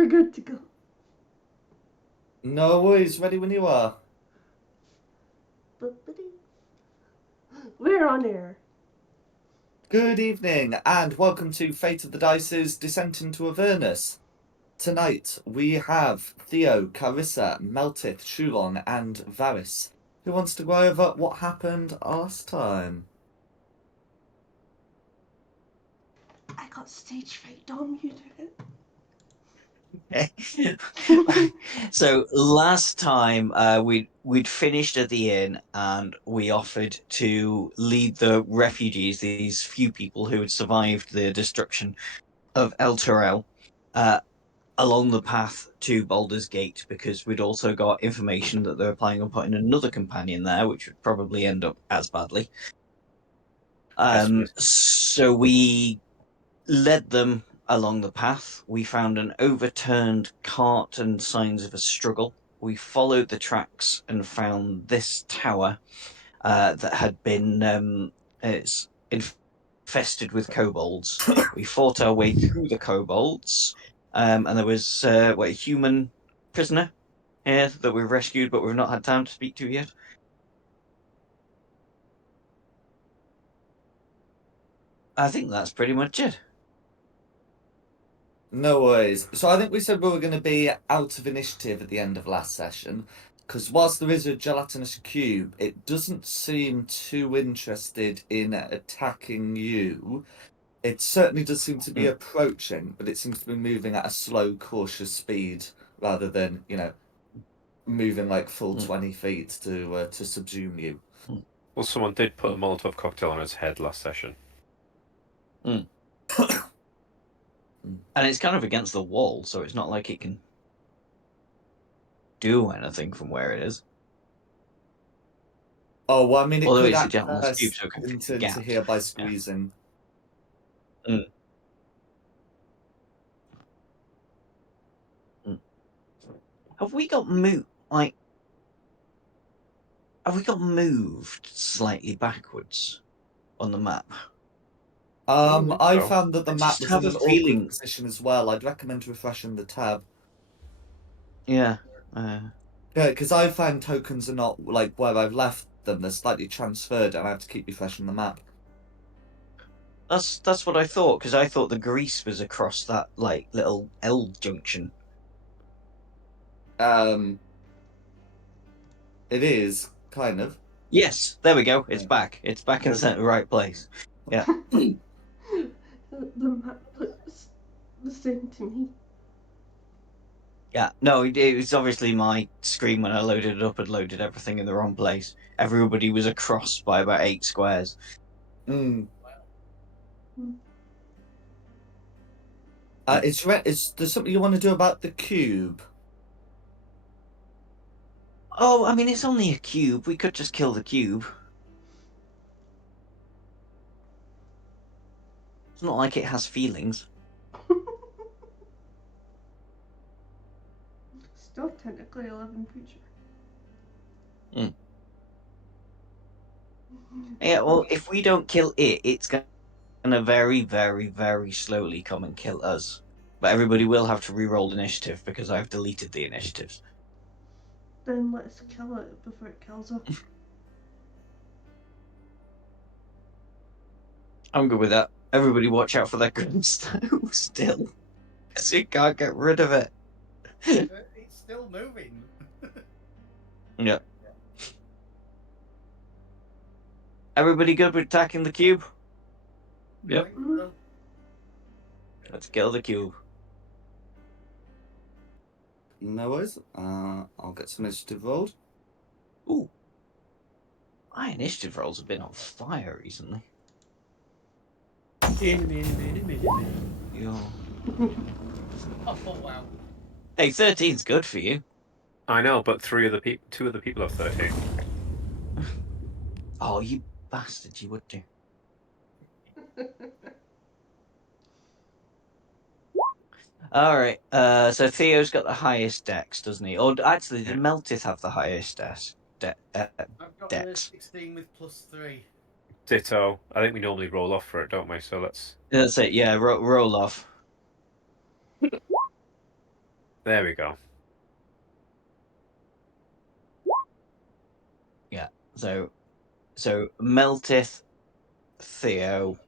We're good to go. No worries, ready when you are. We're on air. Good evening, and welcome to Fate of the Dice's Descent into Avernus. Tonight we have Theo, Carissa, Meltith, Shulon, and Varys, who wants to go over what happened last time. I got stage fright. Don't mute it. So last time we'd finished at the inn and we offered to lead the refugees, these few people who had survived the destruction of El Terrell, along the path to Baldur's Gate, because we'd also got information that they were planning on putting another companion there, which would probably end up as badly. So we led them along the path. We found an overturned cart and signs of a struggle. We followed the tracks and found this tower that had been it's infested with kobolds. We fought our way through the kobolds, and there was a human prisoner here that we rescued, but we've not had time to speak to yet. I think that's pretty much it. No worries. So I think we said we were going to be out of initiative at the end of last session, because whilst there is a gelatinous cube, it doesn't seem too interested in attacking you. It certainly does seem to be approaching, but it seems to be moving at a slow, cautious speed rather than, moving like full 20 feet to subsume you. Well, someone did put a Molotov cocktail on his head last session. And it's kind of against the wall, so it's not like it can do anything from where it is. Oh, well, I mean, it Although could it's a gelatinous access cube, so it can fit the into gap. here by squeezing. Have we got moved? Like, have we got moved slightly backwards on the map? I found that the I map just was have in a an awkward feeling. position as well. I'd recommend refreshing the tab. Yeah. Yeah, because I find tokens are not like where I've left them. They're slightly transferred, and I have to keep refreshing the map. That's what I thought, because I thought the grease was across that like little L junction. It is kind of. Yes, there we go. It's Yeah. back. It's back in the right place. Yeah. The map looks the same to me. Yeah. No, it was obviously my screen when I loaded it up had loaded everything in the wrong place. Everybody was across by about 8 squares. Is there something you want to do about the cube? Oh, I mean, it's only a cube. We could just kill the cube. It's not like it has feelings. Still technically 11 creature. Yeah, well, if we don't kill it, it's going to very, very, very slowly come and kill us. But everybody will have to re-roll initiative because I've deleted the initiatives. Then let's kill it before it kills us. I'm good with that. Everybody watch out for that grimstone still. Because you can't get rid of it. It's still moving. Yeah. Everybody good with attacking the cube? Yep. Let's kill the cube. No worries. I'll get some initiative rolled. Ooh. My initiative rolls have been on fire recently. Yo. Oh wow. Hey, 13's good for you. I know, but two of the people have 13. Oh, you bastard, you would do. Alright, so Theo's got the highest dex, doesn't he? Or actually, did Meltith have the highest dex? I've got Dex. 16 with +3. Ditto. I think we normally roll off for it, don't we? So let's... That's it, yeah, roll off. There we go. Yeah. So Meltith, Theo,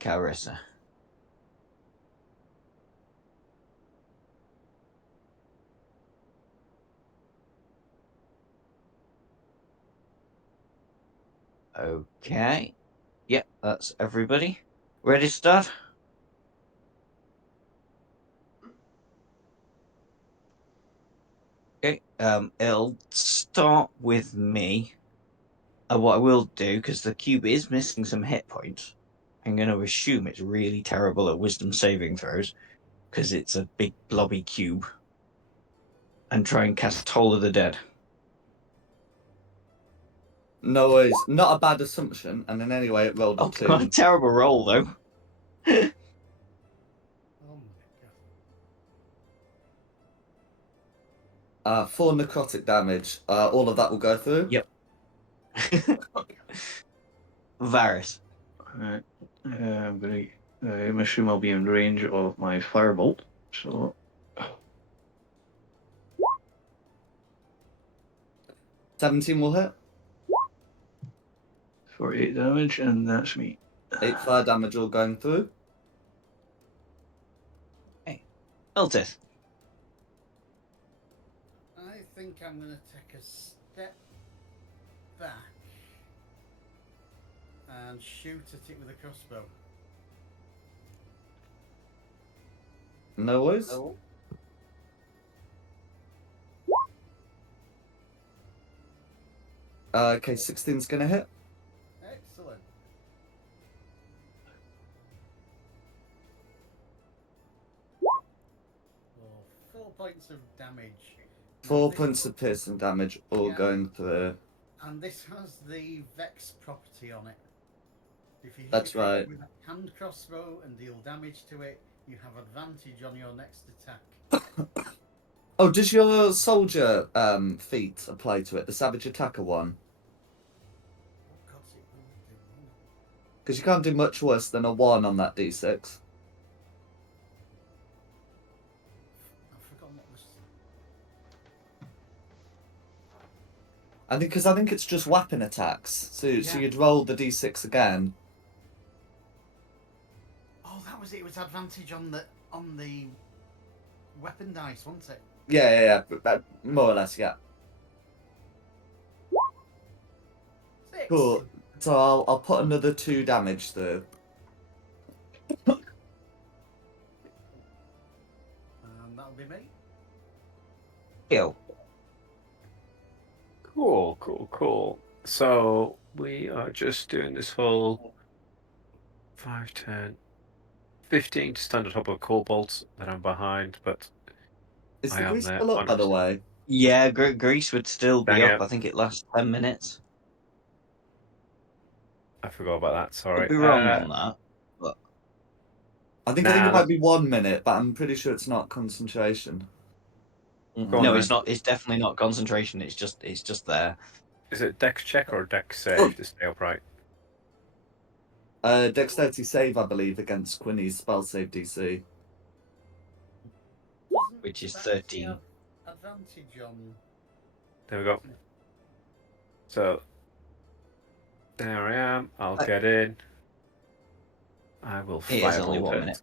Carissa. Okay. Yep, that's everybody. Ready to start? Okay. It'll start with me. What I will do, because the cube is missing some hit points, I'm going to assume it's really terrible at wisdom saving throws, because it's a big blobby cube, and try and cast Toll of the Dead. No worries. Not a bad assumption, and in any way it rolled a Oh, 2. God, terrible roll, though. Oh my god. 4 necrotic damage. All of that will go through. Yep. Varys. Alright. I'm gonna. I assume I'll be in range of my firebolt. So 17 will hit. for 8 damage, and that's me. 8 fire damage all going through. Meltith. I think I'm going to take a step back and shoot at it with a crossbow. No worries. Okay, 16's gonna hit. Excellent. Well, 4 points of damage. Now 4 this- points of piercing damage all Yeah. going through. And this has the Vex property on it. If you hit That's it right. with a hand crossbow and deal damage to it, you have advantage on your next attack. Oh, does your soldier feat apply to it? The savage attacker one? What god's it will do? Because you can't do much worse than a 1 on that d6. I've forgotten what was. I think it's just weapon attacks. So Yeah. you'd roll the d6 again. Oh, that was it. It was advantage on the weapon dice, wasn't it? Yeah. More or less, yeah. 6. Cool. So I'll put another 2 damage through. That'll be me. Yo. Cool. So we are just doing this whole 5, 10, 15 to stand on top of Cobalt that I'm behind, but Is I the am grease there, still up, by the honest. way? Yeah, Grease would still be Dang up. it. I think it lasts 10 minutes. I forgot about that. Sorry. Could be wrong on that. But I think it might be 1 minute, but I'm pretty sure it's not concentration. Go on no, then. it's not. It's definitely not concentration. It's just there. Is it Dex check or Dex save to stay upright? Dexterity save, I believe, against Quinny's spell save DC. Doesn't Which is that 13. have advantage on. There we go. So there I am. I'll get in. I will It is only firebolt 1 it. minute.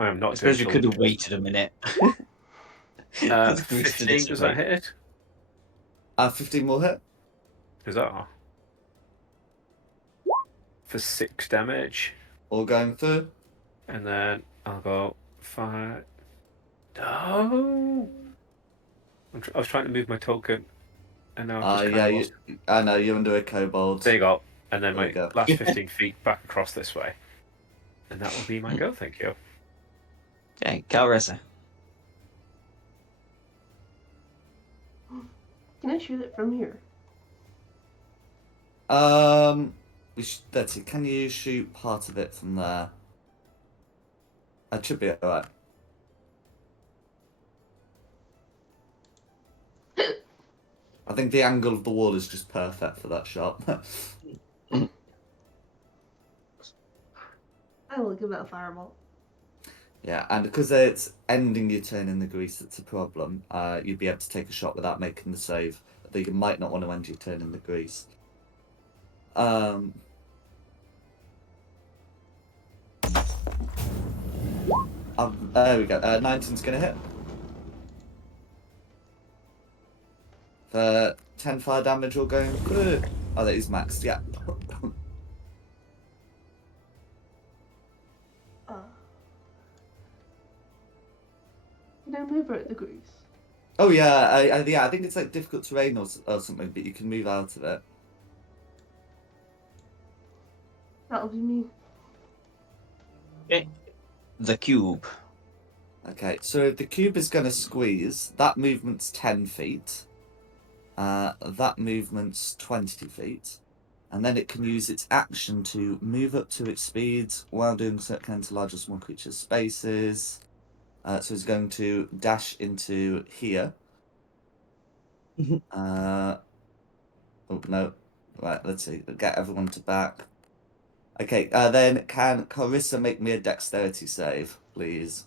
I am I not suppose doing we could have shoulders. waited a minute. 15, does that hit it? 15 will hit. Is that all? For 6 damage. All going through. And then I'll go 5. No! I was trying to move my token. And now I've just Yeah, kind of lost. I know, you're under a kobold. There you go. And then There my you go. last 15 feet back across this way. And that will be my go, thank you. Okay, Carissa. Can I shoot it from here? Let's see, can you shoot part of it from there? That should be alright. I think the angle of the wall is just perfect for that shot. I will give it a fireball. Yeah, and because it's ending your turn in the grease, it's a problem. You'd be able to take a shot without making the save. Though you might not want to end your turn in the grease. There we go. 19's gonna hit. For 10 fire damage all going through. Oh, that is maxed, yeah. Can I move her at the grease? Oh yeah, I think it's like difficult terrain or something, but you can move out of it. That'll be me. Okay. The cube. Okay, so the cube is going to squeeze. That movement's 10 feet. That movement's 20 feet. And then it can use its action to move up to its speed while doing so it can into large or small creatures' spaces. So it's going to dash into here. Oh, no. Right, let's see. Get everyone to back. Okay, then can Carissa make me a dexterity save, please?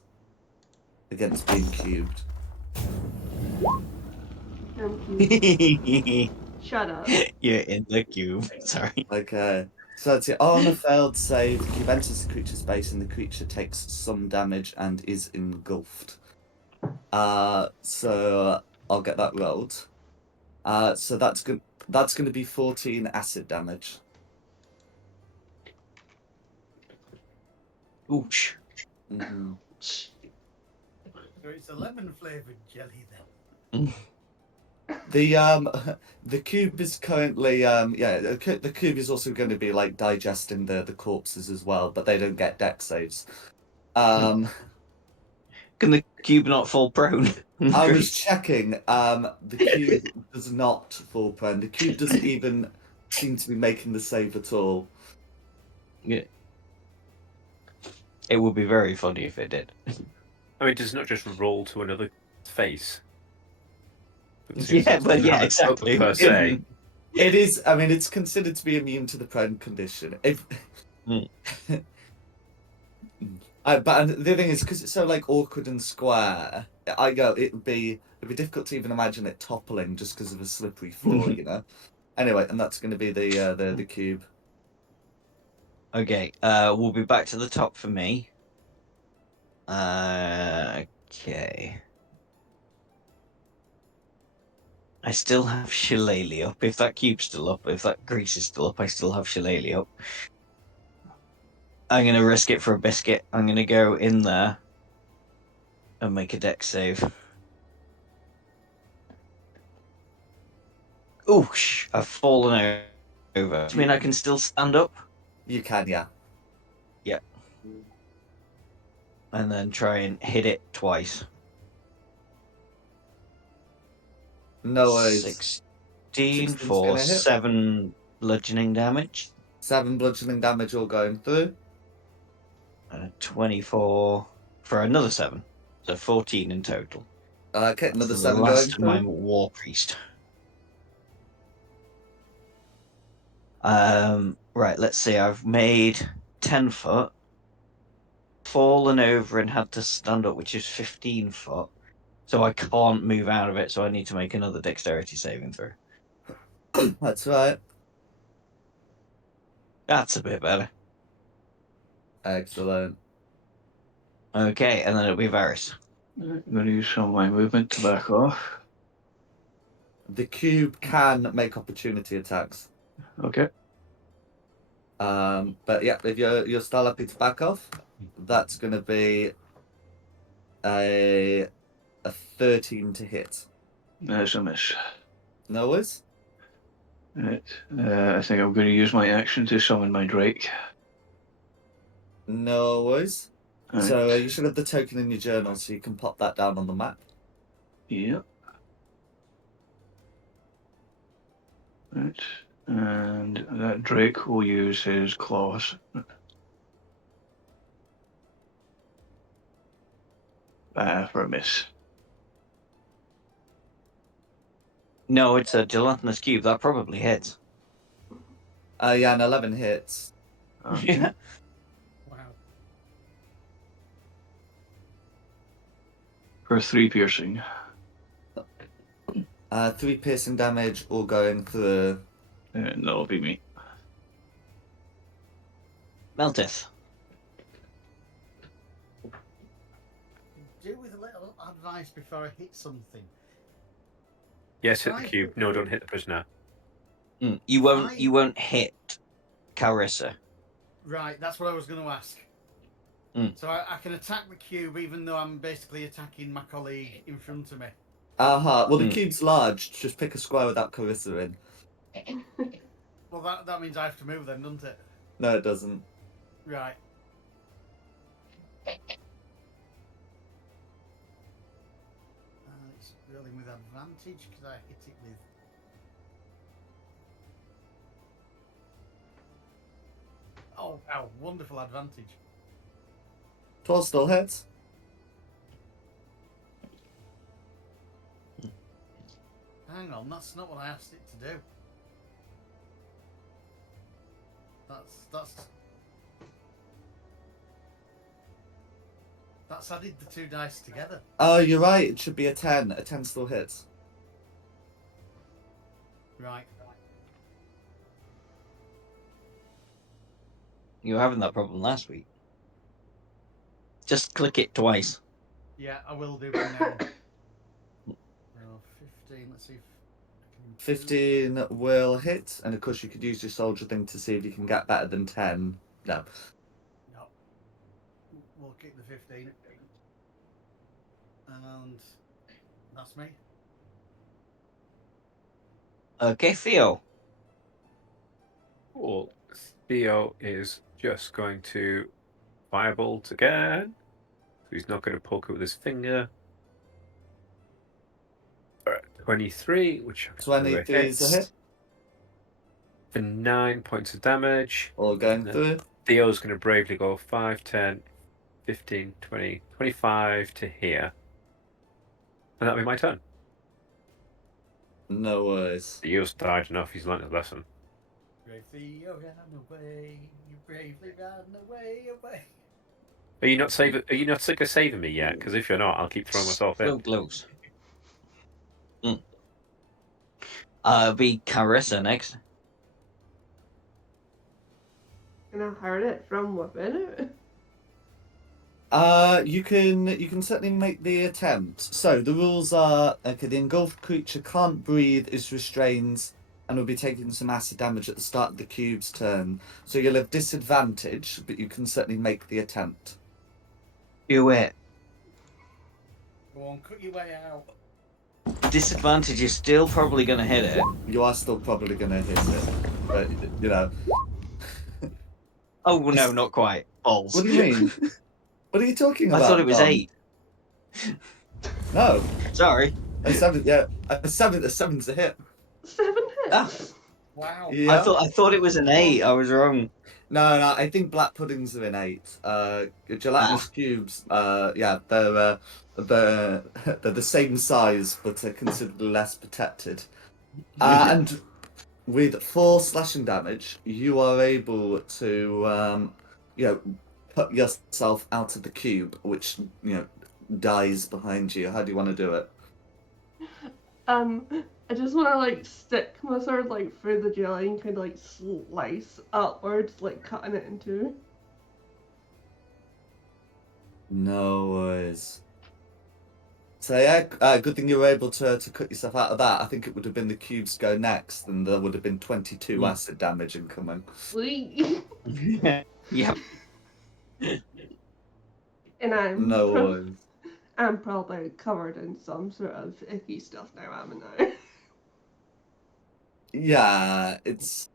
Against being cubed. Shut up. You're in the cube. Sorry. Okay. So it's on a failed save, the cube enters the creature's base and the creature takes some damage and is engulfed. So I'll get that rolled. So that's gonna be 14 acid damage. Oosh. Mm-hmm. So it's a lemon flavoured jelly then. The cube is currently the cube is also going to be like digesting the corpses as well, but they don't get dex saves. Can the cube not fall prone? I was checking. The cube does not fall prone. The cube doesn't even seem to be making the save at all. Yeah. It would be very funny if it did. I mean, does it not just roll to another face? Yeah, but yeah, exactly. Per se. It is. I mean, it's considered to be immune to the prone condition. If. But the thing is, because it's so like awkward and square, it'd be difficult to even imagine it toppling just because of a slippery floor, you know. Anyway, and that's going to be the cube. Okay, we'll be back to the top for me. Okay. I still have Shillelagh up. If that cube's still up, if that grease is still up, I still have Shillelagh up. I'm going to risk it for a biscuit. I'm going to go in there and make a dex save. Oosh! I've fallen over. I mean, I can still stand up? You can, yeah. Yeah. And then try and hit it twice. No worries. 16 16's for gonna hit. 7 bludgeoning damage. 7 bludgeoning damage all going through. 24 for another 7. So 14 in total. Okay, another That's 7 the going last of my through. war priest. Right, let's see. I've made 10 foot, fallen over and had to stand up, which is 15 foot. So I can't move out of it, so I need to make another dexterity saving throw. That's right. That's a bit better. Excellent. Okay, and then it'll be Varys. I'm going to use some of my movement to back off. The cube can make opportunity attacks. Okay. But yeah, if you're still happy to back off, that's going to be a 13 to hit. That's a miss. No worries. Right. I think I'm going to use my action to summon my Drake. No worries. Right. So you should have the token in your journal, so you can pop that down on the map. Yep. Right. And that Drake will use his claws. For a miss. No, it's a gelatinous cube. That probably hits. Yeah, and 11 hits. Okay. Wow. For 3 piercing. 3 piercing damage, all going through. And that'll be me. Melteth. Do with a little advice before I hit something. Yes, hit the Right. cube. No, don't hit the prisoner. You won't. I- You won't hit Carissa. Right, that's what I was going to ask. So I can attack the cube even though I'm basically attacking my colleague in front of me. Well, the cube's large. Just pick a square without Carissa in. Well, that means I have to move then, doesn't it? No, it doesn't. Right. It's rolling with advantage because I hit it with. Oh, wow, wonderful advantage. 12 still hits. Hang on, that's not what I asked it to do. That's added the 2 dice together. Oh, you're right. It should be a 10. A 10 still hits. Right. You were having that problem last week. Just click it twice. Yeah, I will do from now. Well, 15. Let's see if I can. 15 will hit, and of course you could use your soldier thing to see if you can get better than 10. No. No. We'll kick the 15. And that's me. Okay, Theo. Cool. Theo is just going to firebolt again. So he's not going to poke it with his finger. 23, which 23 is a hit. For 9 points of damage. All going No. through. Theo's going to bravely go 5, 10, 15, 20, 25 to here. And that'll be my turn. No worries. Theo's died enough, he's learned his lesson. Brave Theo ran away. You bravely ran away. Are you not sick of saving me yet? Because if you're not, I'll keep throwing myself So in. close. Be Carissa next. Can I hurt it from within it? You can certainly make the attempt. So the rules are okay. The engulfed creature can't breathe, is restrained, and will be taking some acid damage at the start of the cube's turn. So you'll have disadvantage, but you can certainly make the attempt. Do it. Go on, cut your way out. Disadvantage is still probably going to hit it. You are still probably going to hit it, but you know. Oh no, not quite. Balls. What do you mean? What are you talking I about? thought it was Dom? 8. No, Sorry. a 7. Yeah, a 7's a hit. 7 Ah. hits. Wow. Yeah. I thought it was an 8. I was wrong. No, I think black puddings are in 8. Gelatinous cubes, yeah, they're the same size, but are considerably less protected. And with 4 slashing damage, you are able to, put yourself out of the cube, which dies behind you. How do you want to do it? I just want to like stick my sword like through the jelly and kind of like slice upwards, like cutting it in two. No worries. So yeah, good thing you were able to cut yourself out of that. I think it would have been the cubes go next, and there would have been 22 acid damage incoming. Sweet. Yep. And No worries. I'm probably covered in some sort of icky stuff now, am I? Yeah, it's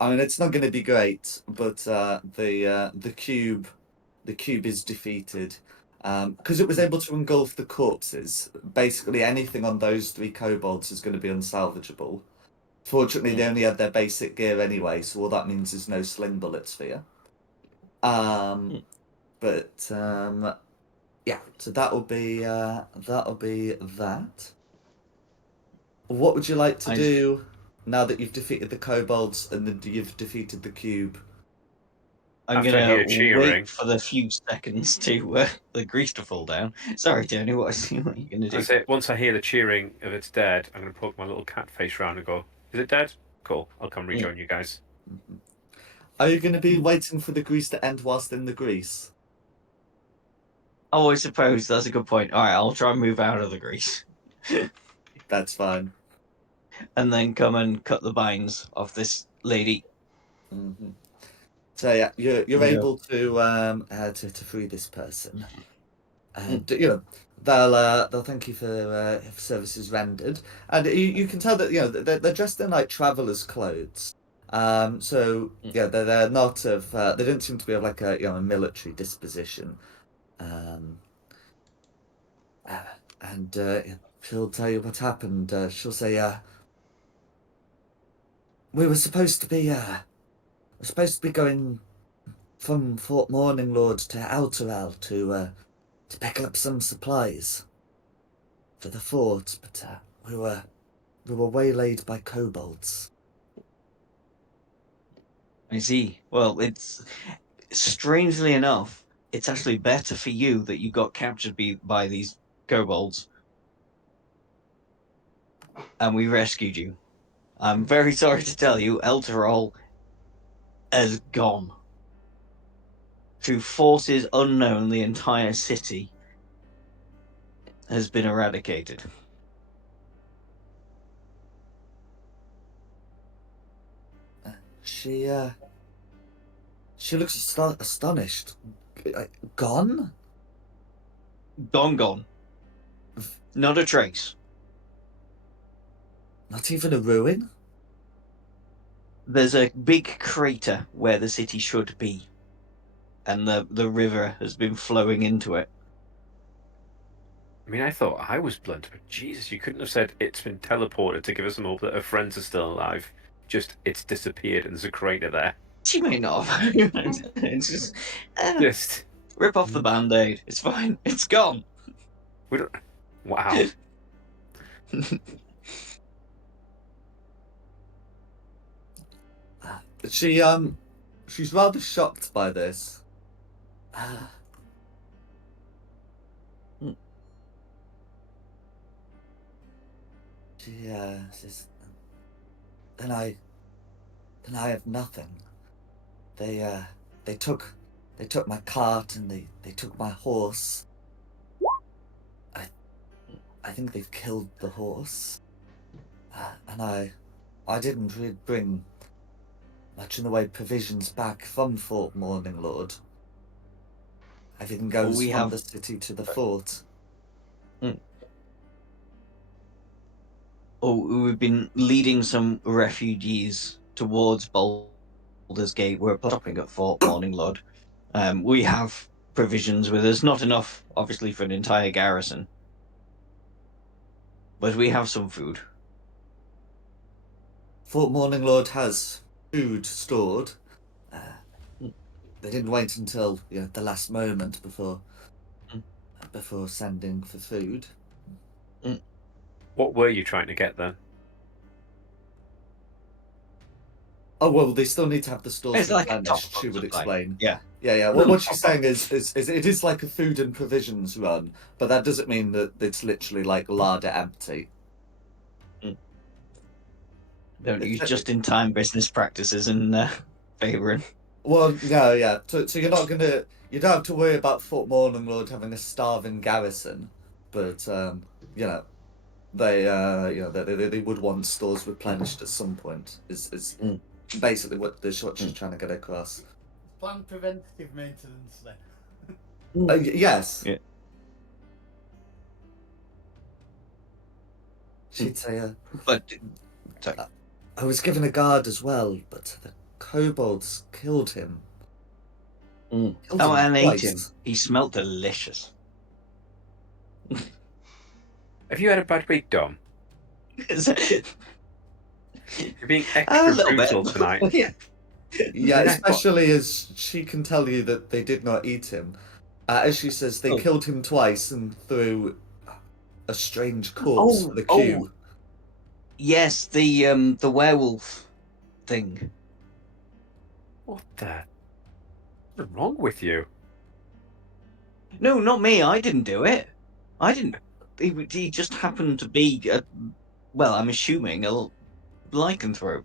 not going to be great, but the cube is defeated because it was able to engulf the corpses. Basically, anything on those 3 kobolds is going to be unsalvageable. Fortunately, they only had their basic gear anyway, so all that means is no sling bullets for you. Yeah, so that'll be that. What would you like to do now that you've defeated the kobolds and you've defeated the cube? I'm After I gonna hear cheering. wait for the few seconds to the grease to fall down. Sorry, Tony. What are you gonna do? I say, once I hear the cheering of it's dead, I'm going to poke my little cat face round and go, "Is it dead? Cool. I'll come rejoin you guys." Mhm. Are you going to be waiting for the grease to end whilst in the grease? Oh, I suppose that's a good point. All right, I'll try and move out of the grease, That's fine. and then come and cut the binds off this lady. Hmm. So yeah, you're Yeah. able to free this person, and you know they'll thank you for services rendered, and you can tell that you know they're dressed in like travelers' clothes. So yeah, they're not of they don't seem to be of like a a military disposition. Um, uh, and she'll tell you what happened. She'll say, we were supposed to be going from Fort Morning Lord to Outerell to pick up some supplies for the fort, but we were waylaid by kobolds. I see. Well, it's strangely enough, it's actually better for you that you got captured by these kobolds, and we rescued you. I'm very sorry to tell you, Elturol has gone. Through forces unknown, the entire city has been eradicated. She looks astonished. Gone? Gone. Not a trace. Not even a ruin? There's a big crater where the city should be, and the river has been flowing into it. I mean, I thought I was blunt, but Jesus, you couldn't have said it's been teleported to give us some hope that her friends are still alive. Just it's disappeared and there's a crater there. She may not have. It's just Just rip off the band-aid. It's fine. It's gone. we don't. Wow. She she's rather shocked by this. She says, then I have nothing. They they took my cart and they took my horse. I think they've killed the horse. And I didn't really bring much in the way of provisions back from Fort Morning Lord. Everything goes from the city to the fort. Oh, we've been leading some refugees towards Baldur's Gate. We're stopping at Fort Morning Lord. We have provisions with us, not enough, obviously, for an entire garrison, but we have some food. Fort Morning Lord has food stored. They didn't wait until the last moment before sending for food. What were you trying to get then? Oh well, they still need to have the stores It's like a replenished. top-up She would supply. explain. Yeah. Yeah. What she's saying is it is like a food and provisions run, but that doesn't mean that it's literally like larder empty. Don't use just-in-time business practices and favouring. Well, no, yeah. So you're not gonna, you don't have to worry about Fort Morning Lord having a starving garrison, but they they would want stores replenished at some point. Is basically what the short she's trying to get across. Plan preventative maintenance then. Yes. Yeah. She'd say, But sorry. I was given a guard as well, but the kobolds killed him. Oh, Killed him and ate twice. him. He smelt delicious. Have you had a bad week, Dom? Is it? You're being A extra little brutal bit. tonight. Yeah. Yeah, especially as she can tell you that they did not eat him. As she says, they killed him twice and threw a strange corpse for the cube. Yes, the werewolf thing. What the? What's wrong with you? No, not me. I didn't do it. I didn't. He just happened to be, well, I'm assuming a lycanthrope.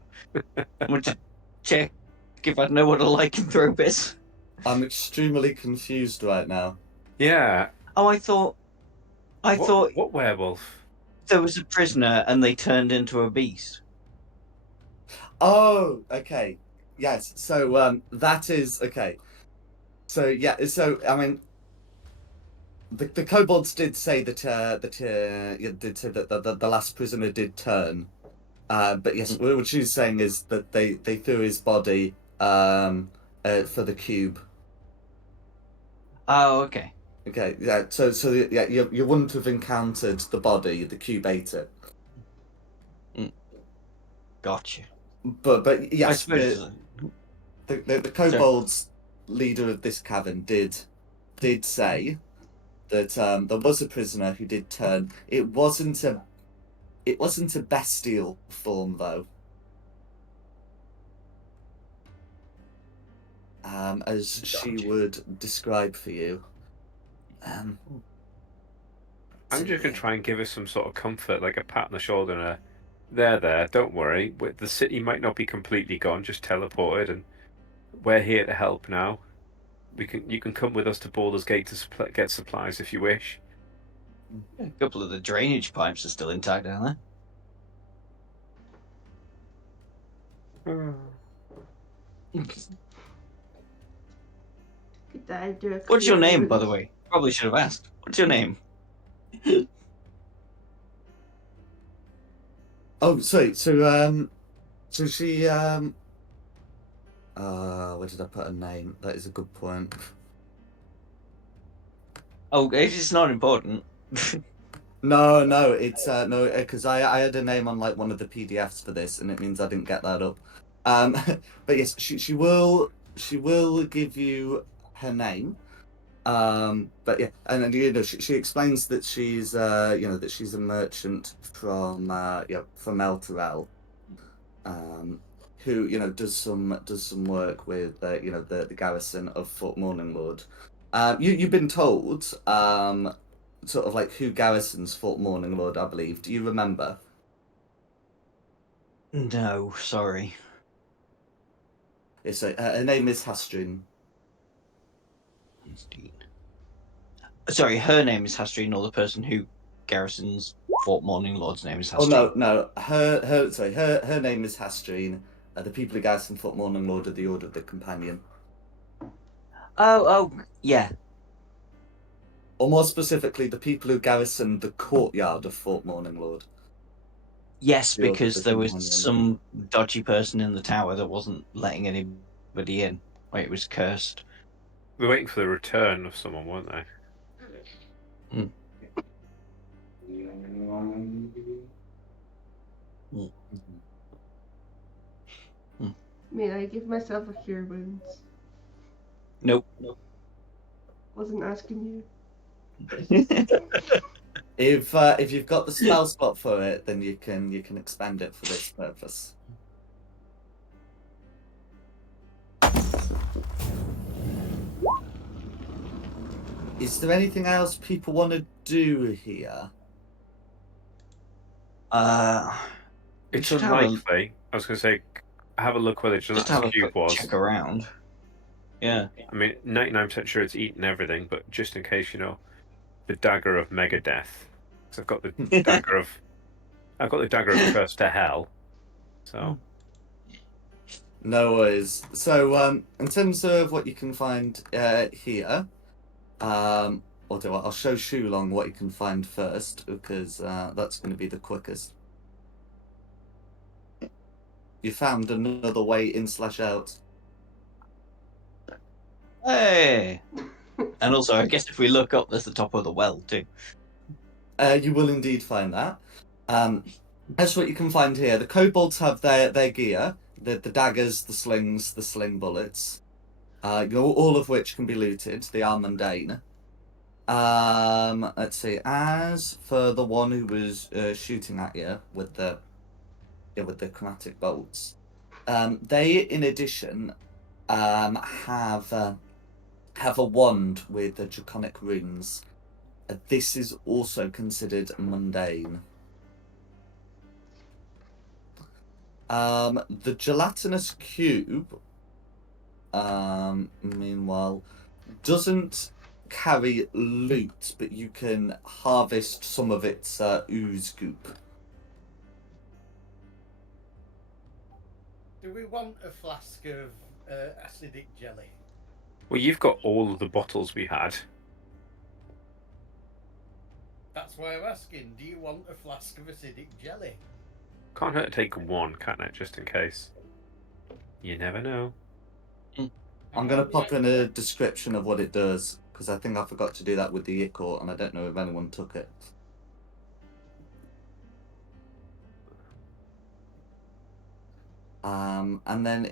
I want to check if I know what a lycanthrope is. I'm extremely confused right now. Yeah. Oh, I thought What werewolf? there was a prisoner and they turned into a beast. Oh, okay. Yes. So that is okay. So yeah. So I mean, the kobolds did say that yeah, did say that the last prisoner did turn. But yes, what she's saying is that they threw his body for the cube. Oh, okay. Okay. Yeah. So yeah, you wouldn't have encountered the body. The cube ate it. Gotcha. But I yes, suppose. the kobolds leader of this cavern did say that there was a prisoner who did turn. It wasn't a bestial form though. As she Gotcha. would describe for you. I'm So, just gonna yeah. try and give her some sort of comfort, like a pat on the shoulder and a there, don't worry. The city might not be completely gone, just teleported, and we're here to help now. You can come with us to Baldur's Gate to get supplies if you wish. A couple of the drainage pipes are still intact down there. Could I do a What's your cure name, by the wounds? way? Probably should have asked. What's your name? Oh, sorry. So she where did I put her name? That is a good point. Oh, it's not important. No, it's no, because I had a name on like one of the PDFs for this, and it means I didn't get that up. Um, but yes, she will give you her name. But yeah, and then, you know, she explains that she's that she's a merchant from from Elturel, who does some work with the garrison of Fort Morninglord. You've been told sort of like who garrisons Fort Morninglord, I believe. Do you remember? No, sorry. It's her name is Hastrin. Sorry, her name is Hastreen, or the person who garrisons Fort Morning Lord's name is Oh Hastreen. no, her name is Hastrin. The people who garrison Fort Morninglord are the Order of the Companion. Oh, yeah. Or more specifically, the people who garrison the courtyard of Fort Morninglord. Yes, The Order of because the there was Companion. some dodgy person in the tower that wasn't letting anybody in. Wait, it was cursed. They're waiting for the return of someone, weren't they? May I give myself a cure wounds? Nope. Wasn't asking you. If you've got the spell slot for it, then you can expand it for this purpose. Is there anything else people want to do here? It's should have a- unlikely. I was going to say, have a look where the just have a cube quick was. check around. Yeah. I mean, 99% sure it's eaten everything, but just in case, the dagger of Megadeath. So I've got the dagger of Curse to Hell. So No worries. So in terms of what you can find here, I'll show Shulong what you can find first, because that's going to be the quickest. You found another way in/out. Hey. And also, I guess if we look up, there's the top of the well too. You will indeed find that. That's what you can find here. The kobolds have their gear, the daggers, the slings, the sling bullets, all of which can be looted. They are mundane. Let's see. As for the one who was shooting at you with the chromatic bolts, they in addition have have a wand with the draconic runes. This is also considered mundane. The gelatinous cube, meanwhile, doesn't carry loot, but you can harvest some of its ooze goop. Do we want a flask of acidic jelly? Well, you've got all of the bottles we had. That's why I'm asking. Do you want a flask of acidic jelly? Can't hurt to take one, can't it? Just in case. You never know. I'm going to pop in a description of what it does, because I think I forgot to do that with the Ichor, and I don't know if anyone took it. And then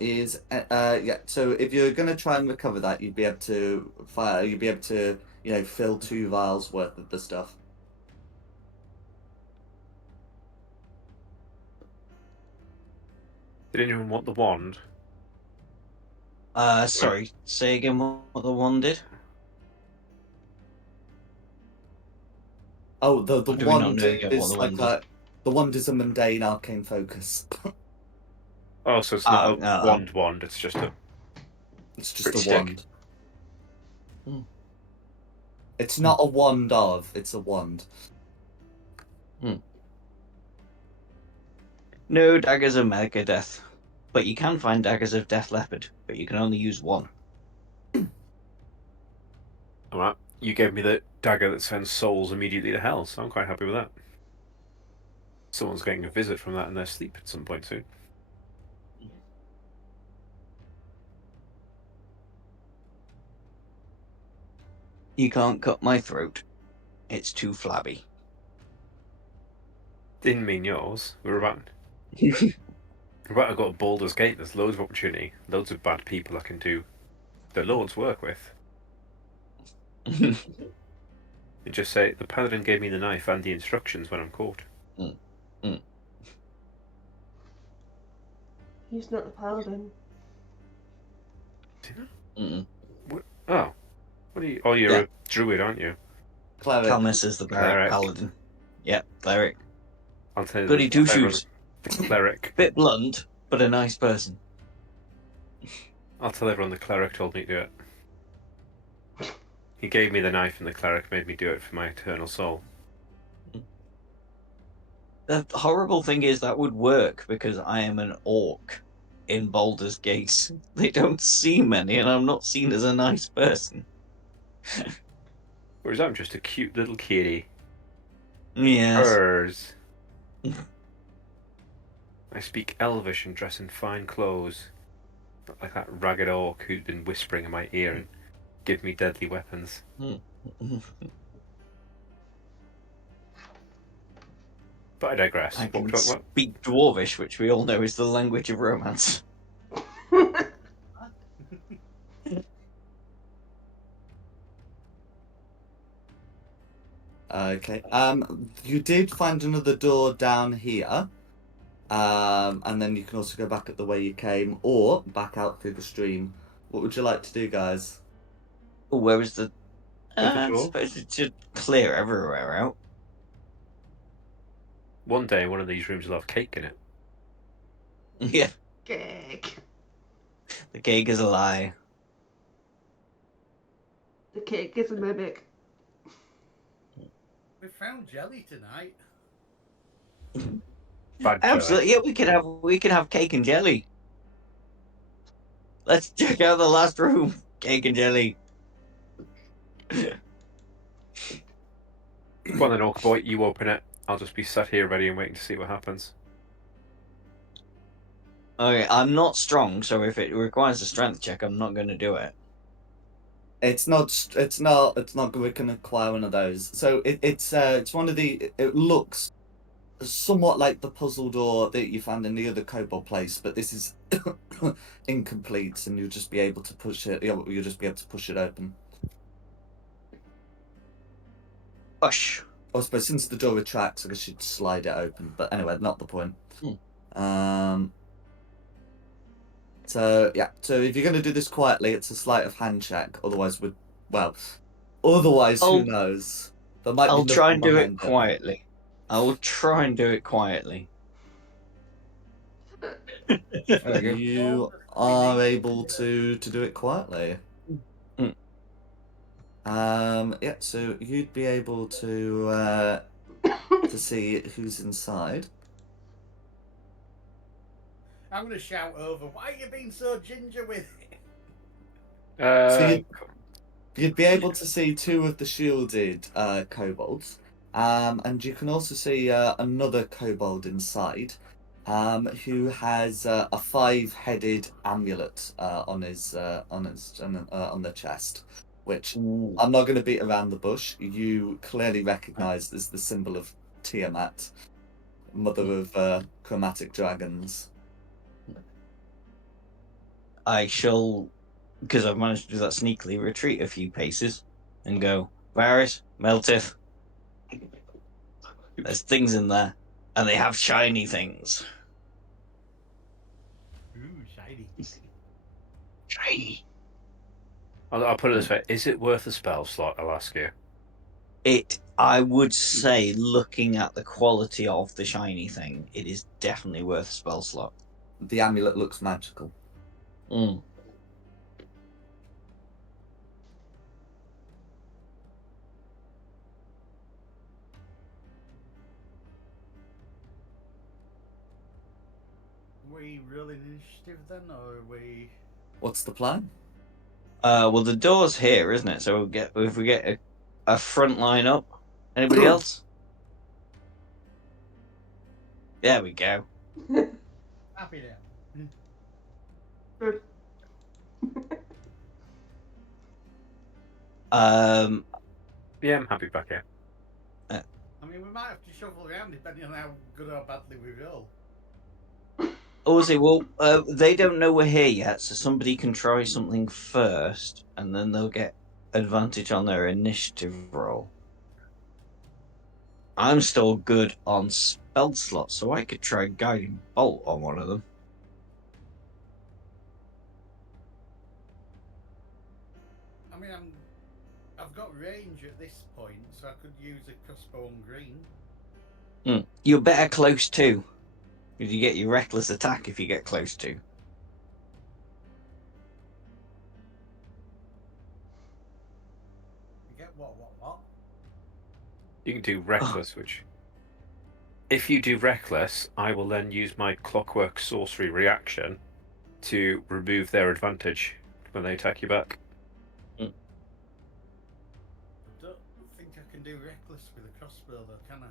so if you're going to try and recover that, you'd be able to fill 2 vials worth of the stuff. Did anyone want the wand? Sorry, say again what the wand did? Oh, the Or do we not wand know yet what is the like wand the wand is a mundane arcane focus. Oh, so it's not a Oh, wand, it's just a... It's just a Stick. wand. Hmm. It's not a wand of, it's a wand. No daggers of Mega Death. But you can find daggers of Death Leopard, but you can only use one. Alright, you gave me the dagger that sends souls immediately to hell, so I'm quite happy with that. Someone's getting a visit from that in their sleep at some point soon. You can't cut my throat. It's too flabby. Didn't mean yours. We're about to go to Baldur's Gate. There's loads of opportunity, loads of bad people I can do the Lord's work with. You just say, the paladin gave me the knife and the instructions when I'm caught. He's not the paladin. Oh. What are you? Oh, you're Yeah. a druid, aren't you? Cleric. Calmus is the Cleric. paladin. Yep, cleric. I'll tell you Goody this, two I'll tell shoes. everyone, the cleric. Bit blunt, but a nice person. I'll tell everyone the cleric told me to do it. He gave me the knife and the cleric made me do it for my eternal soul. The horrible thing is that would work because I am an orc in Baldur's Gate. They don't see many, and I'm not seen as a nice person. Whereas I'm just a cute little kitty. Yes. Hers. I speak Elvish and dress in fine clothes. Not like that ragged orc who's been whispering in my ear and give me deadly weapons. But I digress. I can What? speak Dwarvish, which we all know is the language of romance. Okay. You did find another door down here. And then you can also go back at the way you came, or back out through the stream. What would you like to do, guys? Oh, where was the... I door? suppose it should clear everywhere out. One day one of these rooms will have cake in it. Yeah, Cake. the cake is a lie. The cake is a mimic. We found jelly tonight. Bad Absolutely, yeah, we could have cake and jelly. Let's check out the last room. Cake and jelly. Go on then, Orc Boy, you open it. I'll just be sat here ready and waiting to see what happens. Okay, I'm not strong, so if it requires a strength check, I'm not going to do it. It's not going to acquire one of those. So it's one of the. It looks somewhat like the puzzle door that you found in the other kobold place, but this is incomplete, and you'll just be able to push it. You'll just be able to push it open. Push. I suppose since the door retracts, I guess you'd slide it open. But anyway, not the point. So yeah, so if you're going to do this quietly, it's a sleight of hand check. Otherwise, otherwise, who I'll- knows? There might be I'll try nothing and do it behind it. quietly. I will try and do it quietly. There you You are able to do it quietly. Mm. Yeah, so you'd be able to see who's inside. I'm going to shout over, why are you being so ginger with it? So you'd be able to see two of the shielded kobolds, and you can also see another kobold inside, who has a five-headed amulet on the chest, which Ooh. I'm not going to beat around the bush. You clearly recognise as the symbol of Tiamat, mother of chromatic dragons. I shall, because I've managed to do that sneakily, retreat a few paces and go, Varys, Meltith, there's things in there, and they have shiny things. Ooh, shiny. Shiny. I'll put it this way: is it worth a spell slot? I'll ask you. I would say, looking at the quality of the shiny thing, it is definitely worth a spell slot. The amulet looks magical. Mm. We rolling initiative then, or are we? What's the plan? Well, the door's here, isn't it? So if we get a front line up. Anybody else? There we go. Happy now. Good. Yeah, I'm happy back here. I mean, we might have to shuffle around depending on how good or badly we roll. Also, well, they don't know we're here yet, so somebody can try something first, and then they'll get advantage on their initiative roll. I'm still good on spell slots, so I could try guiding bolt on one of them. I mean, I've got range at this point, so I could use a crossbow on green. You're better close to, because you get your reckless attack if you get close to. You get what? You can do reckless, which if you do reckless, I will then use my clockwork sorcery reaction to remove their advantage when they attack you back. I don't think I can do reckless with a crossbow, though, can I?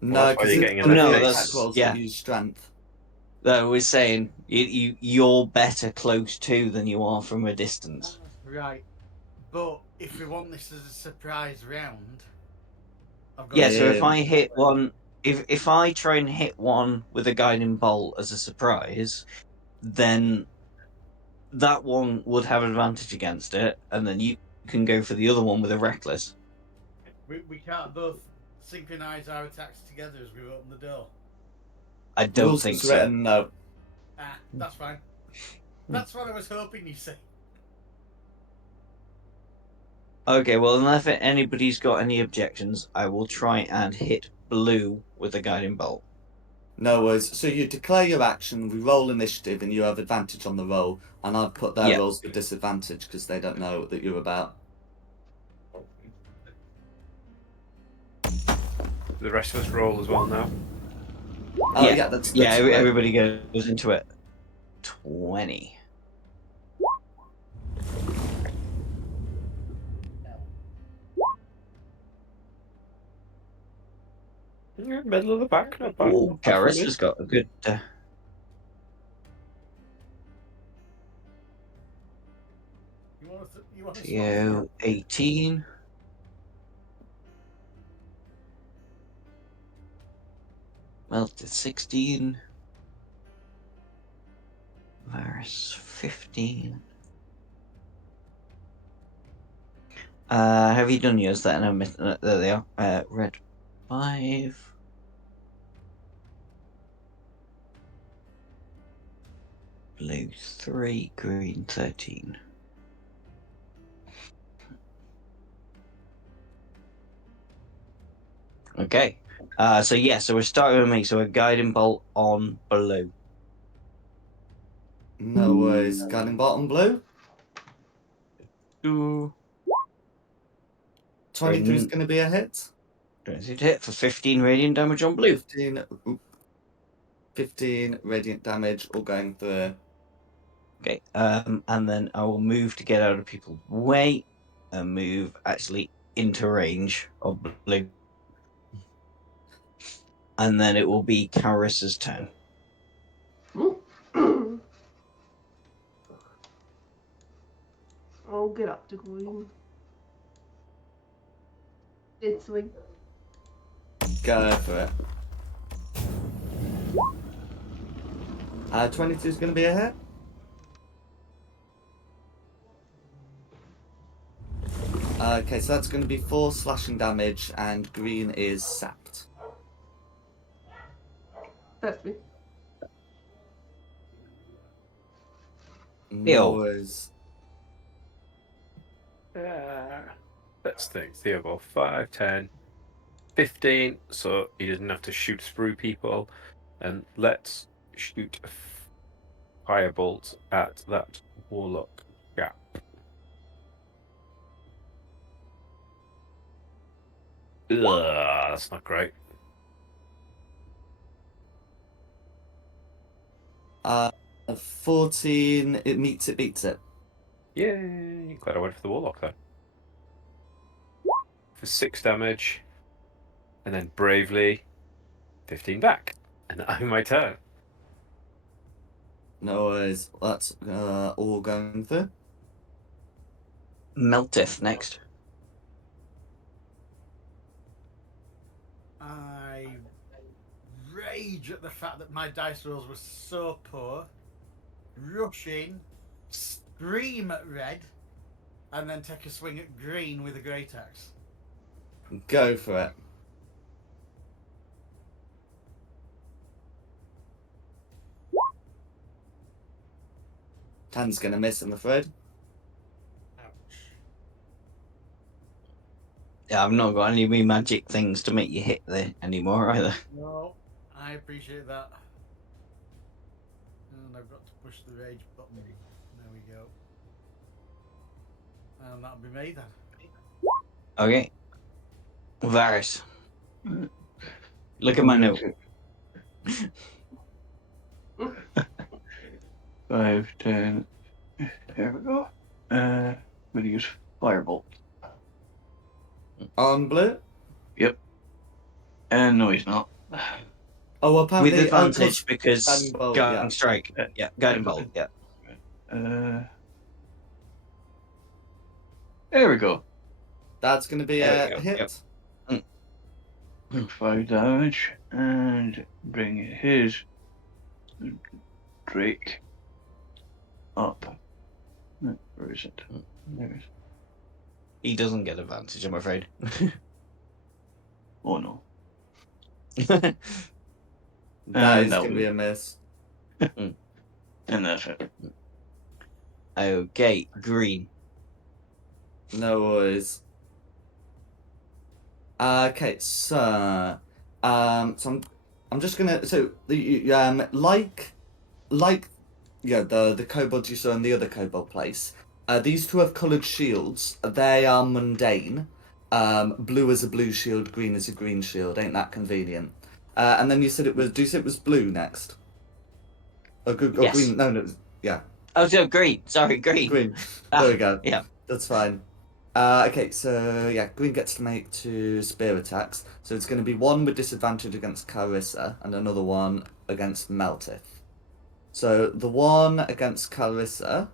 No, that's why because you're it's getting one of an the attack. attack rolls Yeah. that use strength. Though we're saying you're better close to than you are from a distance. Right. But if we want this as a surprise round, I've got Yeah, to so if Yeah. I hit one, if I try and hit one with a guiding bolt as a surprise, then that one would have advantage against it, and then you can go for the other one with a reckless. We can't both synchronize our attacks together as we open the door. I don't Rules think as so. written, no. Ah, that's fine. That's what I was hoping you say. Okay, well, unless anybody's got any objections, I will try and hit blue with a guiding bolt. No worries. So you declare your action, we roll initiative, and you have advantage on the roll. And I'd put their Yeah. rolls with disadvantage because they don't know that you're about. The rest of us roll as well now. Oh, Yeah. yeah, that's Yeah, great. everybody goes into it. 20. Yeah, middle of the pack, not bad. Oh, Not bad for Garrus me. has got a good. You want to Theo 18. Melted 16. Varus 15. Have you done yours then? There they are. Red 5. Blue 3, green 13. Okay. So we're starting with me. So a guiding bolt on blue. No worries. Guiding bottom blue. Ooh. 23 is going to be a hit. Don't hit for 15 radiant damage on blue. 15 radiant damage all going through. Okay. And then I will move to get out of people's way and move actually into range of blue. And then it will be Carissa's turn. I'll get up to green. It's like Go for it. 22 is going to be a hit. Okay, so that's going to be 4 slashing damage, and green is sapped. that's me. No Ew. worries. Let's think. Theo, 5, 10, 15, so he doesn't have to shoot through people. And let's shoot a firebolt at that warlock gap. Ugh, that's not great. 14, it meets it, beats it. Yay! Glad I went for the warlock then. For 6 damage, and then bravely 15 back, and I'm my turn. No worries. That's all going through. Meltith next. I rage at the fact that my dice rolls were so poor. Rush in, scream at red, and then take a swing at green with a great axe. Go for it. Tan's going to miss, I'm afraid. Ouch. Yeah, I've not got any wee magic things to make you hit there anymore either. No, I appreciate that. And I've got to push the rage button. There we go. And that'll be me then. Okay. Varys. Look at my note. 5, 10. There we go. I'm going to use Firebolt. On blue? Yep. And no, he's not. Oh, apparently... With advantage because guiding bolt, guiding yeah. strike. Yeah, guiding bolt. Yeah. There we go. That's going to be There we a go, hit. yep. 5 damage and bring his Drake up. Where is it? There it is. He doesn't get advantage, I'm afraid. Oh no. That And is that going to was- be a miss. And that's it. Okay, green. No worries. Okay, so I'm just gonna the kobolds you saw in the other kobold place. These two have coloured shields. They are mundane. Blue is a blue shield, green is a green shield. Ain't that convenient? And then you said it was. Do you say it was blue next? Or Yes. green? No, yeah. Oh, so green. Sorry, green. Green. Ah, There we go. yeah. That's fine. Okay, so yeah, green gets to make 2 spear attacks. So it's going to be 1 with disadvantage against Carissa and another one against Meltith. So the one against Carissa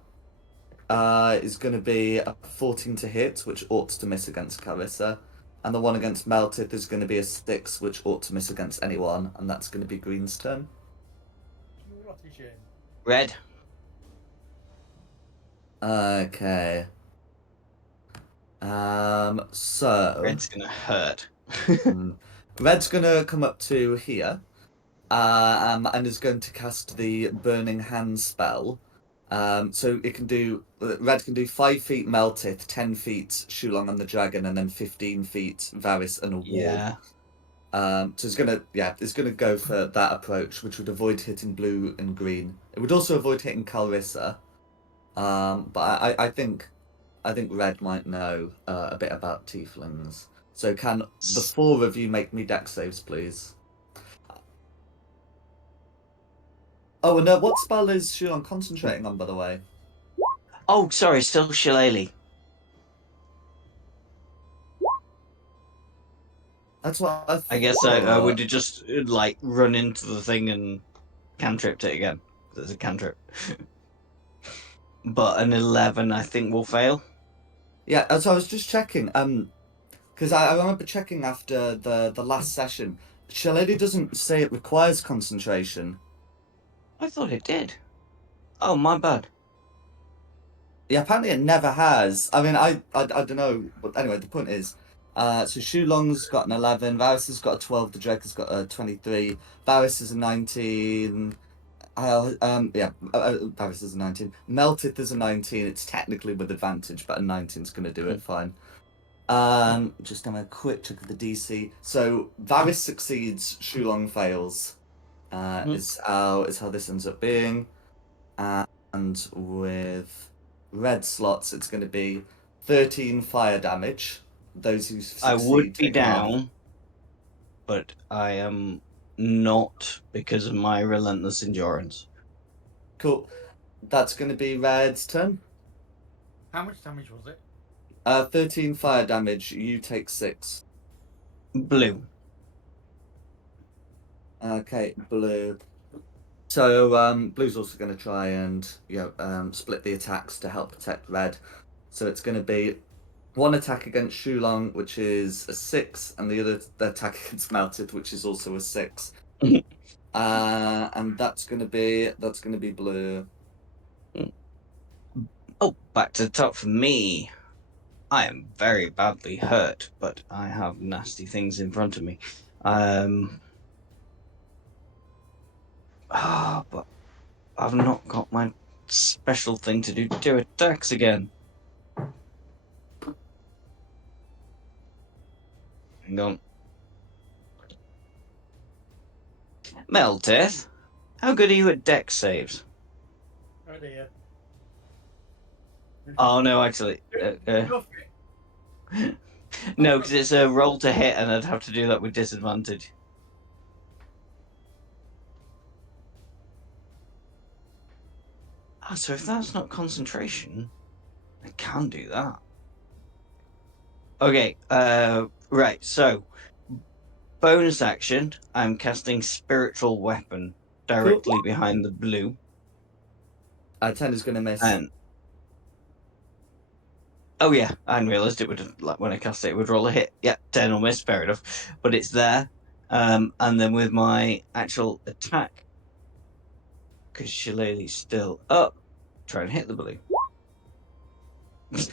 is going to be a 14 to hit, which ought to miss against Carissa. And the one against Meltith is going to be a 6, which ought to miss against anyone. And that's going to be green's turn. What a shame. Red. Okay. So Red's gonna hurt. Red's gonna come up to here, and is going to cast the Burning Hand spell. So it can do Red can do 5 feet Meltith, 10 feet Shulong and the Dragon, and then 15 feet Varys and a wall. Yeah. So it's gonna go for that approach, which would avoid hitting blue and green. It would also avoid hitting Calrissa. But I think Red might know a bit about tieflings. So can the 4 of you make me dex saves, please? Oh, and what spell is Shulong concentrating on, by the way? Oh, sorry, still Shillelagh. That's what I thought. I guess I would have just like run into the thing and cantripped it again. There's a cantrip. But an 11, I think, will fail. Yeah, so I was just checking. Because I remember checking after the last session. Shillelagh doesn't say it requires concentration. I thought it did. Oh, my bad. Yeah, apparently it never has. I mean, I don't know, but anyway, the point is, so Shulong's got an 11, Varys has got a 12, the Drake has got a 23, Varys is a 19. Varys is a 19. Meltith is a 19. It's technically with advantage, but a 19's going to do it fine. Just having a quick check of the DC. So Varys succeeds, Shulong fails. Is how this ends up being, and with red slots, it's going to be 13 fire damage. Those who succeed I would be take half. down, but I am not because of my relentless endurance. Cool. That's going to be Red's turn. How much damage was it? 13 fire damage. You take 6. Blue. Okay, blue. So blue's also going to try and split the attacks to help protect red. So it's going to be one attack against Shulong, which is a 6, and the other attack against Meltith, which is also a 6. And that's going to be blue. Oh, back to the top for me. I am very badly hurt, but I have nasty things in front of me. But I've not got my special thing to do attacks again. Hang on. Meltith, how good are you at dex saves? Oh dear. Oh no, actually, Go for it. no, because it's a roll to hit, and I'd have to do that with disadvantage. So if that's not concentration, I can do that. Okay, right, so bonus action, I'm casting Spiritual Weapon directly behind the blue. 10 is going to miss. And oh yeah, I hadn't realised it would, like when I cast it, it would roll a hit. Yeah, 10 will miss, fair enough. But it's there. And then with my actual attack, because Shillelagh's still up, try and hit the blue. It's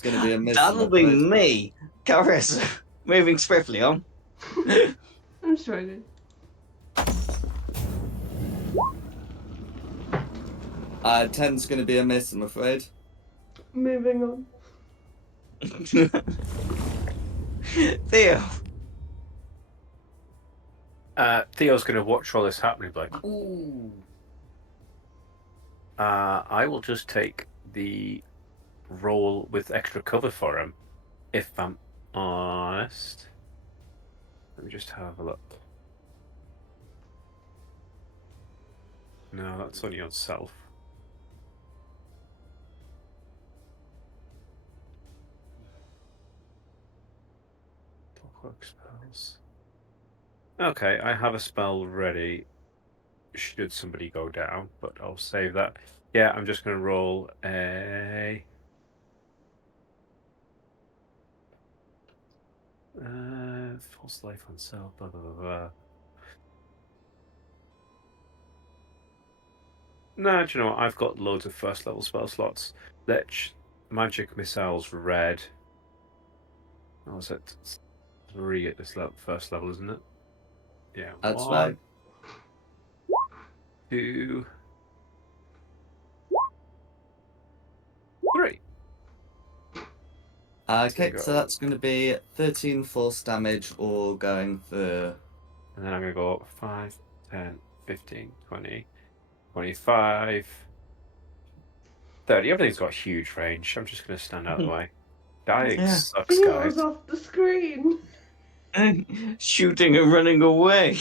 going to be a miss. That'll be me. Caress, moving swiftly on. I'm struggling. 10's going to be a miss, I'm afraid. Moving on. Theo. Theo's going to watch all this happening, like, ooh. I will just take the roll with extra cover for him, if I'm honest. Let me just have a look. No, that's only on self. Clockwork spells. Okay, I have a spell ready should somebody go down, but I'll save that. Yeah, I'm just going to roll a... false life on self, blah, blah, blah, blah. No, do you know what? I've got loads of first level spell slots. Magic missiles red. What was it? 3 at this first level, isn't it? Yeah. That's 1, right. 2, 3. Okay, go. so that's going to be 13 force damage all going through. And then I'm going to go 5, 10, 15, 20, 25, 30. Everything's got huge range. I'm just going to stand out of the way. Dying Yeah. sucks, He guys. was off the screen. Shooting and running away.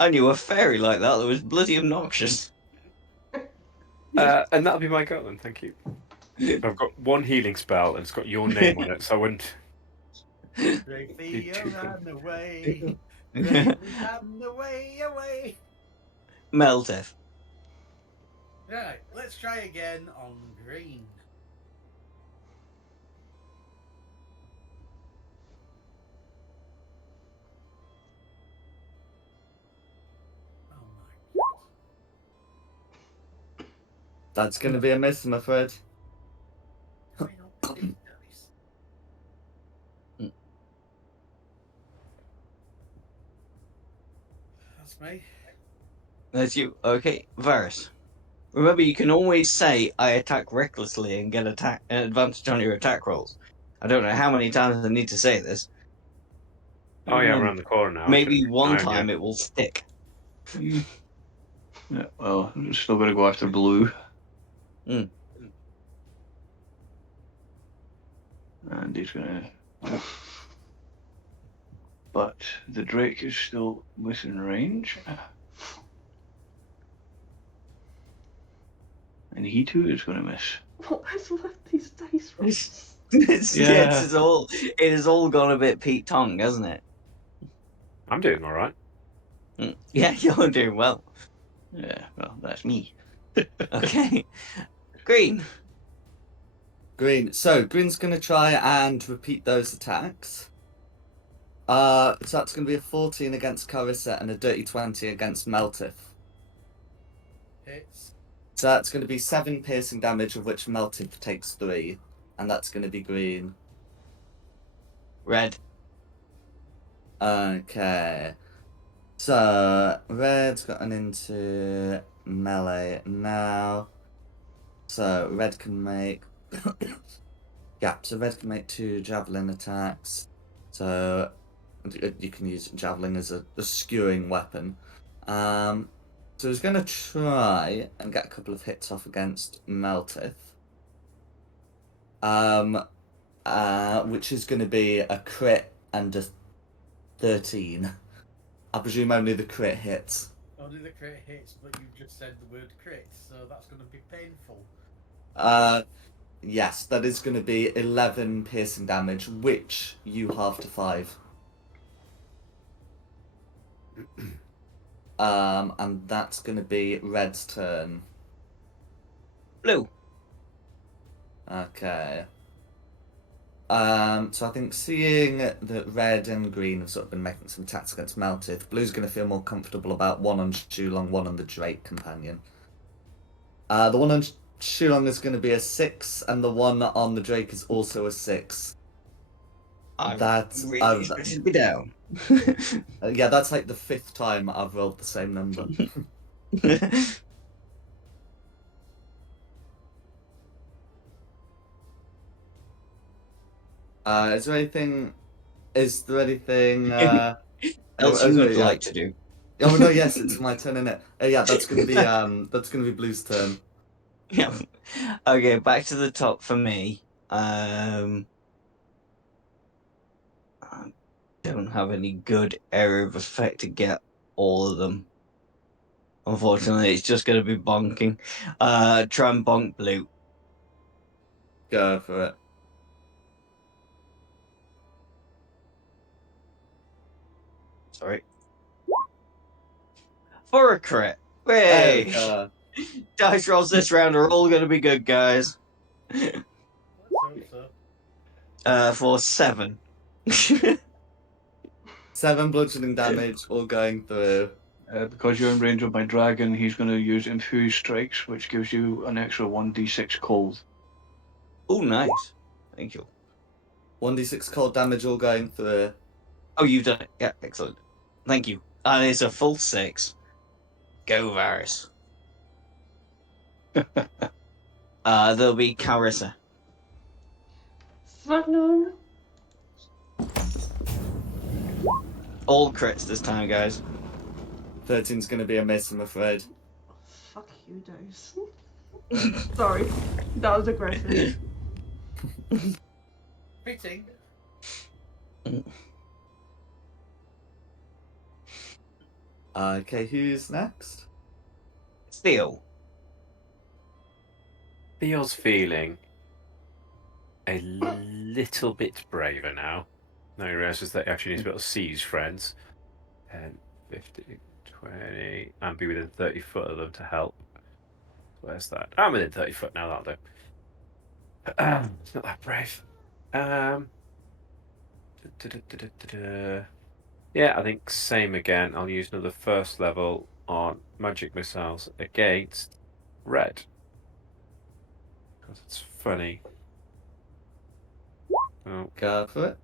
I knew a fairy like that was bloody obnoxious. And that'll be my go then, thank you. I've got 1 healing spell and it's got your name on it, so I wouldn't. Bravely Did you- run away. Bravely run away. Melteth. Right, let's try again on green. Oh my god. That's going to be a miss, I'm afraid. Why not big dice? That's me. That's you. Okay, Varus. Remember, you can always say, I attack recklessly and get an advantage on your attack rolls. I don't know how many times I need to say this. Oh yeah, I'm Um, around the corner now. I Maybe should've one kept an eye on time you. it will stick. Yeah, well, I'm still going to go after blue. Mm. And he's going to. But the Drake is still within range. And he too is going to miss. What has left these dice rolls? Yeah. It has all gone a bit Pete Tong, hasn't it? I'm doing all right. Yeah, you're doing well. Yeah, well, that's me. Okay. Green. Green. So, Green's going to try and repeat those attacks. So that's going to be a 14 against Carissa and a dirty 20 against Meltith. Hits. So that's going to be 7 piercing damage, of which Meltith takes 3. And that's going to be green. Red. Okay. So, Red's gotten into melee now. So, Red can make... yeah, so Red can make 2 javelin attacks. So, you can use javelin as a skewing weapon. So he's going to try and get a couple of hits off against Meltith. Which is going to be a crit and a 13. I presume only the crit hits. Only the crit hits, but you just said the word crit, so that's going to be painful. Yes, that is going to be 11 piercing damage, which you halve to 5. And that's going to be Red's turn. Blue. Okay. So I think seeing that Red and Green have sort of been making some attacks against Meltith, Blue's going to feel more comfortable about 1 on Shulong, 1 on the Drake companion. The 1 on Shulong is going to be a 6, and the 1 on the Drake is also a 6. That's really expected me down. yeah, that's like the 5th time I've rolled the same number. Is there anything? Else you would like to do? Oh no, yes, it's my turn, isn't it? Yeah, that's gonna be Blue's turn. Yeah. Okay, back to the top for me. I don't have any good area of effect to get all of them. Unfortunately, it's just going to be bonking. Try and bonk Blue. Go for it. Sorry. For a crit. There we Hey! go. Dice rolls this round are all going to be good, guys. Let's hope so. For 7. 7 bludgeoning damage, all going through. Because you're in range of my dragon, he's going to use Infused Strikes, which gives you an extra 1d6 cold. Oh, nice. Thank you. 1d6 cold damage, all going through. Oh, you've done it. Yeah, excellent. Thank you. And it's a full 6. Go, Varys. There'll be Carissa. Magnum. All crits this time, guys. 13's going to be a miss, I'm afraid. Fuck you, dice. Sorry, that was aggressive. Fitting. Okay, who's next? Theo. Theo's feeling a little bit braver now. Now he realizes that he actually needs to be able to see his friends. 10, 15, 20, and be within 30 foot of them to help. Where's that? I'm within 30 foot now, that'll do. It's not that brave. Yeah, I think same again. I'll use another first level on magic missiles against red. Because it's funny. Oh. Go for it.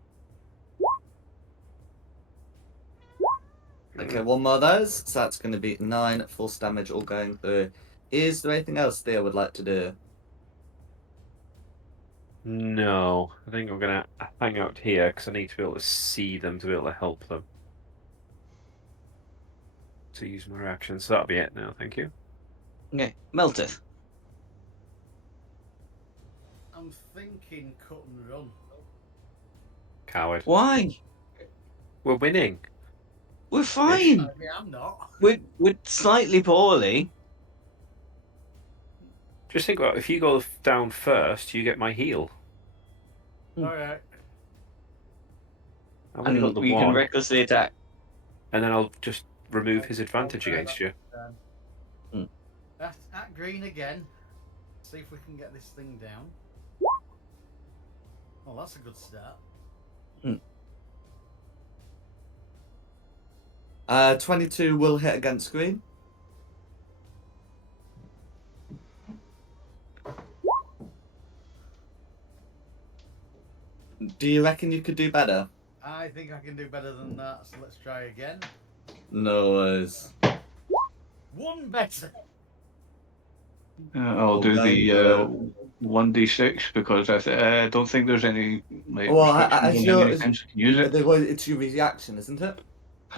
Okay, one more of those. So that's going to be 9 force damage all going through. Is there anything else Theo would like to do? No, I think I'm gonna hang out here because I need to be able to see them to be able to help them. To use my reaction, so that'll be it now. Thank you. Okay, Melteth. I'm thinking cut and run. Coward. Why? We're winning. We're fine. I mean, I'm not. We're slightly poorly. Just think about if you go down first, you get my heal. Alright. I've only got And the we one, can recklessly attack. and then I'll just remove his advantage against you. At green again. See if we can get this thing down. Well, that's a good start. 22 will hit against green. Do you reckon you could do better? I think I can do better than that, so let's try again. No worries. One better. I'll do the 1d6 because I don't think there's any restrictions on how many times you can use it. It's your reaction, isn't it?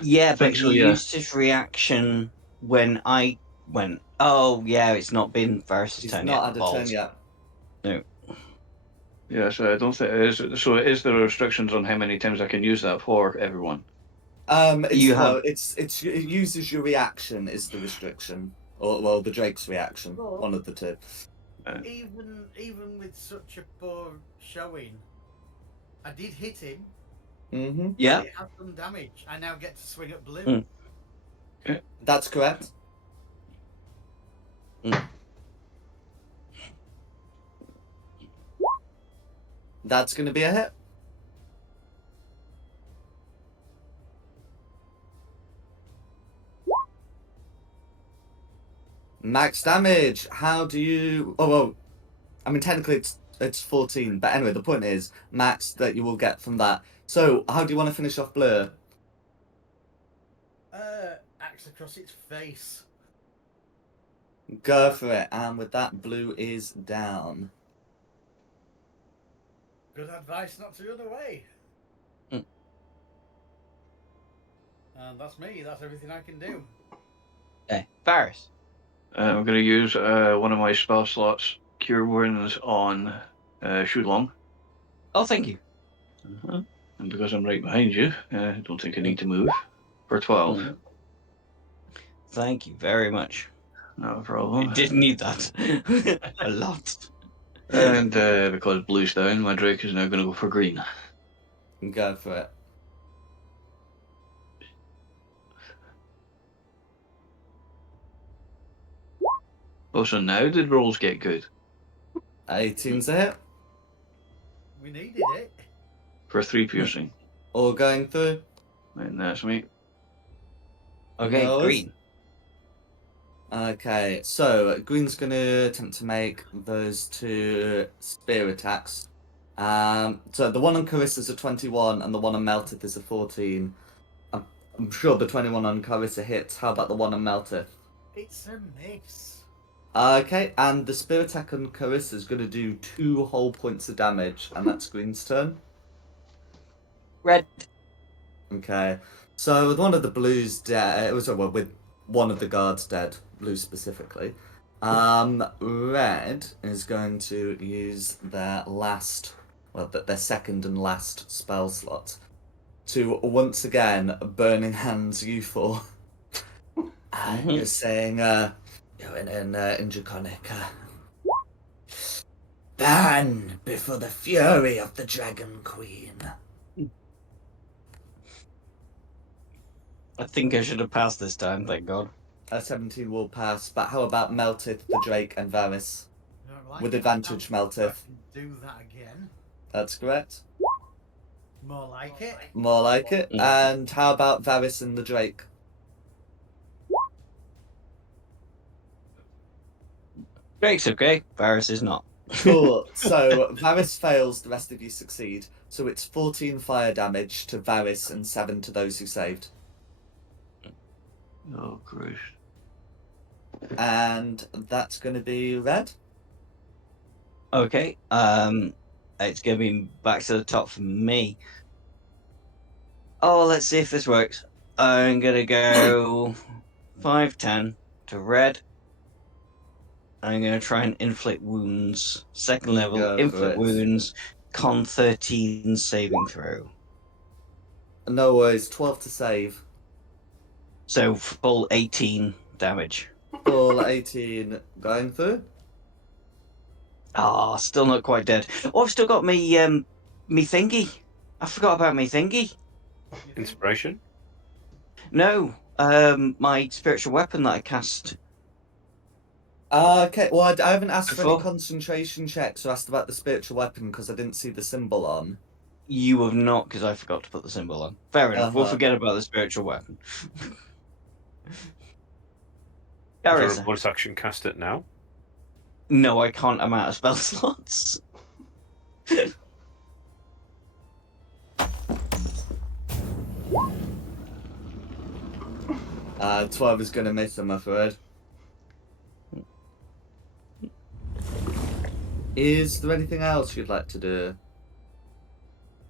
Yeah, but so, he yeah. used his reaction when I went. Oh, yeah, it's not been Varys' He's turn not yet. had a Balls. turn yet. No. Yeah, so I don't think it is. So is there restrictions on how many times I can use that for everyone? It have- it uses your reaction is the restriction, or well, the Drake's reaction, Oh. one of the two. Even with such a poor showing, I did hit him. Mm-hmm. Yeah. It had some damage. I now get to swing at blue. That's correct. That's going to be a hit. Max damage. How do you? Oh well, I mean technically it's 14, but anyway, the point is max that you will get from that. So how do you want to finish off Blur? Axe across its face. Go for it. And with that, Blue is down. Good advice not to run away. And that's me. That's everything I can do. Okay, Varys. I'm going to use one of my spell slots, Cure Wounds, on Shulong. Oh, thank you. And because I'm right behind you, I don't think I need to move. For 12. Thank you very much. No problem. I did need that. A lot. And because Blue's down, my Drake is now going to go for green. Go for it. Oh, so now the rolls get good. 18's a hit. We needed it. For 3 piercing. All going through. And that's me. Okay, No, green. Okay, so Green's going to attempt to make those 2 spear attacks. So the one on Carissa is a 21, and the one on Meltith is a 14. I'm sure the 21 on Carissa hits. How about the one on Meltith? It's a miss. Okay, and the Spirit Attack on Carissa is going to do 2 whole points of damage, and that's Green's turn. Red. Okay, so with one of the blues dead, with one of the guards dead, blue specifically, red is going to use their second and last spell slot to once again Burning Hands you four. You're saying, you're in Draconic. Ban before the fury of the Dragon Queen. I think I should have passed this time, thank God. 17 will pass, but how about Meltith, the Drake, and Varys? Don't like With that. advantage, I Meltith. can do that again. That's correct. More like it. More like it. Yeah. And how about Varys and the Drake? Drake's okay, Varys is not. Cool. So Varys fails, the rest of you succeed. So it's 14 fire damage to Varys and 7 to those who saved. Oh, Christ. And that's going to be red. Okay, it's gonna be back to the top for me. Oh, let's see if this works. I'm gonna go 5-10 to red. I'm gonna try and inflict wounds. Second level, Go for inflict it. wounds, con 13 saving throw. No worries, 12 to save. So full 18 damage. Full 18 going through. Ah, still not quite dead. Oh, I've still got me me thingy. I forgot about me thingy. Inspiration? No, my spiritual weapon that I cast. Okay, well, I haven't asked for any Before? concentration checks or asked about the spiritual weapon because I didn't see the symbol on. You have not, because I forgot to put the symbol on. Fair enough. We'll Uh-huh. forget about the spiritual weapon. Is there a Garrison. bonus action cast it now? No, I can't. I'm out of spell slots. 12 is going to miss, I'm afraid. Is there anything else you'd like to do?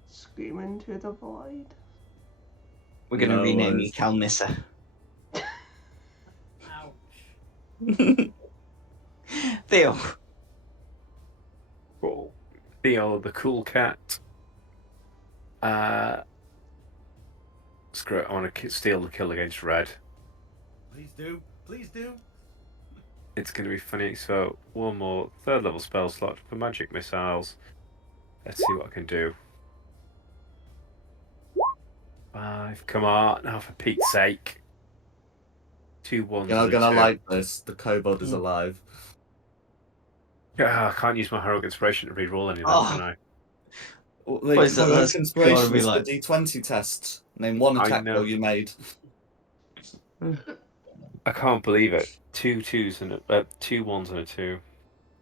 Scream into the void. We're going to No rename worries. you Calmissa. Ouch. Theo. Cool. Theo, the cool cat. Screw it. I want to steal the kill against red. Please do. Please do. It's going to be funny. So, one more 3rd level spell slot for magic missiles. Let's see what I can do. 5. Come on. Now, for Pete's sake. 2 ones. You're not and a going to 2. like this. The kobold is alive. I can't use my heroic inspiration to reroll any of that, Oh. can I? Like, is that? heroic That's inspiration gotta be is like- the D20 test. Name one I attack know. roll you made. I can't believe it. 2 2s and 2 1s and a 2.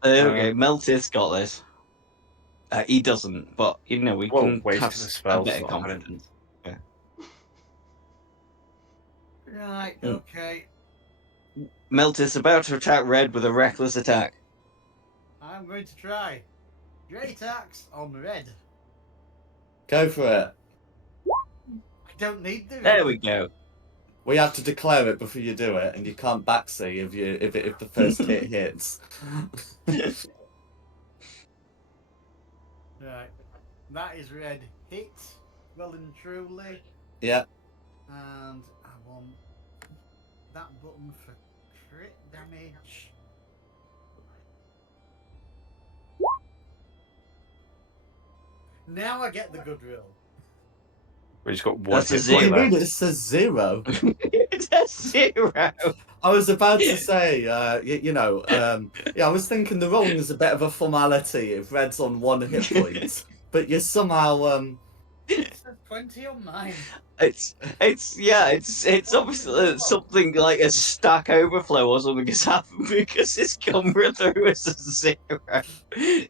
Okay, Meltith's got this. He doesn't, but you know we What a can waste have of a a spell bit of slot, confidence. Right. Mm. Okay. Meltith's about to attack red with a reckless attack. I'm going to try. Great axe on red. Go for it. I don't need the. There we go. We have to declare it before you do it, and you can't backsee if the first hit hits. Right. That is red hit. Well and truly. Yeah. And I want that button for crit damage. Now I get the good roll. We just got one That's a hit What do point you mean? left. It says 0. It's a 0. I was about to say, I was thinking the rolling is a bit of a formality if red's on 1 hit point, but you're somehow It says 20 on mine. It's obviously something like a stack overflow or something has happened because it's come through as a 0.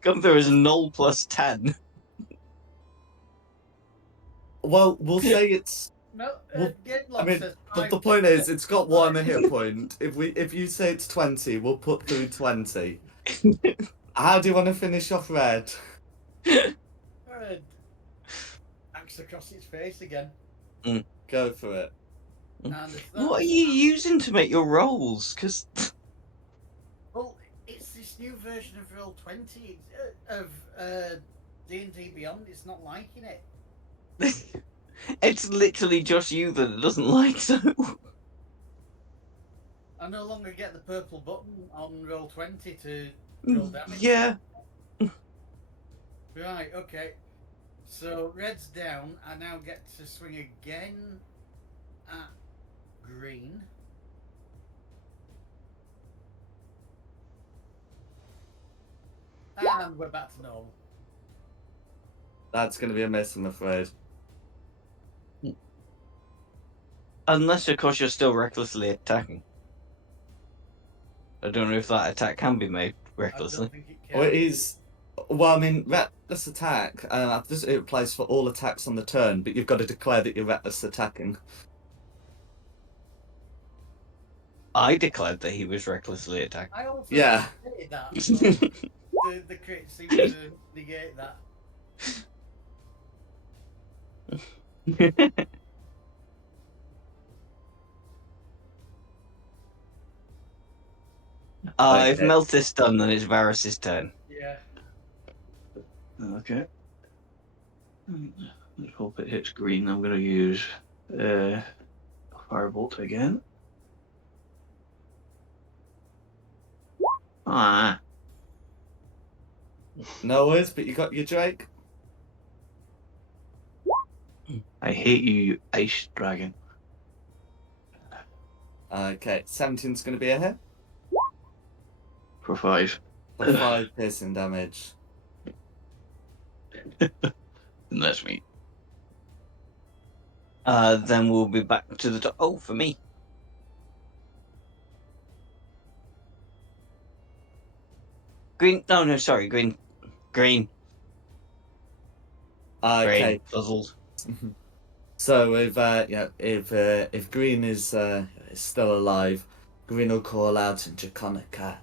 Come through as 0 plus 10. Well, we'll say it's. No, Well, game I log mean, says the point is, it's got 1 hit point. If you say it's 20, we'll put through 20. How do you want to finish off red? Axe across its face again. Go for it. And if What are that's- you using to make your rolls? Because Well, it's this new version of Roll20 of D&D Beyond. It's not liking it. it's literally just you that it doesn't like. So I no longer get the purple button on Roll20 to roll damage. yeah. Right, okay. So red's down. I now get to swing again at green. And we're back to normal. That's going to be a miss, I'm afraid. Unless, of course, you're still recklessly attacking. I don't know if that attack can be made I recklessly. don't think it can. Well, it is. Well, I mean, reckless attack. It applies for all attacks on the turn, but you've got to declare that you're reckless attacking. I declared that he was recklessly attacking. I also Yeah. negated that. So the crit seems to negate that. If Okay. Meltis done, then it's Varus's turn. Yeah. Okay. Let's hope it hits green. I'm going to use Firebolt again. Ah, No worries, but you got your Drake. I hate you, you ice dragon. Okay, 17's going to be a hit For 5. for 5 piercing damage. And that's me. Then we'll be back to the top. Oh, for me. Green. No, sorry. Green. Green. Okay. Puzzled. So if Green is still alive, Green will call out in Draconica.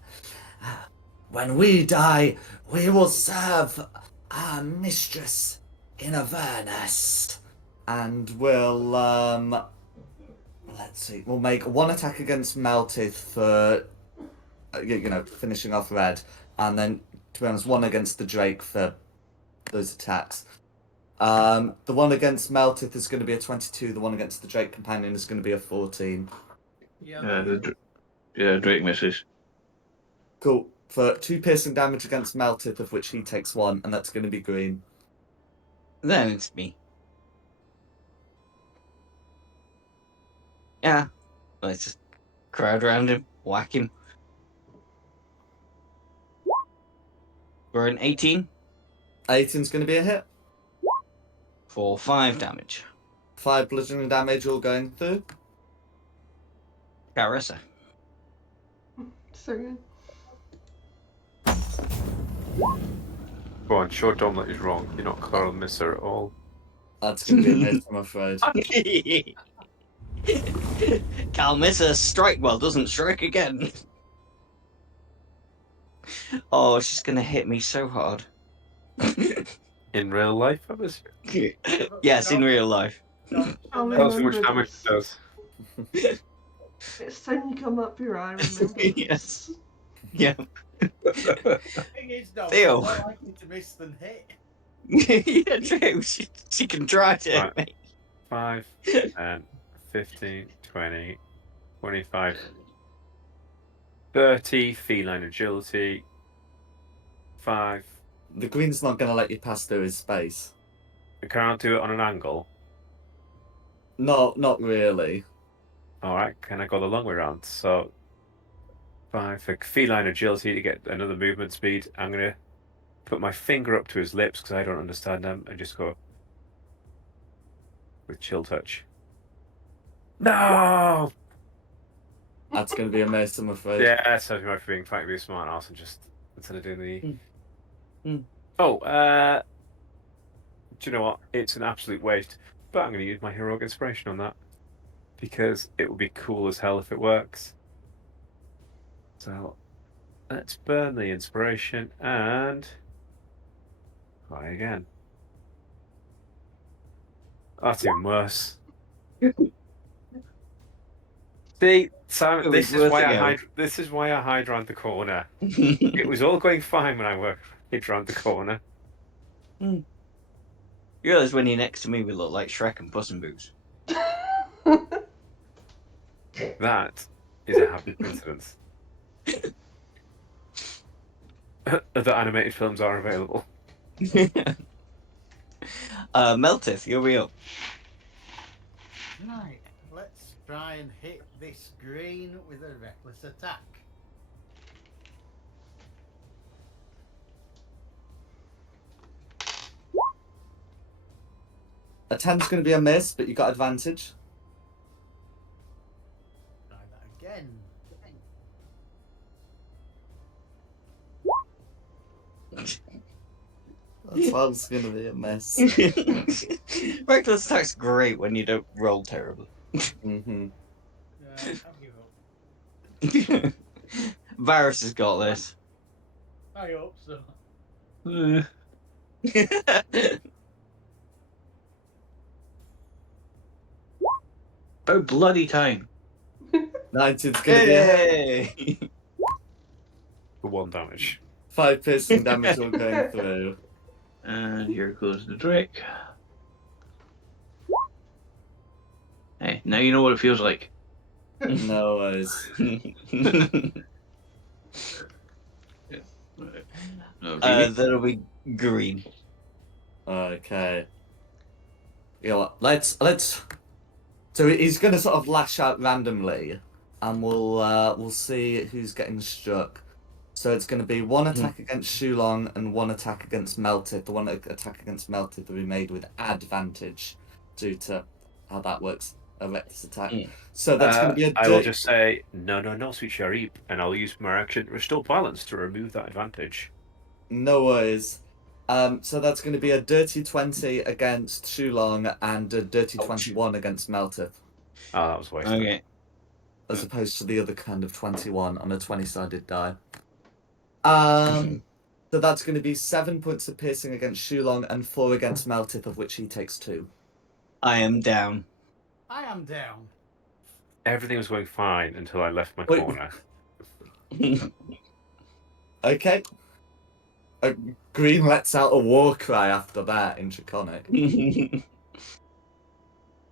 When we die, we will serve our mistress in Avernus, and we'll let's see, we'll make 1 attack against Meltith for finishing off red, and then to be honest, 1 against the Drake for those attacks. The one against Meltith is going to be a 22. The one against the Drake Companion is going to be a 14. Yeah. Drake misses. Cool. For 2 piercing damage against Meltith, of which he takes 1, and that's going to be green. Then it's me. Yeah. Let's just crowd around him, whack him. We're an 18 18's going to be a hit. for 5 damage. 5 bludgeoning damage all going through. Carissa. So good. Go on, show Dom that he's wrong. You're not Carl Misser at all. That's going to be a miss, I'm afraid. Cal misses. Strike well, doesn't strike again. Oh, she's gonna hit me so hard. In real life, I was. Yes, in real life. I'll Tell us how much remember damage it this. does. Next time you come up here, I remember. Yes. Yeah. The thing is, no, Theo. more likely to miss than hit. Yeah, true. She can try to hit Right. me. 5, 10, 15, 20, 25, 30, feline agility, 5. The green's not going to let you pass through his space. Can I do it on an angle? No, not really. Alright, can I go the long way around? So, 5 for feline agility to get another movement speed. I'm going to put my finger up to his lips because I don't understand them and just go with chill touch. No! That's going to be a miss, I'm afraid. Yeah, so you might be being frankly smart ass and just instead of doing the. Mm. Oh, do you know what? It's an absolute waste. but I'm going to use my heroic inspiration on that because it would be cool as hell if it works. So let's burn the inspiration and try again. That's even worse. See, Simon, It was this is worth why a I go. hide. This is why I hide around the corner. It was all going fine when I hid around the corner. You realise when you're next to me, we look like Shrek and Puss in Boots. That is a happy coincidence. Other animated films are available. Meltith, you're real. Right, let's try and hit this green with a reckless attack. A 10's going to be a miss, but you got advantage. Try that again. A 12's going to be a miss. Reckless attack's great when you don't roll terribly. Mm-hmm. I'll give up. Varus has got this. I hope so. About bloody time. 19's going to be a hit. Hey! For 1 damage. 5 piercing damage all going through. And here goes the Drake. Hey, now you know what it feels like. No worries. No, really? That'll be green. Okay. You know what? Let's. So he's going to sort of lash out randomly, and we'll see who's getting struck. So it's going to be 1 attack against Shulong and 1 attack against Meltith. The 1 attack against Meltith will be made with advantage due to how that works. A reckless attack. So that's going to be a. I will just say no, sweet Sharif, and I'll use my action restore balance to remove that advantage. No worries. So that's going to be a dirty 20 against Shulong and a dirty 21 against Meltith. Oh, that was wasted. Okay. As opposed to the other kind of 21 on a 20-sided die. So that's going to be 7 points of piercing against Shulong and 4 against Meltith, of which he takes 2. I am down. I am down. Everything was going fine until I left my Wait. corner. Okay. Green lets out a war cry after that in Draconic.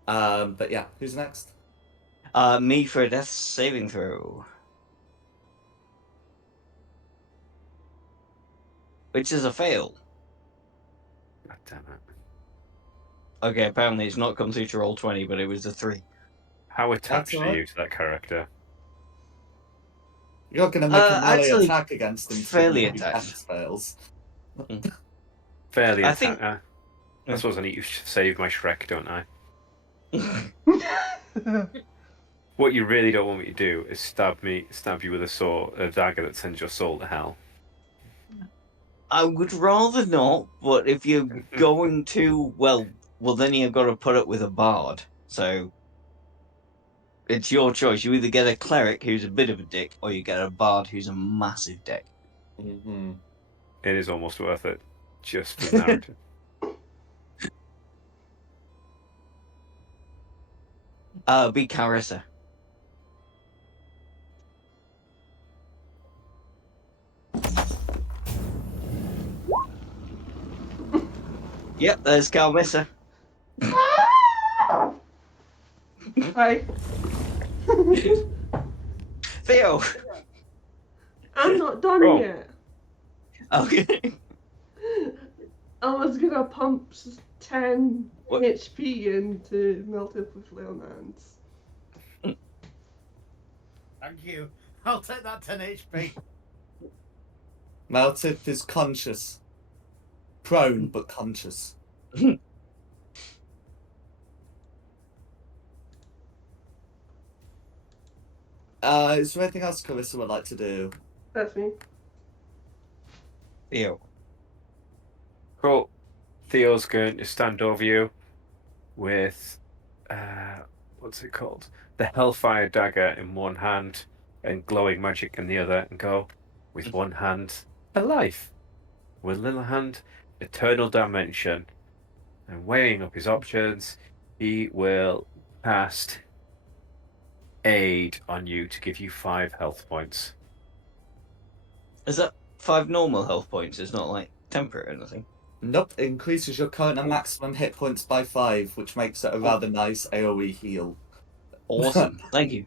But yeah, who's next? Me for a death saving throw. Which is a fail. God damn it. Okay, apparently it's not come through to roll 20, but it was a 3. How attached all are right. you to that character? You're going to make a melee actually, attack against him. fairly if he attached. casts fails. Fairly I attack. think- I suppose I need to save my Shrek, don't I? What you really don't want me to do is stab you with a dagger that sends your soul to hell. I would rather not, but if you're going to, well, then you've got to put up with a bard. So it's your choice. You either get a cleric who's a bit of a dick, or you get a bard who's a massive dick. Mm-hmm. It is almost worth it, just for the narrative. Be Carissa. Yep, there's Calmissa. Hi. Theo! I'm not done Oh. yet. Okay. I was gonna pump 10 What? HP into Melted with Leonance. Thank you. I'll take that 10 HP. Meltith is conscious. Prone, but conscious. Is there anything else Carissa would like to do? That's me. Theo. Cool. Theo's going to stand over you with what's it called? The Hellfire dagger in one hand and glowing magic in the other, and go with one hand a life, with the other hand eternal dimension. And weighing up his options, he will cast aid on you to give you 5 health points. Is that 5 normal health points? It's not like temporary or anything. Nope, it increases your current and maximum hit points by 5, which makes it a rather nice AoE heal. Awesome. Thank you.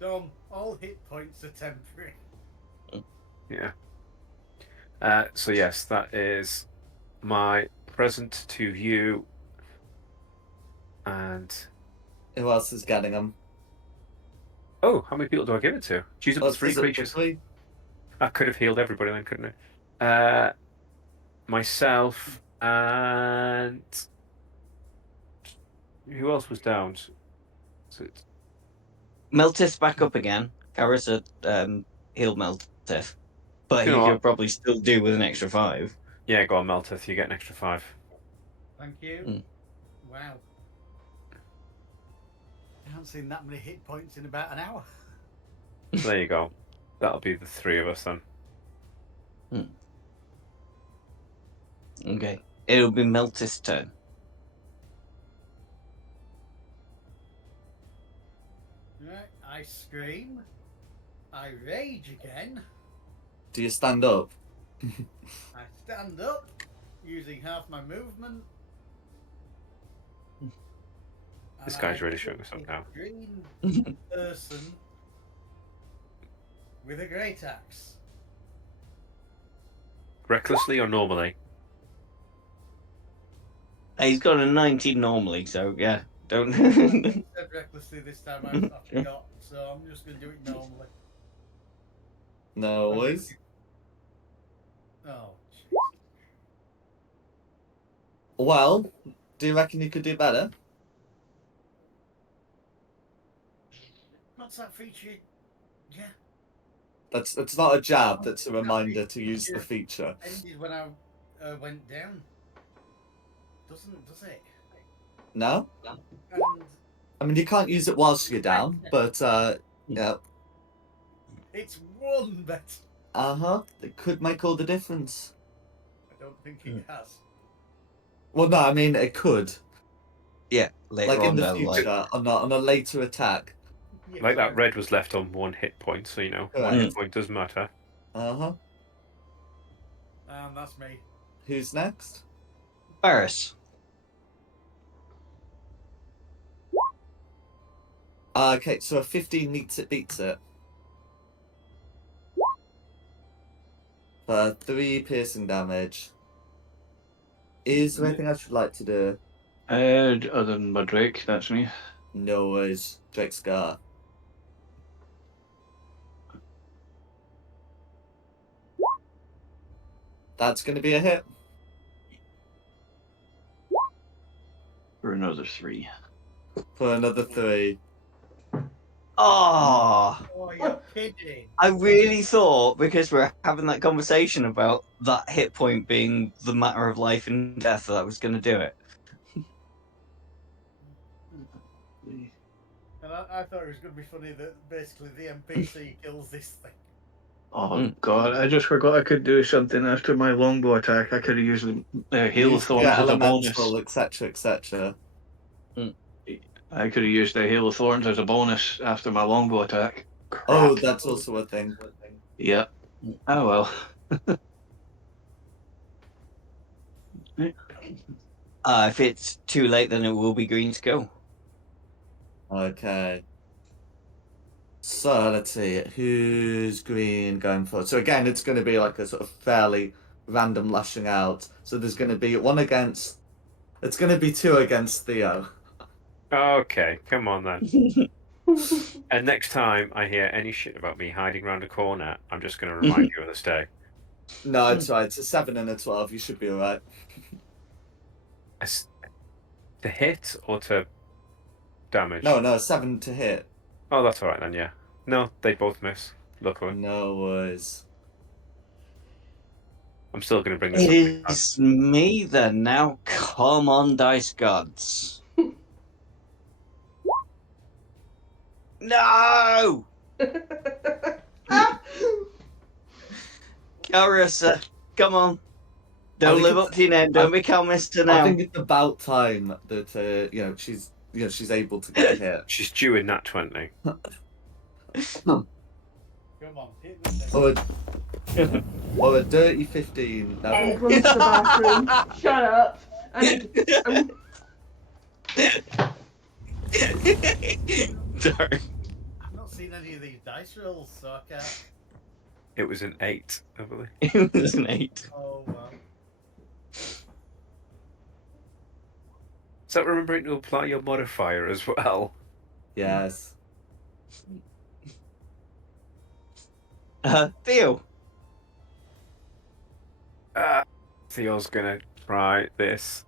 Dom, all hit points are temporary. Yeah. So yes, that is my present to you. And Who else is getting them? oh, how many people do I give it to? Choose up to 3 Is it the creatures. 3? I could have healed everybody then, couldn't I? Myself and who else was down? So Meltith back up again. Carissa healed Meltith. But You he know could what? probably still do with an extra 5. Yeah, go on, Meltith. You get an extra 5. Thank you. Mm. Wow. I haven't seen that many hit points in about an hour. So there you go. That'll be the 3 of us then. Okay. It'll be Meltith's turn. Right, I scream. I rage again. Do you stand up? I stand up, using half my movement. This and guy's I really showing hit us up this now. Green person with a great axe. Recklessly or normally? He's got a 19 normally, so yeah. Don't. I said recklessly this time. I forgot, so I'm just going to do it normally. No worries. Oh, Well, do you reckon you could do better? what's that feature? Yeah. That's not a jab, that's a reminder to use the feature. Ended when I went down. Does it? No? And I mean, you can't use it whilst you're down, but, yeah. it's one better. Uh-huh. It could make all the difference. I don't think it has. Well, no, I mean, it could. Yeah, later Like on in the down the line. future, on a later attack. Yeah, Like that red was left on 1 hit point, so you know, 1 hit point does matter. Uh-huh. That's me. Who's next? Barris. Okay, so a 15 beats it. For 3 piercing damage. Is there anything I should like to do? Other than my Drake, that's me. No worries. Drake Scar. That's going to be a hit. For another 3. For another 3. Oh, Oh, you're kidding. I really thought, because we're having that conversation about that hit point being the matter of life and death, that I was going to do it. And I thought it was going to be funny that basically the NPC kills this thing. Oh god, I just forgot I could do something after my longbow attack. I could have used Hail of Thorns as a bonus. Etc., etc. I could have used the Hail of Thorns as a bonus after my longbow attack. Crap. Oh, that's also a thing. Yeah. Oh well. If it's too late, then it will be green to go. Okay. So let's see, who's green going for? So again, it's going to be like a sort of fairly random lashing out. So there's going to be 1 against. It's going to be 2 against Theo. Okay, come on then. And next time I hear any shit about me hiding around a corner, I'm just going to remind you of this day. No, it's right. It's a 7 and a 12. You should be alright. To hit or to damage? No, 7 to hit. Oh, that's alright then, yeah. No, they both miss, luckily. No worries. I'm still going to bring this It up next time. is me then now. Come on, dice gods. No! Carissa, come on. Don't think live it's- up to your name. Don't become Mr. I Now. think it's about time that she's able to get here. She's due in that 20. Come on, hit the Or a dirty 15. No. I'm going to the bathroom. Shut up. I'm Darn. I've not seen any of these dice rolls, so I can't. It was an 8, I believe. It was an 8. Oh, well. So remembering to apply your modifier as well. Yes. Theo. Theo's gonna try this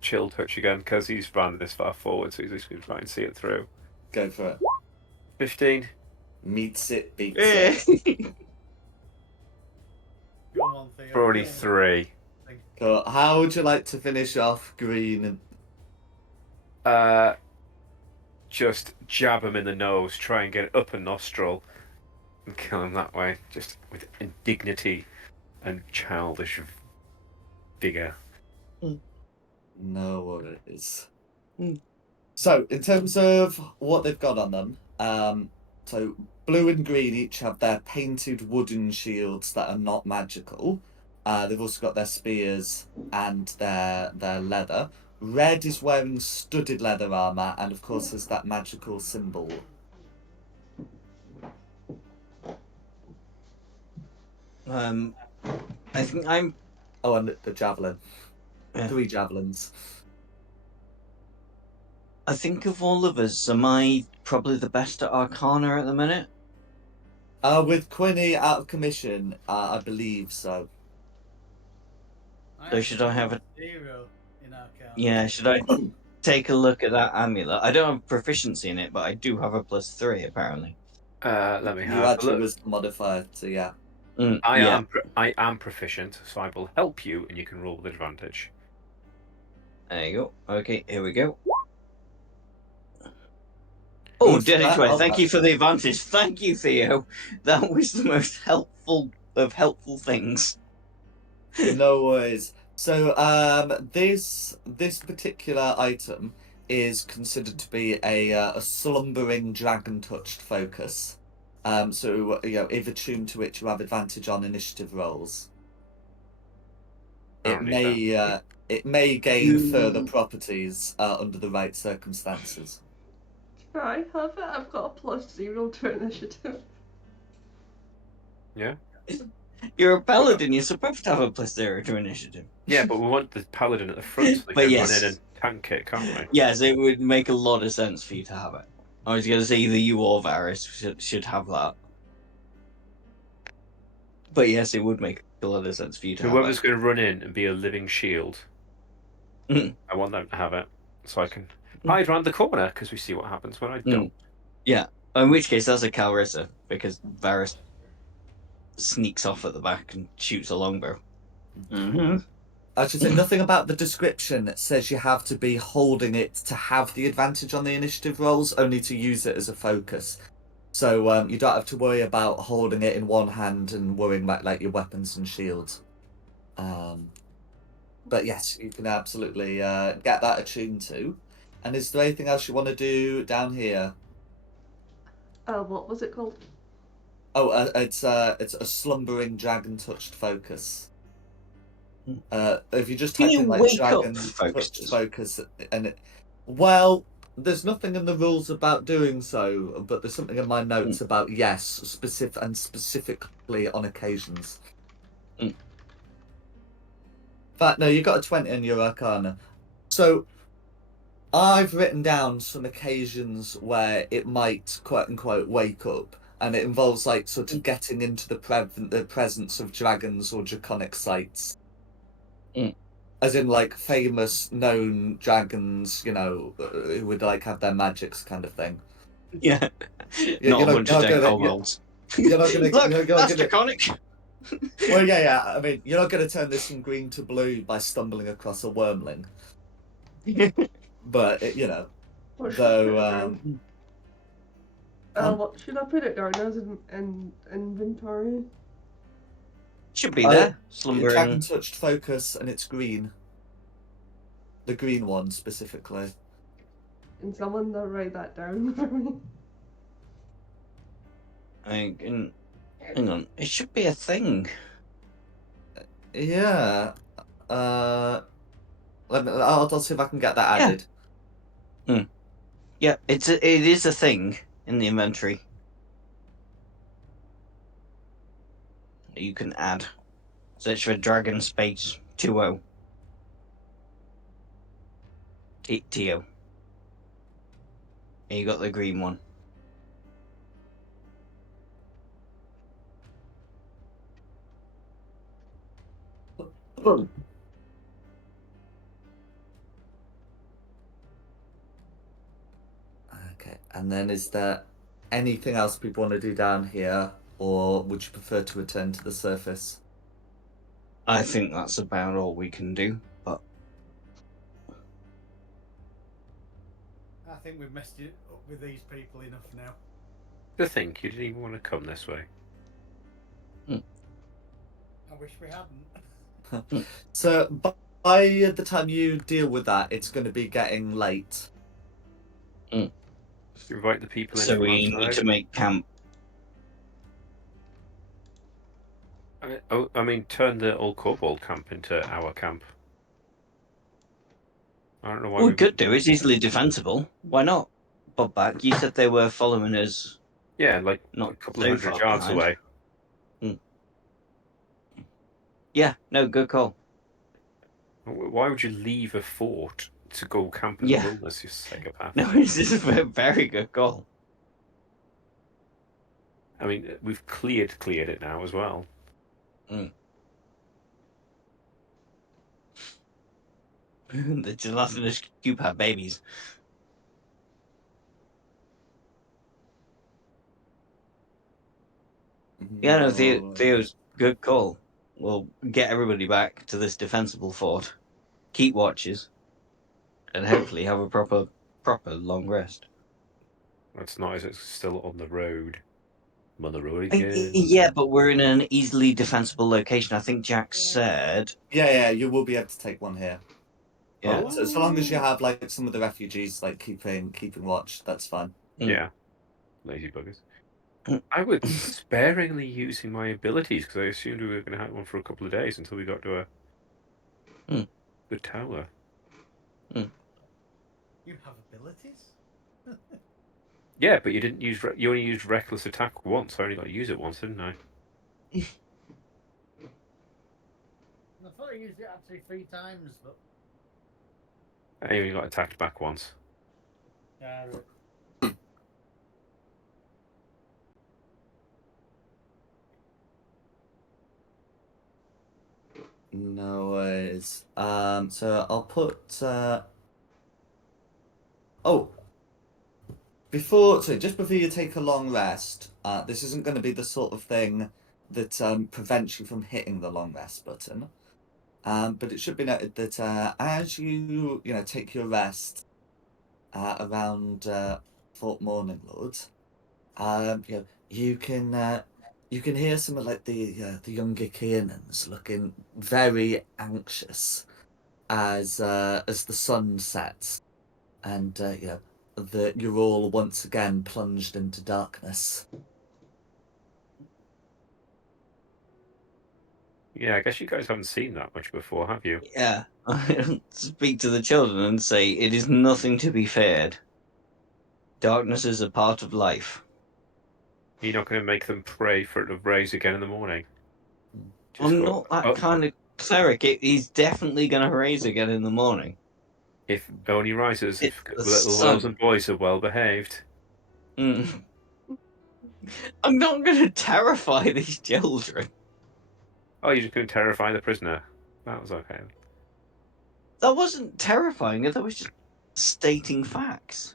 chill touch again because he's ran this far forward, so he's just gonna try and see it through. Go for it. 15. Meets it, beats Eh. it. Come on, Theo. For only come on. 3. Cool. How would you like to finish off Green? Just jab him in the nose, try and get it up a nostril, and kill him that way, just with indignity and childish vigor. No worries. Mm. So, in terms of what they've got on them, so blue and green each have their painted wooden shields that are not magical. They've also got their spears and their leather. Red is wearing studded leather armor, and of course there's that magical symbol. I think I'm. Oh, and the javelin. Yeah. 3 javelins. I think of all of us, am I probably the best at Arcana at the minute? With Quinny out of commission, I believe so. So should I have a 0 in our count? Yeah, should I take a look at that amulet? I don't have proficiency in it, but I do have a +3 apparently. Let me You have add a your look. wisdom modifier, so yeah. Yeah. I am proficient, so I will help you, and you can roll with advantage. There you go. Okay, here we go. Oh, Who's dirty that? 20. Oh, Thank you for the advantage. Thank you, Theo. That was the most helpful of helpful things. No worries. So, this particular item is considered to be a slumbering dragon-touched focus. So if attuned to it, you have advantage on initiative rolls. It may gain further properties under the right circumstances. Can I have it? I've got a +0 to initiative. Yeah? You're a paladin. You're supposed to have a +0 to initiative. Yeah, but we want the paladin at the front so they But can yes. run in and tank it, can't we? Yes, it would make a lot of sense for you to have it. I was going to say either you or Varys should have that. But yes, it would make a lot of sense for you to Whoever's have going to run in and be a living shield, Mm. I want them to have it, so I can hide around the corner, because we see what happens when I don't. Yeah, in which case that's a Calrissa, because Varys sneaks off at the back and shoots a longbow. Mm-hmm. I should say nothing about the description says you have to be holding it to have the advantage on the initiative rolls, only to use it as a focus. So you don't have to worry about holding it in one hand and worrying about like your weapons and shields. But yes, you can absolutely get that attuned to. And is there anything else you want to do down here? What was it called? Oh, it's a slumbering dragon-touched focus. If you just Can type you in like wake up dragon-touched focus, and well, there's nothing in the rules about doing so, but there's something in my notes about yes, specifically on occasions. In fact, no, you got a 20 in your Arcana. So, I've written down some occasions where it might, quote unquote, wake up, and it involves like sort of getting into the presence of dragons or draconic sites. As in, like, famous, known dragons, who would, like, have their magics kind of thing. Yeah. You're Not a not- bunch you're of not dead gonna- kobolds. You're not gonna... Look, you're that's gonna- draconic. Well, yeah. I mean, you're not going to turn this from green to blue by stumbling across a wormling. But What should I put it though, down? What should I put it down as in inventory? Should be there, slumbering. dragon touched focus, and it's green. The green one specifically. Can someone write that down for me? Hang on, it should be a thing. Yeah. I'll see if I can get that added. Yeah, it is a thing in the inventory. You can add. Search for Dragon Space 20. TO. And you got the green one. Okay, and then is there anything else people want to do down here, or would you prefer to return to the surface? I think that's about all we can do, but I think we've messed it up with these people enough now. To think you didn't even want to come this way. I wish we hadn't. So by the time you deal with that, it's going to be getting late. Invite the people in so from we outside. need to make camp. I mean, turn the old kobold camp into our camp. I don't know why What we could do is easily defensible. Why not? Bob back, you said they were following us. Yeah, like Not a couple so of hundred far yards behind. away. Yeah, no, good call. Why would you leave a fort to go camp in the wilderness, you psychopath? No, this is a very good call. I mean, we've cleared it now as well. The gelatinous cube have babies. Yeah, no, Theo's good call. We'll get everybody back to this defensible fort, keep watches, and hopefully have a proper long rest. That's not as it's still on the road. I'm on the road again. Yeah, but we're in an easily defensible location. I think Jack said. Yeah, you will be able to take one here. Yeah. So long as you have like some of the refugees like keeping watch, that's fine. Yeah, lazy buggers. I was sparingly using my abilities because I assumed we were going to have one for a couple of days until we got to the tower. You have abilities? Yeah, but you didn't use. You only used reckless attack once. I only got to use it once, didn't I? I thought I used it actually 3 times, but I only got attacked back once. right. No worries. So I'll put. Just before you take a long rest, this isn't going to be the sort of thing that prevents you from hitting the long rest button. But it should be noted that as you take your rest around Fort Morning Lord, you can hear some of like the younger Kianans looking very anxious as the sun sets, and that you're all once again plunged into darkness. Yeah, I guess you guys haven't seen that much before, have you? Yeah. Speak to the children and say it is nothing to be feared. Darkness is a part of life. You're not going to make them pray for it to rise again in the morning. I'm not that kind of cleric. He's definitely going to raise again in the morning. If only rises if It's the little sun. girls and boys are well behaved. I'm not going to terrify these children. Oh, you're just going to terrify the prisoner. That was okay. That wasn't terrifying. That was just stating facts.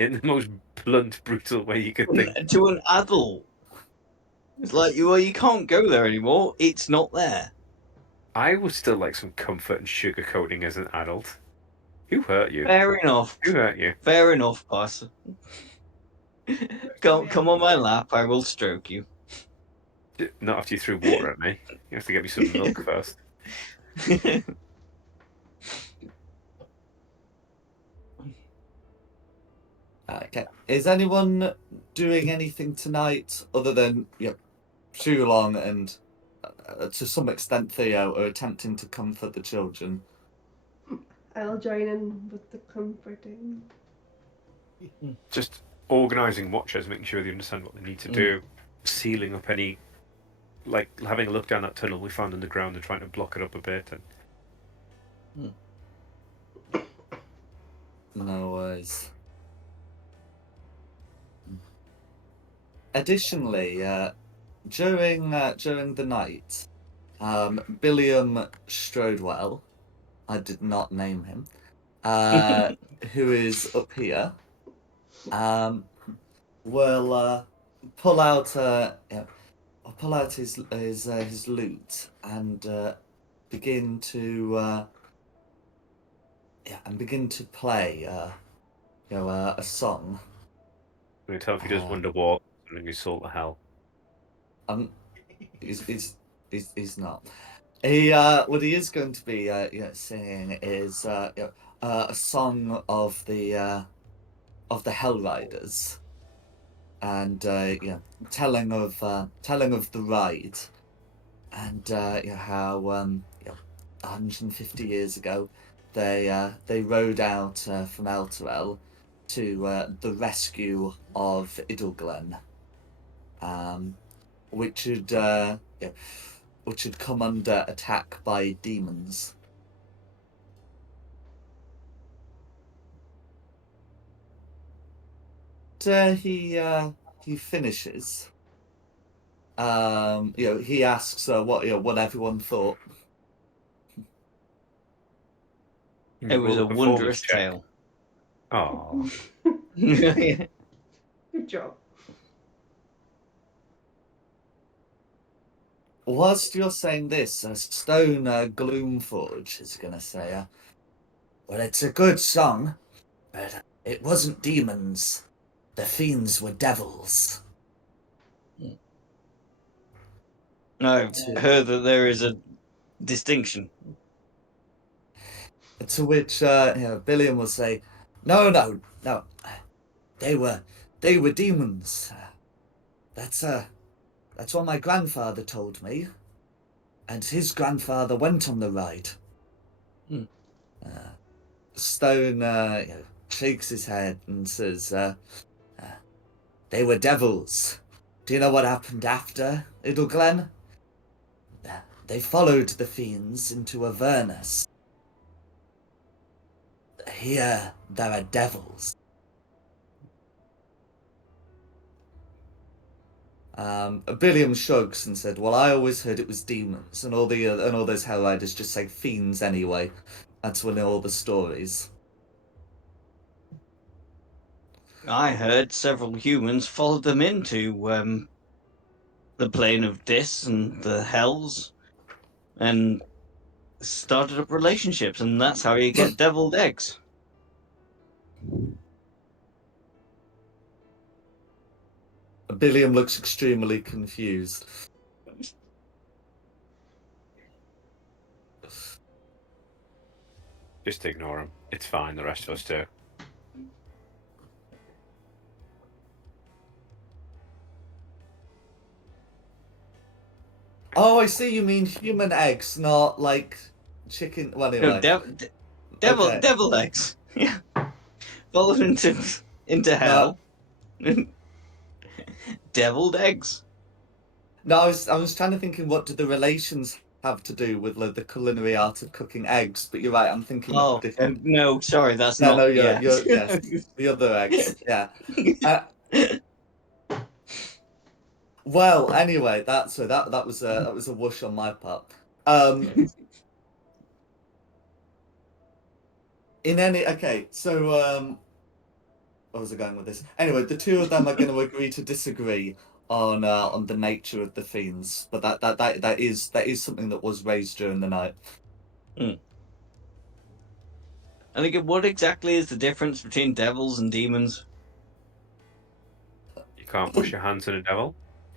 In the most blunt, brutal way you could think. To an adult. It's like, well, you can't go there anymore. It's not there. I would still like some comfort and sugarcoating as an adult. Who hurt you? Fair enough. Who hurt you? Fair enough, boss. Come on my lap. I will stroke you. Not after you threw water at me. You have to get me some milk first. Okay. Is anyone doing anything tonight other than Shulong and to some extent Theo are attempting to comfort the children? I'll join in with the comforting. Just organising watchers, making sure they understand what they need to do, sealing up any, like having a look down that tunnel we found underground and trying to block it up a bit. And No worries. Additionally, during the night, Billiam Strodwell, I did not name him, who is up here, will pull out his lute and begin to play a song. I'm going to tell him if he does Wonderwall, something you salt the hell. He's not. What he is going to be singing is a song of the Hell Riders, and telling of the ride, and how 150 years ago they rode out from Elturel to the rescue of Idleglen, which had come under attack by demons. He finishes. He asks what everyone thought. It was a wondrous tale. Oh, Good job. Whilst you're saying this, Stone Gloomforge is going to say, well, it's a good song, but it wasn't demons. The fiends were devils. I've heard that there is a distinction. To which Billiam will say, no, they were demons. That's what my grandfather told me, and his grandfather went on the ride. Stone shakes his head and says, they were devils. Do you know what happened after Idleglen? They followed the fiends into Avernus. Here there are devils. Billiam shrugs and said, well, I always heard it was demons, and all those Hell Riders just say fiends anyway. That's one of all the stories. I heard several humans followed them into the plane of Dis and the Hells, and started up relationships, and that's how you get deviled eggs. Billiam looks extremely confused. just ignore him. It's fine. The rest of us do. Oh, I see. You mean human eggs, not like chicken. Well, anyway. No, devil eggs. Yeah, followed into hell. Deviled eggs. No, I was trying to think what do the relations have to do with the culinary art of cooking eggs, but you're right. I'm thinking of different. No, sorry, that's No, not. no, you're yes, the other eggs. Yeah. Well, anyway, that was a whoosh on my part. So where was I going with this? Anyway, the two of them are going to agree to disagree on the nature of the fiends, but that is something that was raised during the night. And again, what exactly is the difference between devils and demons? You can't wash your hands in a devil.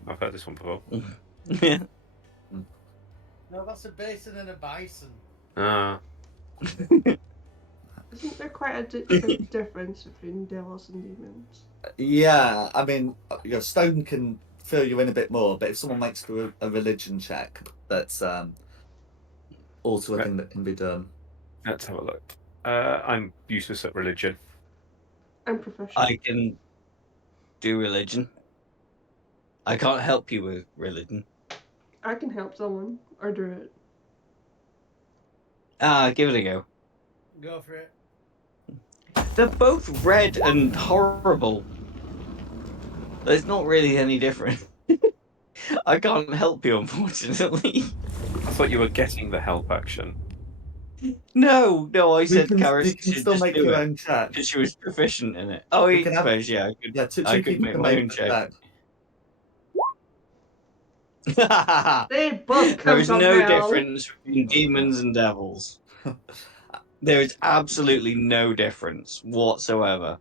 I've heard this one before. Yeah. No, that's a basin and a bison. Ah, Isn't there quite a big difference between devils and demons? Yeah, I mean, stone can fill you in a bit more, but if someone makes a religion check, that's also a Right. thing that can be done. let's have a look. I'm useless at religion. I'm proficient. I can do religion. I can't help you with religion. I can help someone or do it. Give it a go. Go for it. They're both red and horrible. There's not really any difference. I can't help you, unfortunately. I thought you were getting the help action. No, I You said can Karis should still just make do your it own check. because she was proficient in it. Oh, We I can have- suppose, yeah, Yeah, two I could people make can my make own a check. check. They both come There is from no hell. difference between demons and devils. There is absolutely no difference whatsoever.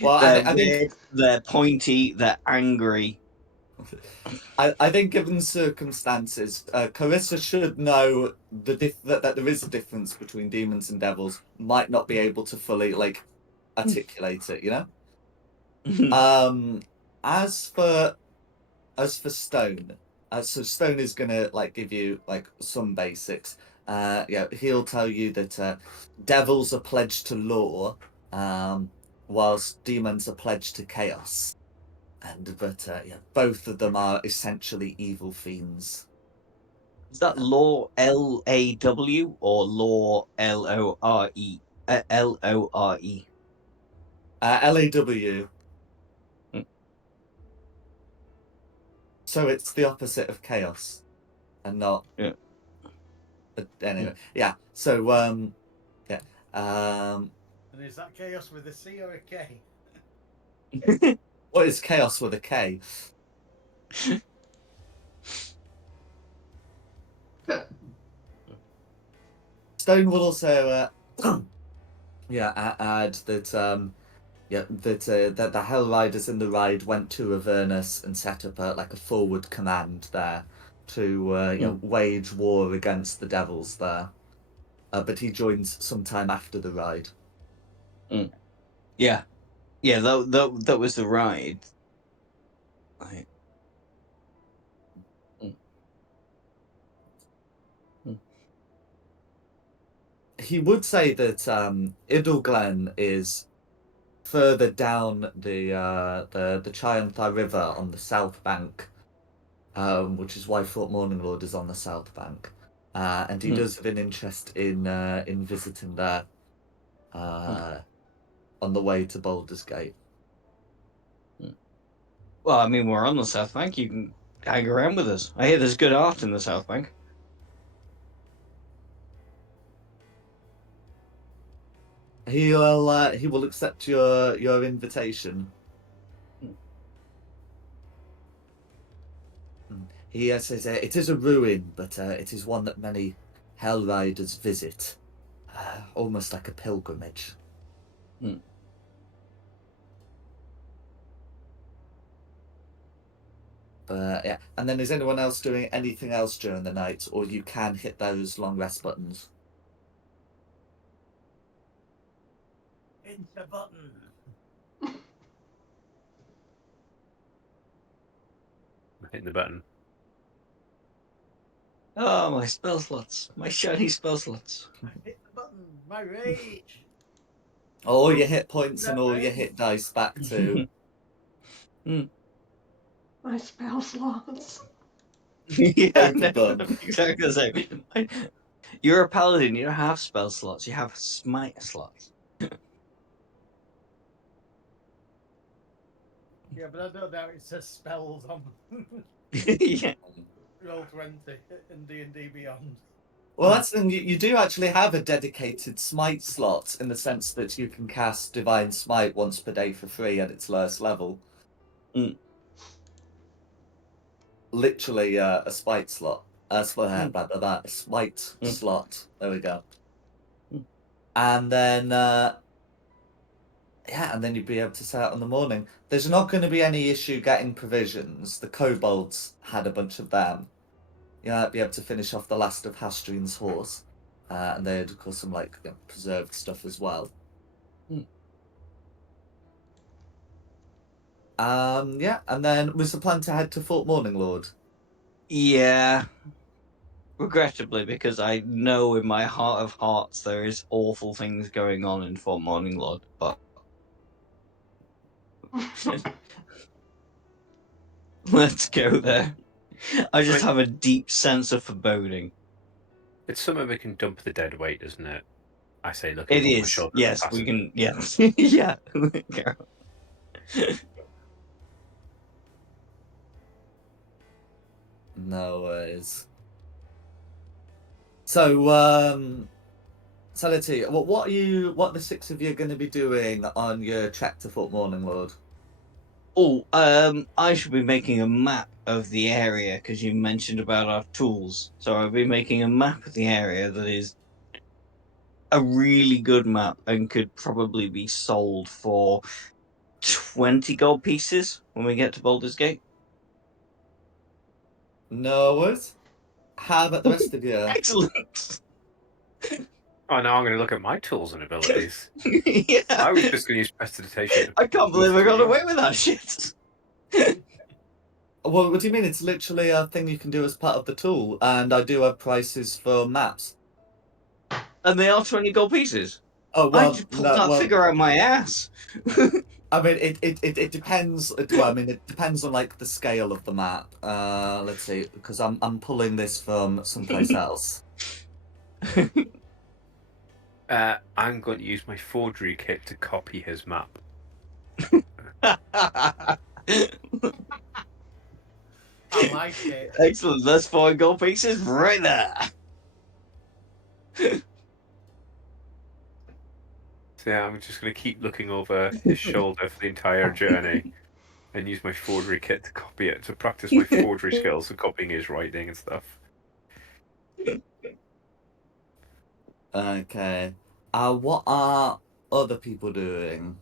Well, They're I think red, they're pointy, they're angry. I think given circumstances, Carissa should know that there is a difference between demons and devils. Might not be able to fully articulate it, you know. As for Stone, so Stone is gonna give you some basics. He'll tell you that devils are pledged to law, whilst demons are pledged to chaos. But both of them are essentially evil fiends. Is that law LAW or law LORE? LORE. LAW. Mm. So it's the opposite of chaos, and not. Yeah. Anyway, yeah. So yeah. And is that chaos with a C or a K? What is chaos with a K? Stone will also add that that the Hell Riders in the ride went to Avernus and set up a forward command there to wage war against the devils there. But he joins sometime after the ride. Yeah, that was the ride. Right. He would say that Idleglen is further down the Chianthai River on the south bank, which is why Fort Morning Lord is on the south bank, and he does have an interest in visiting there on the way to Baldur's Gate. Well, I mean, we're on the South Bank. You can hang around with us. I hear there's good art in the South Bank. He will accept your invitation. He says it is a ruin, but it is one that many Hell Riders visit, almost like a pilgrimage. But yeah, and then is anyone else doing anything else during the night, or you can hit those long rest buttons? Hit the button. Hitting the button. Oh, my spell slots. My shiny spell slots. Hit the button. My rage. All your hit points and all your hit dice back to. My spell slots. Yeah, Both of them. exactly the same. You're a paladin. You don't have spell slots. You have smite slots. Yeah, but I don't doubt it says spells on Yeah. Roll20 in D&D Beyond. Well, that's the thing. You do actually have a dedicated smite slot in the sense that you can cast Divine Smite once per day for free at its lowest level. literally a spite slot. A Hmm. spite Hmm. slot. There we go. Hmm. And then and then you'd be able to set out in the morning. There's not going to be any issue getting provisions. The kobolds had a bunch of them. You might be able to finish off the last of Hastrian's horse. And they had, of course, some preserved stuff as well. Hmm. Yeah, and then was the plan to head to Fort Morning Lord? Yeah. Regrettably, because I know in my heart of hearts there is awful things going on in Fort Morning Lord, but let's go there. I just have a deep sense of foreboding. It's somewhere we can dump the dead weight, isn't it? I say, looking It over my is. shoulder. Yes, we can. Yes. Yeah. Go. No worries. So, so let's see. What are the six of you going to be doing on your trek to Fort Morning Lord? Oh, I should be making a map of the area because you mentioned about our tools. So I'll be making a map of the area that is a really good map and could probably be sold for 20 gold pieces when we get to Baldur's Gate. No worries. How about the rest of you? Excellent. Oh, now I'm going to look at my tools and abilities. Yeah. I was just going to use prestidigitation. I can't believe I got away with that shit. Well, what do you mean? It's literally a thing you can do as part of the tool, and I do have prices for maps. And they are 20 gold pieces. Oh I well, just pulled no, that well, figure out my ass. I mean, it depends. Well, I mean, it depends on the scale of the map. Let's see, because I'm pulling this from someplace else. I'm going to use my forgery kit to copy his map. I like it. Excellent. That's 4 gold pieces right there. So yeah, I'm just going to keep looking over his shoulder for the entire journey and use my forgery kit to copy it, to practice my forgery skills of copying his writing and stuff. Okay. What are other people doing?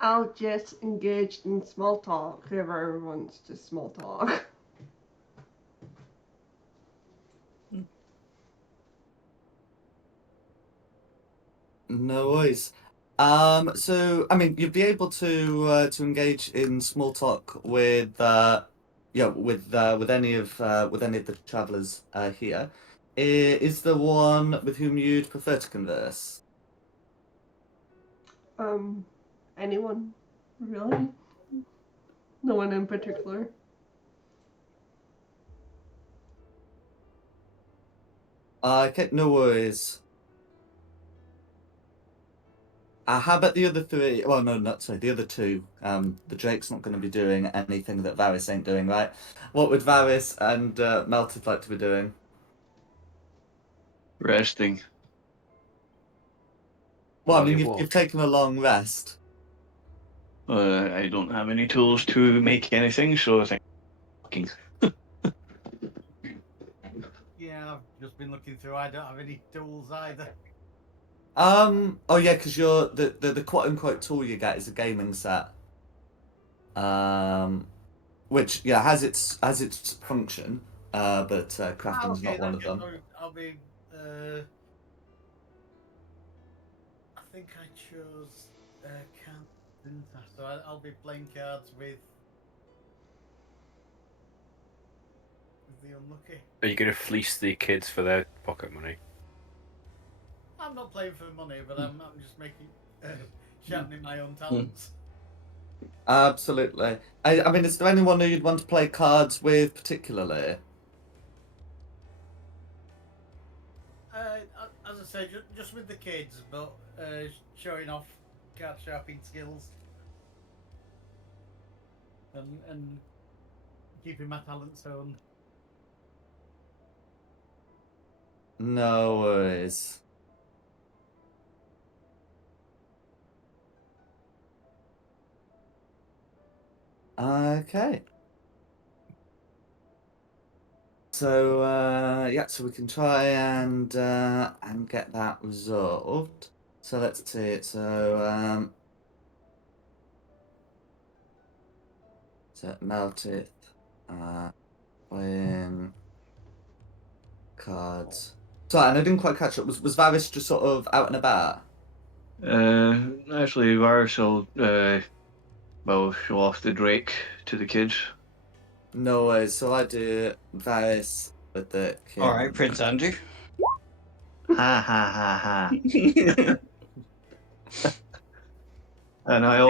I'll just engage in small talk, whoever wants to small talk. No worries. So I mean, you'd be able to engage in small talk with with any of the travelers here. Is there one with whom you'd prefer to converse? Anyone, really? No one in particular. Okay, no worries. How about the other three? Well, no, not sorry, the other two. The Drake's not going to be doing anything that Varys ain't doing, right? What would Varys and Melted like to be doing? Resting. Well, I While mean, you you've walk. taken a long rest. I don't have any tools to make anything, so I think fucking. Yeah, I've just been looking through. I don't have any tools either. Oh yeah, because you're the quote unquote tool you get is a gaming set. Um, which has its function, but crafting's Okay, not one then of them. I'll be. I think I chose cards, didn't I? So I'll be playing cards with the unlucky. Are you going to fleece the kids for their pocket money? I'm not playing for money, but I'm just making sharpening my own talents. Absolutely. I mean, is there anyone who you'd want to play cards with particularly? As I say, just with the kids, but showing off card sharpening skills and keeping my talents honed. No worries. Okay. So so we can try and get that resolved. So let's see. So melted playing cards. Sorry, and I didn't quite catch it. Was Varys just sort of out and about? Actually, Varys will show off the Drake to the kids. No worries. So I do Varys with the king. All right, Prince Andrew. Ha ha ha ha. And I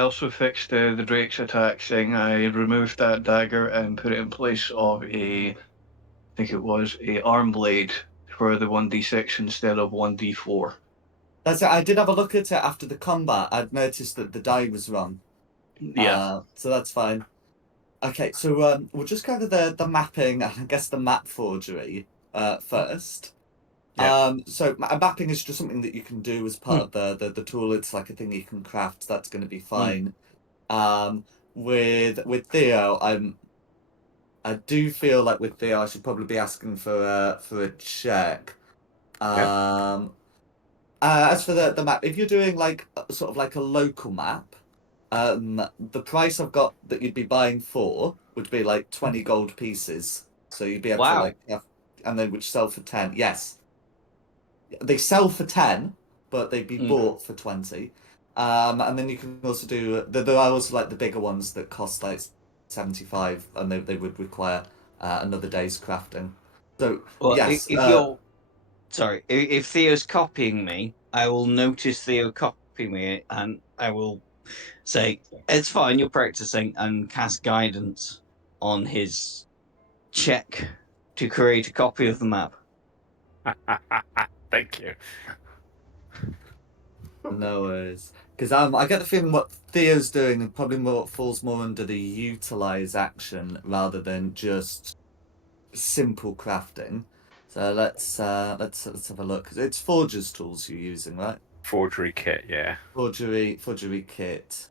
also fixed the Drake's attack thing. I removed that dagger and put it in place of I think it was a arm blade for the 1d6 instead of 1d4. That's it. I did have a look at it after the combat. I'd noticed that the die was wrong. Yeah. So that's fine. Okay, so we'll just cover the mapping and I guess the map forgery first. Yeah. So mapping is just something that you can do as part of the tool. It's like a thing you can craft. That's going to be fine. With Theo, I do feel like with Theo, I should probably be asking for a check. As for the map, if you're doing like sort of like a local map, the price I've got that you'd be buying for would be like 20 gold pieces. So you'd be able to Wow. like and then which sell for 10. Yes. They sell for 10, but they'd be bought for 20. And then you can also do there are also like the bigger ones that cost like 75 and they would require another day's crafting. So Well, yes, if you're sorry, if Theo's copying me, I will notice Theo copying me, and I will say it's fine. You're practicing, and cast guidance on his check to create a copy of the map. Thank you. no worries. Because I get the feeling what Theo's doing probably falls more under the utilize action rather than just simple crafting. So let's have a look. It's forger's tools you're using, right? Forgery kit, yeah. Forgery kit.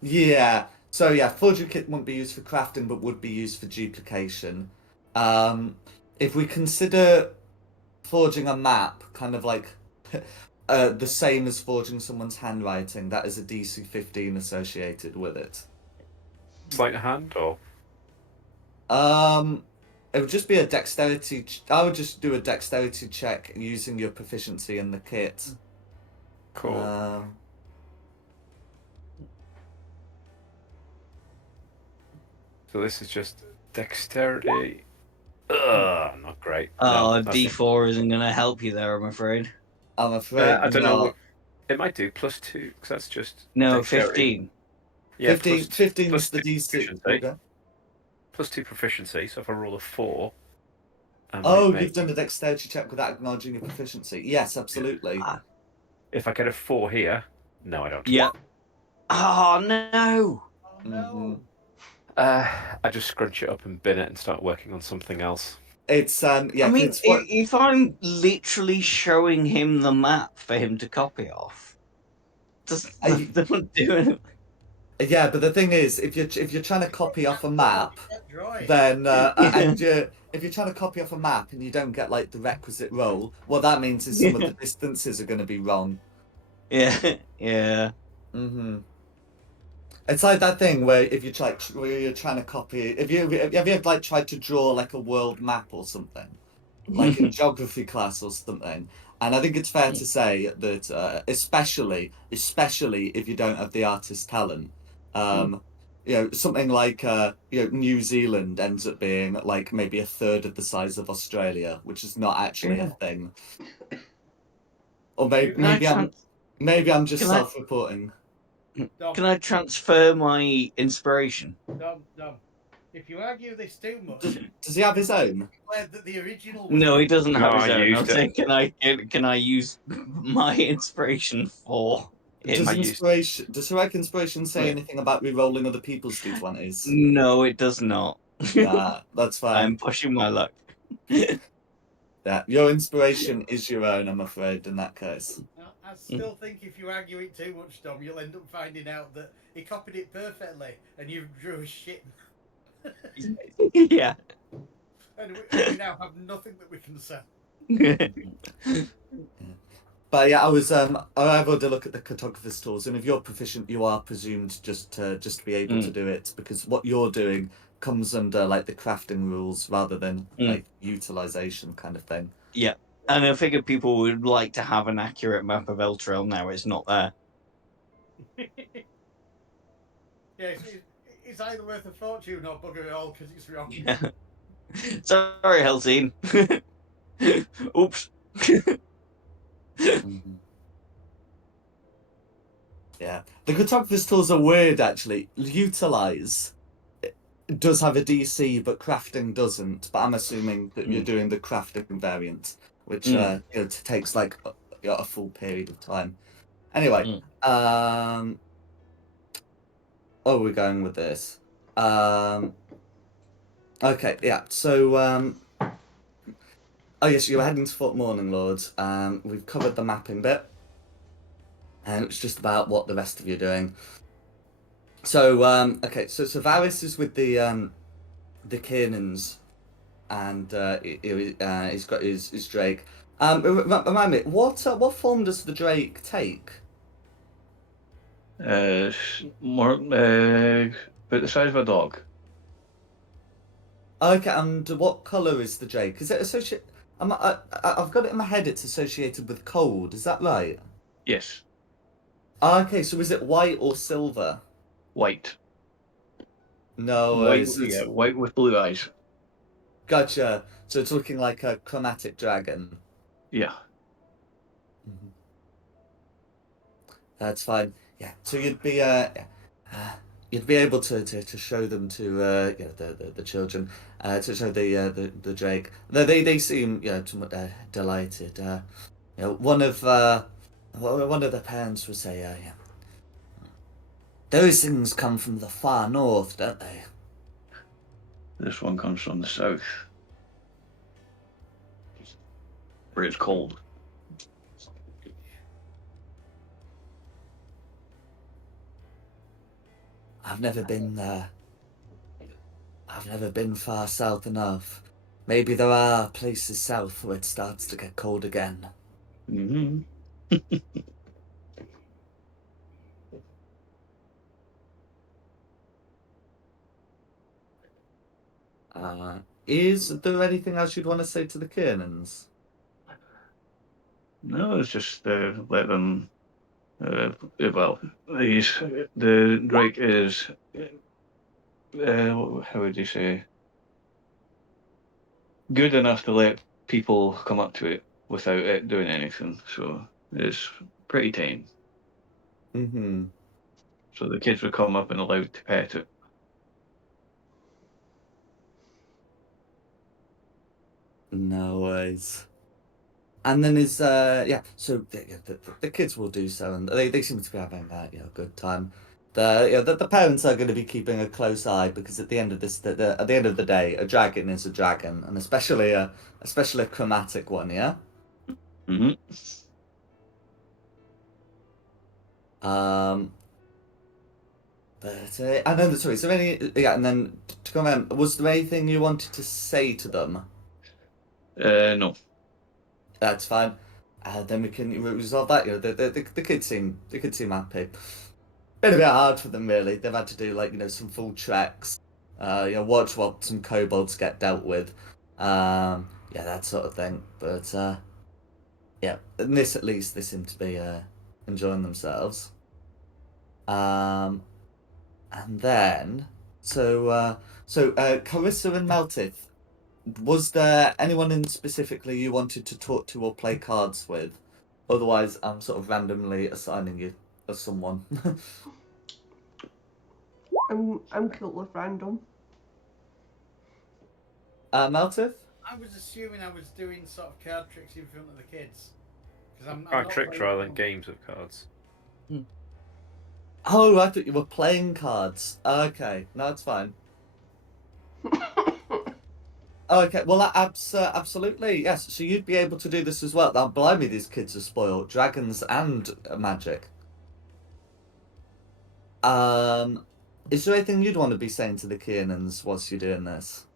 Yeah. So yeah, forgery kit won't be used for crafting, but would be used for duplication. If we consider forging a map, kind of like the same as forging someone's handwriting, that is a DC 15 associated with it. Sleight of hand, or It would just be a dexterity. I would just do a dexterity check using your proficiency in the kit. cool. So this is just dexterity. Ugh, not great. Oh, No, D4 isn't going to help you there, I'm afraid. I'm afraid I don't know. not. It might do +2 because that's just No, dexterity. 15. Yeah, 15 is the +2 DC. proficiency. Okay. +2 proficiency. So if I roll a 4, I might Oh, make... you've done a dexterity check without acknowledging your proficiency. Yes, absolutely. If I get a 4 here, no, I don't. Yeah. Oh, no. Oh no. I just scrunch it up and bin it and start working on something else. It's yeah. I mean, It's what... if I'm literally showing him the map for him to copy off, doesn't do anything. Yeah, but the thing is, if you're trying to copy off a map, Drawing. then if you're trying to copy off a map and you don't get like the requisite roll, what that means is some of the distances are going to be wrong. Yeah, yeah. It's like that thing where if you're trying to copy, have you ever like tried to draw like a world map or something, like in geography class or something? And I think it's fair to say that especially if you don't have the artist talent, something like New Zealand ends up being like maybe a third of the size of Australia, which is not actually a thing. Or maybe I'm just self-reporting. Can I transfer my inspiration? Dom. If you argue this too much, Does he have his own? that the original. No, he doesn't have No, his I own. I'm used saying, can I use my inspiration for him? Does heroic inspiration say Yeah. anything about re-rolling other people's d20s? No, it does not. Nah, that's fine. I'm pushing my luck. Yeah, your inspiration is your own, I'm afraid, in that case. I still think if you argue it too much, Dom, you'll end up finding out that he copied it perfectly and you drew a shit. Yeah. And we now have nothing that we can sell. But yeah, I had a look at the cartographer's tools, and if you're proficient, you are presumed just to be able to do it, because what you're doing comes under like the crafting rules rather than like utilization kind of thing. Yeah. And I figured people would like to have an accurate map of Elturel now it's not there. Yeah, it's either worth a fortune or bugger it all because it's wrong. Yeah. Sorry, Helsine. Oops. Mhm. Yeah, the cartographer's tools are weird actually. Utilize does have a DC, but crafting doesn't. But I'm assuming that you're doing the crafting variant, which takes like a full period of time. Anyway, oh, we're going with this. Okay, yeah. So, oh yes, you were heading to Fort Morning Lords. We've covered the mapping bit, and it's just about what the rest of you are doing. So, okay, so Varys is with the Kiernans, and he's got his Drake. Remind me, what form does the Drake take? More about the size of a dog. Okay, and what color is the Drake? Is it associated? I've got it in my head. It's associated with cold. Is that right? Yes, Okay, so is it white or silver? white. No, White, yeah, white with blue eyes. Gotcha. So it's looking like a chromatic dragon. Yeah. That's fine. Yeah. So you'd be able to show them to the children, to show the Drake. They seem somewhat delighted. One of the parents would say, yeah, those things come from the far north, don't they? This one comes from the south, where it's cold. I've never been there. I've never been far south enough. Maybe there are places south where it starts to get cold again. Mm-hmm. Is there anything else you'd want to say to the Kiernans? No, it's just let them. Well, the Drake is. How would you say? Good enough to let people come up to it without it doing anything. So it's pretty tame. Mm-hmm. So the kids would come up and allowed to pet it. No worries. And then so the kids will do so, and they seem to be having a good time. The parents are going to be keeping a close eye, because at the end of at the end of the day, a dragon is a dragon, and especially a chromatic one, yeah. Mm-hmm. But and then sorry, so and then to comment, was there anything you wanted to say to them? No. That's fine. Then we can resolve that. The kids seem happy. Been a bit hard for them, really. They've had to do some full treks. Watch while some kobolds get dealt with. That sort of thing. But yeah, in this at least they seem to be enjoying themselves. And then Carissa and Meltith. Was there anyone in specifically you wanted to talk to or play cards with? Otherwise, I'm sort of randomly assigning you as someone. I'm cool with random. Meltith? I was assuming I was doing sort of card tricks in front of the kids. Because I'm Our not tricks playing rather at than all. games of cards. Oh, I thought you were playing cards. Okay, no, that's fine. Okay, well, absolutely, yes. So you'd be able to do this as well. Now, blimey, these kids are spoiled. Dragons and magic. Is there anything you'd want to be saying to the Kiernans whilst you're doing this?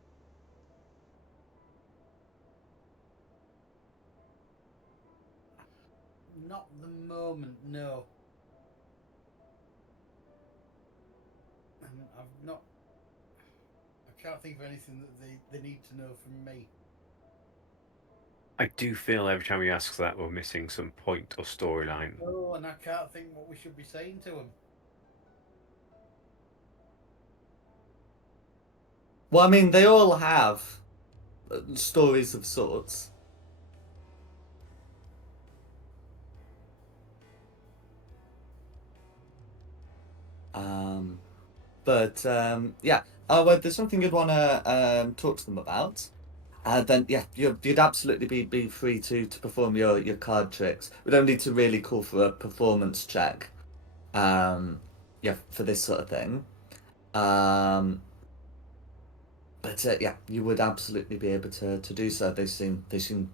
Not the moment, no. I've not. I can't think of anything that they need to know from me. I do feel every time he asks that, we're missing some point or storyline. Oh, and I can't think what we should be saying to them. Well, I mean, they all have stories of sorts. Um, yeah. Oh, well, there's something you'd want to talk to them about. Then yeah, you'd absolutely be free to perform your card tricks. We don't need to really call for a performance check. Yeah, for this sort of thing. But yeah, you would absolutely be able to do so. They seem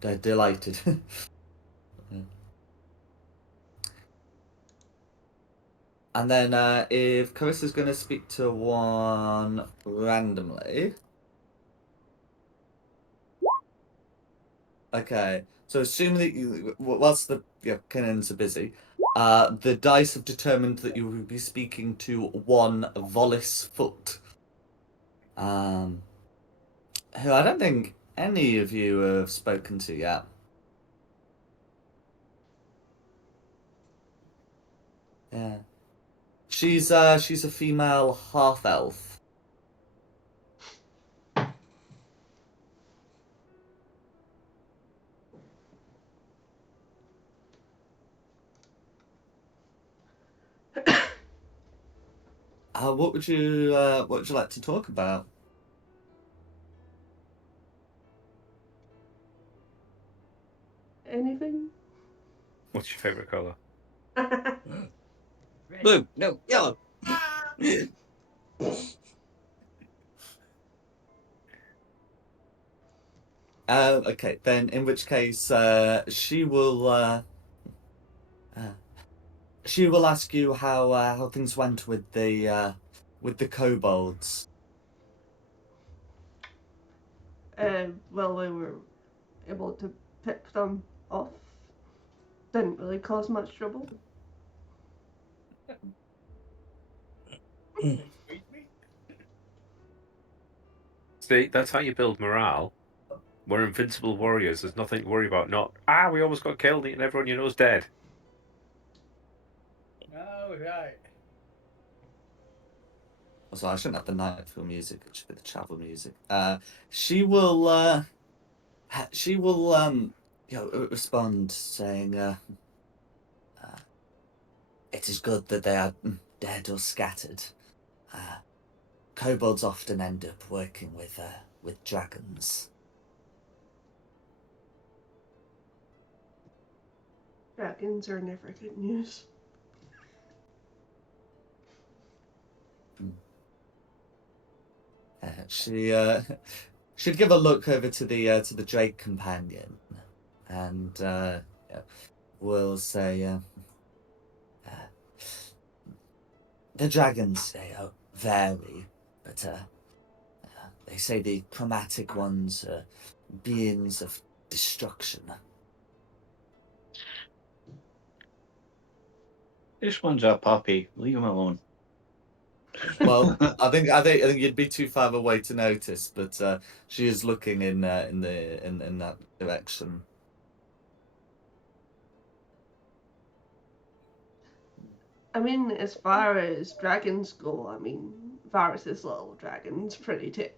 delighted. Yeah. And then if Carissa's going to speak to one randomly. Okay, so assuming that whilst the canons are busy, the dice have determined that you will be speaking to one Vollis Foot, who I don't think any of you have spoken to yet. Yeah, she's a female half elf. What would you like to talk about? Anything? What's your favourite colour? Blue, no, yellow. Okay, then in which case she will ask you how things went with the kobolds. Well, we were able to pick them off. Didn't really cause much trouble. Excuse me? See, that's how you build morale. We're invincible warriors. There's nothing to worry about. Not, we almost got killed and everyone you know's dead. Oh, right. Also, I shouldn't have the nightfall music. It should be the travel music. She will respond saying, "It is good that they are dead or scattered. Kobolds often end up working with dragons." Dragons are never good news. She'd give a look over to the Drake companion, and will say, "The dragons they vary, but they say the chromatic ones are beings of destruction." This one's a puppy. Leave him alone. Well, I think you'd be too far away to notice, but she is looking in that direction. I mean, as far as dragons go, I mean, Varus's little dragon's pretty tame.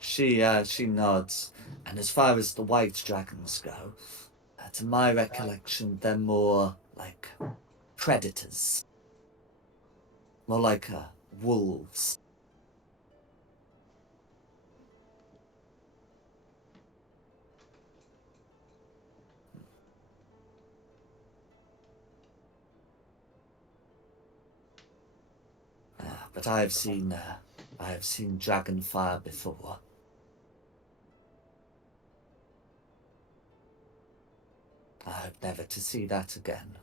She nods, and as far as the white dragons go, to my recollection, they're more like predators, more like wolves. But I have seen I have seen dragon fire before. I hope never to see that again.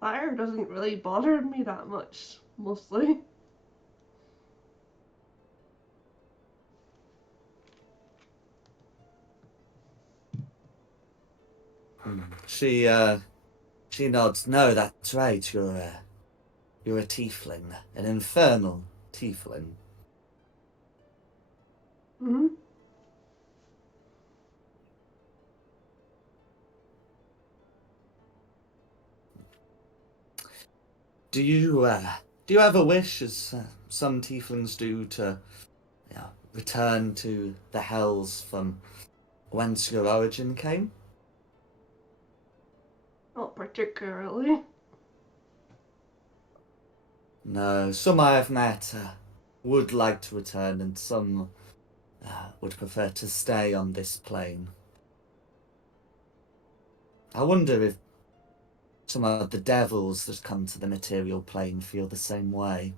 Fire doesn't really bother me that much, mostly. She nods. No, that's right. You're a tiefling, an infernal tiefling. Hmm. Do you have a wish, as some tieflings do, to return to the hells from whence your origin came? Not particularly. No, some I have met would like to return, and some would prefer to stay on this plane. I wonder if some of the devils that come to the material plane feel the same way.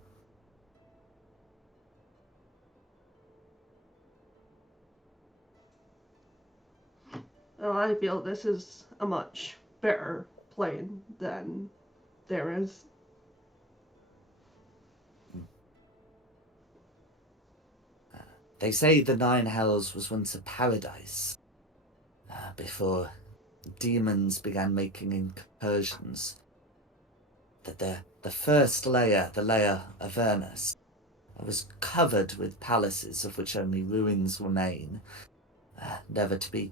Well, I feel this is a much better plane than there is. They say the Nine Hells was once a paradise before demons began making incursions. That the first layer, the layer Avernus, was covered with palaces of which only ruins remain, never to be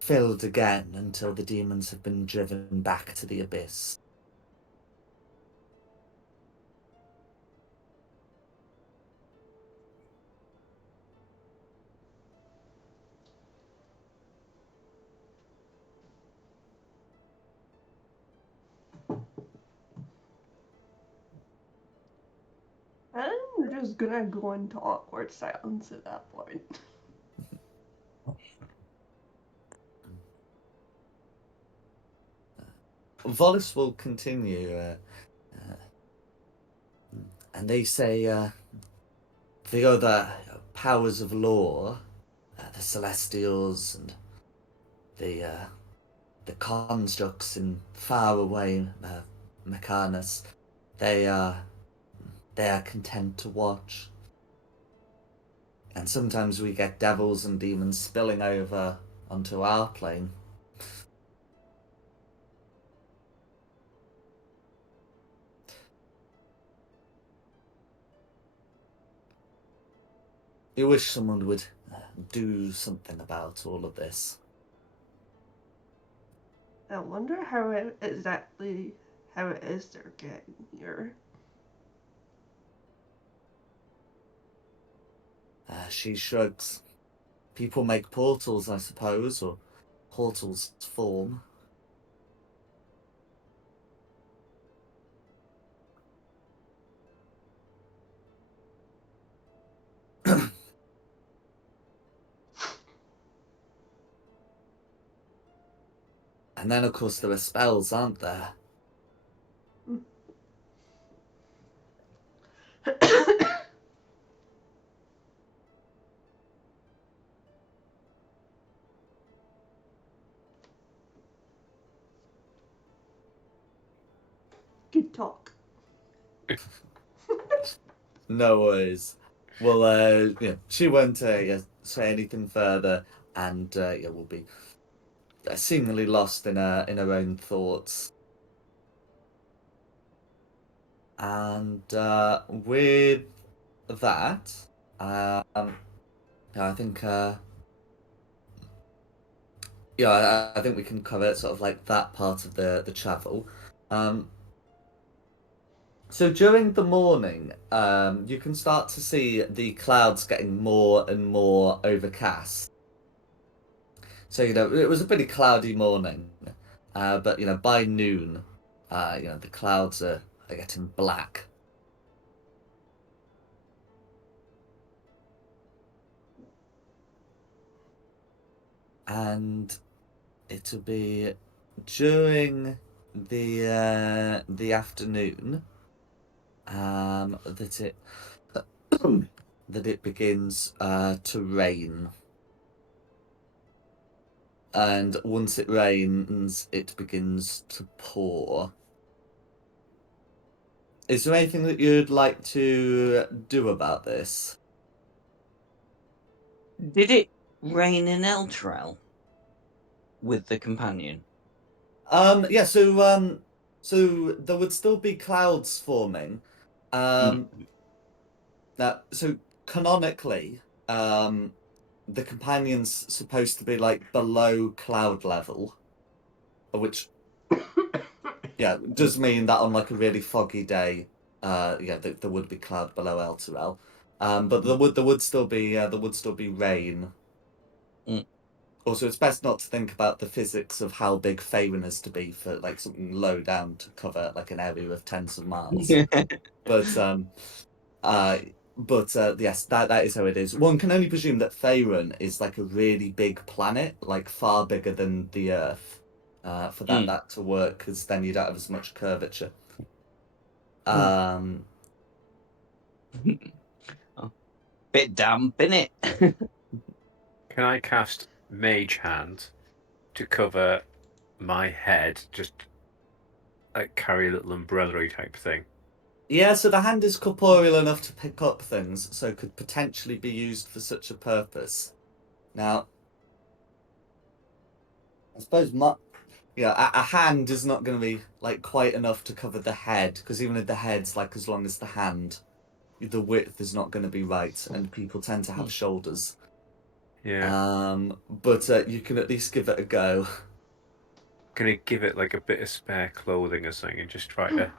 filled again until the demons have been driven back to the abyss. I'm just gonna go into awkward silence at that point. Volis will continue, and they say the other powers of law, the Celestials and the constructs in faraway Mechanus, they are content to watch. And sometimes we get devils and demons spilling over onto our plane. You wish someone would do something about all of this. I wonder how it is they're getting here. She shrugs. People make portals, I suppose, or portals form. And then, of course, there are spells, aren't there? Good talk. No worries. Well, she won't say anything further, and will be seemingly lost in her own thoughts. And with that, I think I think we can cover sort of like that part of the travel. So during the morning, you can start to see the clouds getting more and more overcast. So it was a pretty cloudy morning, but by noon, the clouds are getting black. And it'll be during the afternoon that it that it begins to rain. And once it rains, it begins to pour. Is there anything that you'd like to do about this? Did it rain in Elturel with the companion? Yeah, so there would still be clouds forming. So canonically, the companion's supposed to be like below cloud level, which does mean that on like a really foggy day, there would be cloud below Elturel. But there would still be rain. Mm. Also, it's best not to think about the physics of how big Faerun is to be for like something low down to cover like an area of tens of miles. But yes, that is how it is. One can only presume that Faerun is like a really big planet, like far bigger than the Earth, for that to work, because then you don't have as much curvature. Oh, bit damp, innit? Can I cast Mage Hand to cover my head? Just like carry a little umbrella-y type thing. Yeah, so the hand is corporeal enough to pick up things, so could potentially be used for such a purpose. Now, I suppose a hand is not going to be like quite enough to cover the head, because even if the head's like as long as the hand, the width is not going to be right, and people tend to have shoulders. Yeah. But you can at least give it a go. Gonna give it like a bit of spare clothing or something and just try to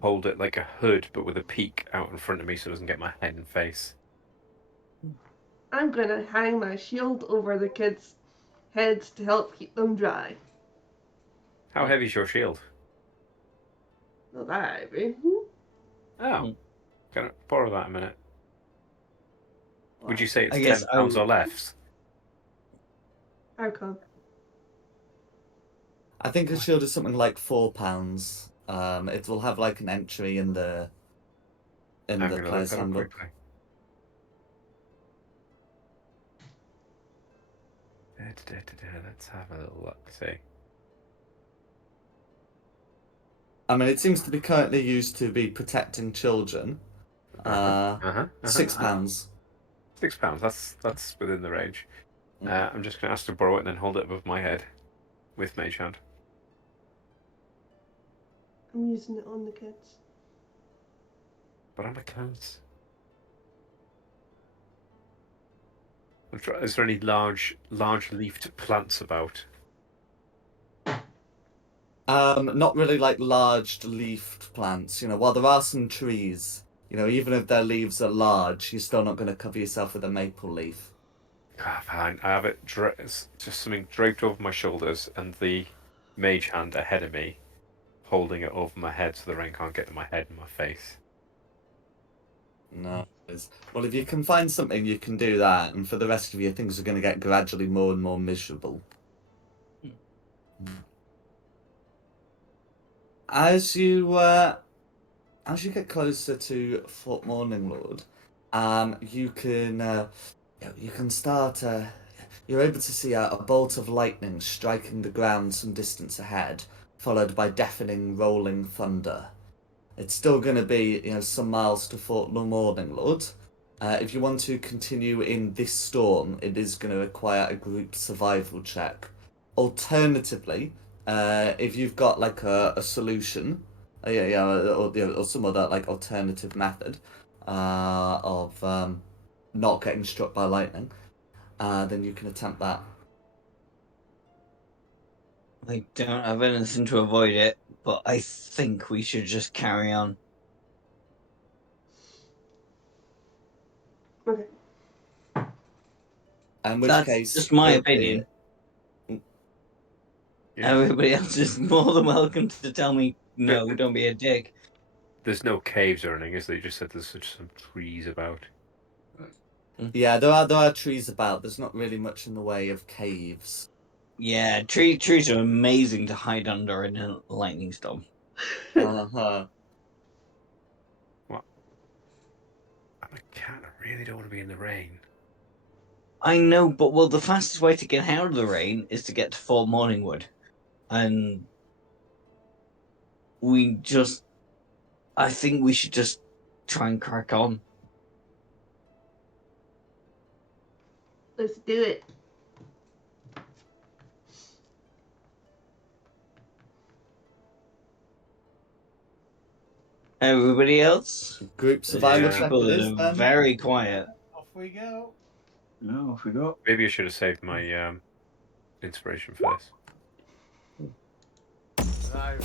hold it like a hood, but with a peak out in front of me so it doesn't get my head and face. I'm gonna hang my shield over the kids' heads to help keep them dry. How heavy's your shield? Not that heavy. Oh, can I borrow that a minute? Would you say it's I guess £10 or less? How come? I think a shield is something like £4. It will have like an entry in the I'm gonna look player's that up handbook. quickly. Let's have a little look. See. I mean, it seems to be currently used to be protecting children. £6. £6. That's within the range. I'm just gonna ask to borrow it and then hold it above my head with Mage Hand. I'm using it on the kids. But I'm a class. Is there any large leafed plants about? Not really like large leafed plants. While there are some trees, even if their leaves are large, you're still not going to cover yourself with a maple leaf. Ah, fine. I have it it's just something draped over my shoulders and the Mage Hand ahead of me, holding it over my head so the rain can't get to my head and my face. No. Well, if you can find something, you can do that, and for the rest of you, things are going to get gradually more and more miserable. As you get closer to Fort Morning Lord, you can start. You're able to see a bolt of lightning striking the ground some distance ahead, followed by deafening rolling thunder. It's still going to be, some miles to Fort Morning Lord. If you want to continue in this storm, it is going to require a group survival check. Alternatively, if you've got like a solution, or some other like alternative method of not getting struck by lightning, then you can attempt that. I don't have anything to avoid it, but I think we should just carry on. Okay. In which That's case, just my it'll be- opinion. Everybody else is more than welcome to tell me, no, don't be a dick. There's no caves or anything, is there? You just said there's some trees about. Yeah, there are trees about. There's not really much in the way of caves. Yeah, trees are amazing to hide under in a lightning storm. Uh-huh. Well, really don't want to be in the rain. I know, but well, the fastest way to get out of the rain is to get to Fort Morningwood, and I think we should just try and crack on. Let's do it. Everybody else, Group survival Yeah. check people it that is are then. very quiet. Off we go. No, off we go. Maybe I should have saved my inspiration for this. Right.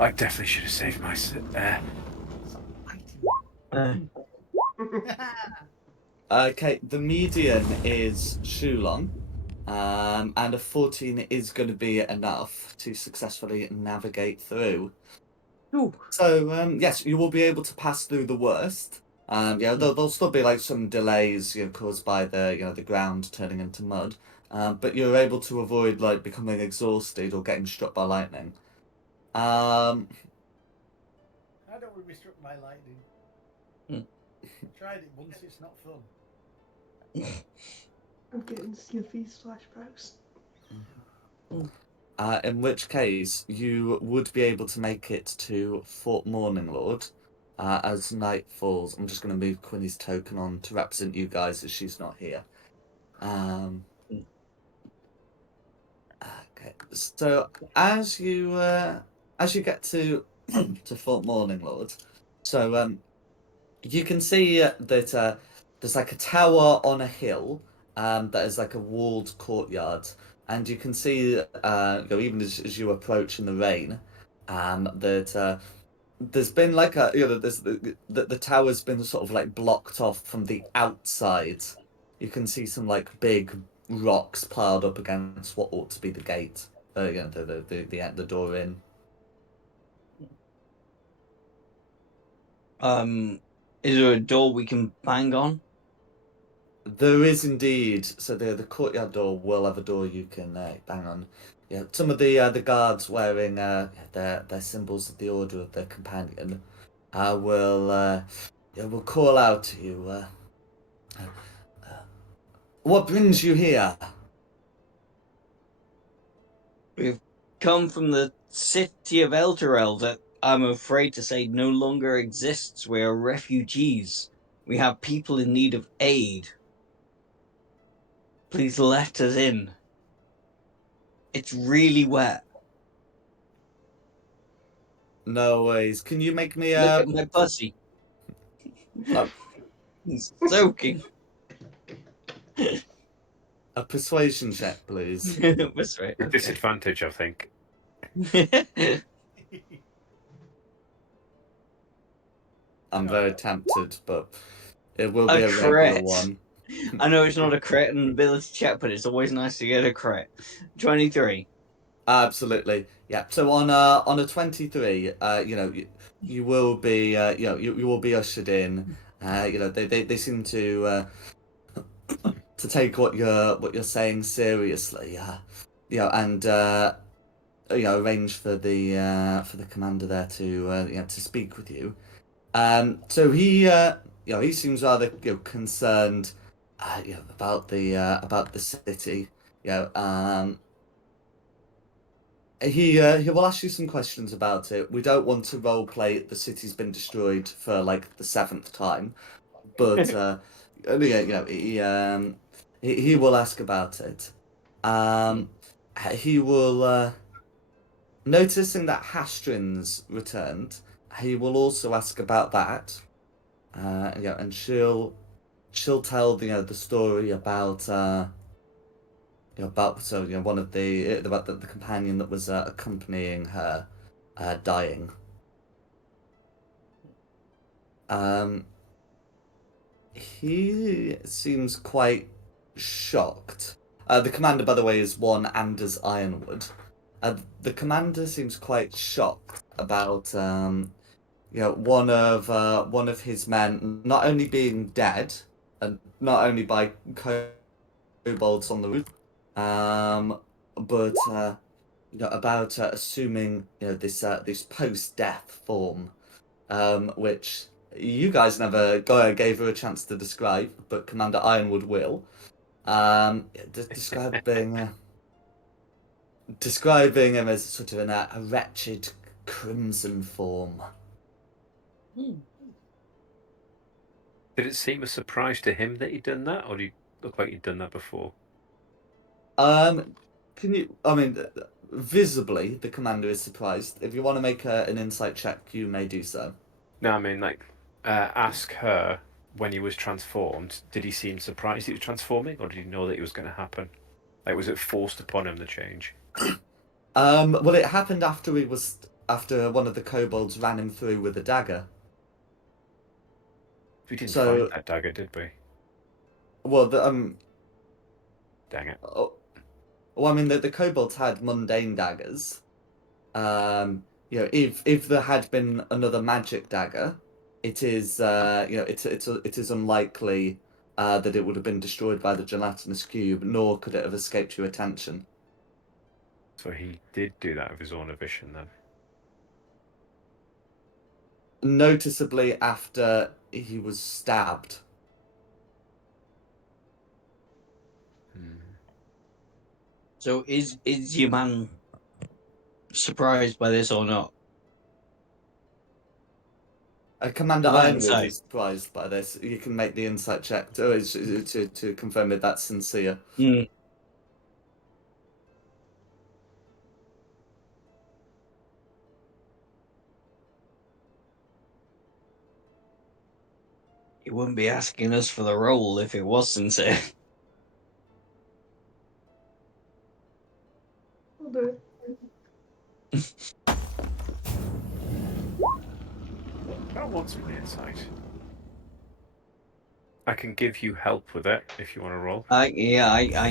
I definitely should have saved my. Stop biting me. Okay, the median is Shulon, and a 14 is going to be enough to successfully navigate through. Ooh. So, yes, you will be able to pass through the worst. Yeah, there'll still be like some delays, caused by the ground turning into mud. But you're able to avoid like becoming exhausted or getting struck by lightning. I don't want to be struck by lightning. Hmm. Tried it once, it's not fun. I'm getting sniffy flashbacks. In which case, you would be able to make it to Fort Morninglord as night falls. I'm just going to move Quinny's token on to represent you guys as she's not here. Okay, so as you get to to Fort Morninglord, so you can see that there's like a tower on a hill that is like a walled courtyard, and you can see even as you approach in the rain, that there's been like the tower's been sort of like blocked off from the outside. You can see some like big rocks piled up against what ought to be the gate. The door in. Is there a door we can bang on? There is indeed. So the courtyard door will have a door you can bang on. Yeah, some of the guards wearing their symbols of the Order of the Companion will call out to you. What brings you here? We've come from the city of Elturel that I'm afraid to say no longer exists. We are refugees. We have people in need of aid. Please let us in. It's really wet. No worries. Can you make me Look at my pussy. Oh. He's soaking. a persuasion check, please? That's right. With disadvantage, I think. I'm very tempted, but it will be A a regular crit. one. I know it's not a crit and ability check, but it's always nice to get a crit. 23. Absolutely, yeah. So on a 23, you will be you will be ushered in. They seem to take what you're saying seriously. And arrange for the commander there to speak with you. So he seems rather concerned about the city. He will ask you some questions about it. We don't want to role play the city's been destroyed for like the 7th time, but he will ask about it. He will noticing that Hastrin's returned. He will also ask about that. And she'll tell the story about one of about the companion that was accompanying her dying. He seems quite shocked. The commander, by the way, is one Anders Ironwood. The commander seems quite shocked about one of his men not only being dead, and not only by kobolds on the roof, but about assuming this post-death form, which you guys never gave her a chance to describe, but Commander Ironwood will. Describing him as sort of a wretched crimson form. Hmm. Did it seem a surprise to him that he'd done that, or did he look like he'd done that before? Can you? I mean, visibly, the commander is surprised. If you want to make an insight check, you may do so. No, I mean, like, ask her when he was transformed. Did he seem surprised he was transforming, or did he know that it was going to happen? Like, was it forced upon him, the change? Well, it happened after one of the kobolds ran him through with a dagger. We didn't So- find that dagger, did we? Well, Dang it. well, I mean, the kobolds had mundane daggers. If there had been another magic dagger, it is it is unlikely that it would have been destroyed by the gelatinous cube, nor could it have escaped your attention. So he did do that of his own volition, then. Noticeably after he was stabbed. So is your man surprised by this or not? Commander Well, Ironwood insight. is surprised by this. You can make the insight check to confirm if that's sincere. Hmm. He wouldn't be asking us for the role if it was sincere. I'll do it. That wants an insight. I can give you help with it if you want to roll. I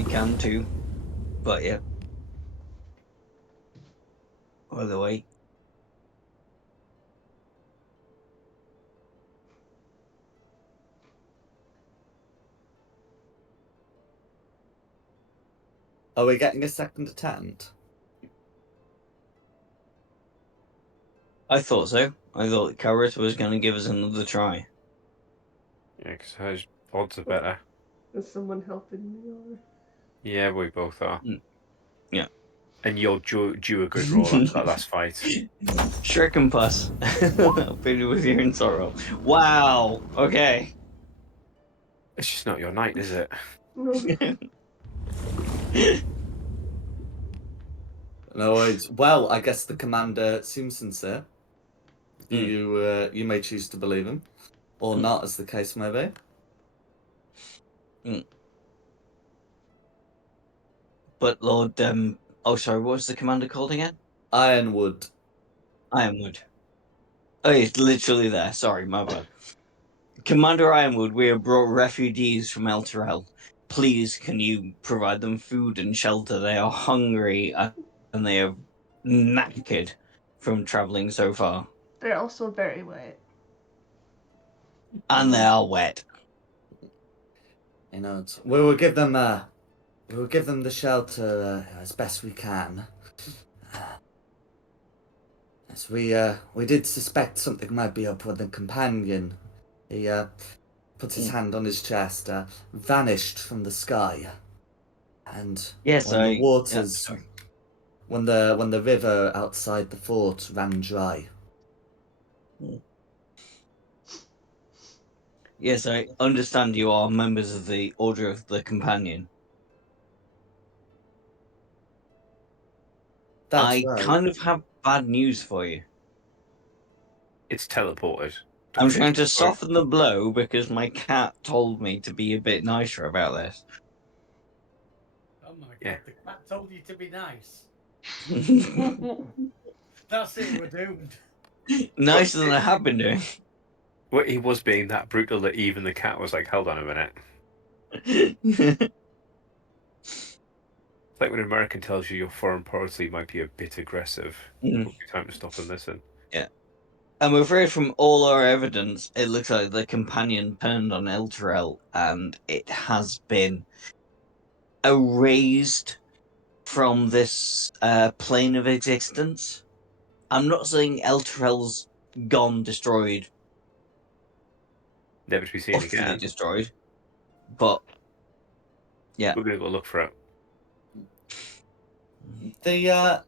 can too. But yeah. By the way. Are we getting a second attempt? I thought so. I thought Carrot was going to give us another try. Yeah, because her odds are better. Is someone helping me or? Yeah, we both are. Yeah. And you're due a good roll after that last fight. Shrek and Puss. I'll be with you in sorrow. Wow. Okay. It's just not your night, is it? No. No worries. Well, I guess the commander seems sincere. You may choose to believe him, or not, as the case may be. But Lord, oh sorry, what was the commander called again? Ironwood. Ironwood. Oh, it's literally there. Sorry, my bad. Commander Ironwood, we have brought refugees from El Terrell. Please, can you provide them food and shelter? They are hungry and they are knackered from traveling so far. They're also very wet. And they are wet. You know, we will give them the shelter as best we can. As we did suspect something might be up with the companion. He put his hand on his chest, vanished from the sky, and Yes, when the waters, sorry. when the river outside the fort ran dry. Yes, I understand you are members of the Order of the Companion. That's I right. kind of have bad news for you. It's teleported. I'm trying to soften the blow because my cat told me to be a bit nicer about this. Oh my god, Yeah. the cat told you to be nice. That's it, we're doomed. Nicer than I have been doing. Well, he was being that brutal that even the cat was like, hold on a minute. It's like when an American tells you your foreign policy might be a bit aggressive. It would be time to stop and listen. Yeah. I'm afraid from all our evidence, it looks like the companion turned on Elturel and it has been erased from this plane of existence. I'm not saying Elturel's gone, destroyed, never to be seen utterly again. destroyed. But yeah, We're gonna go look for it. The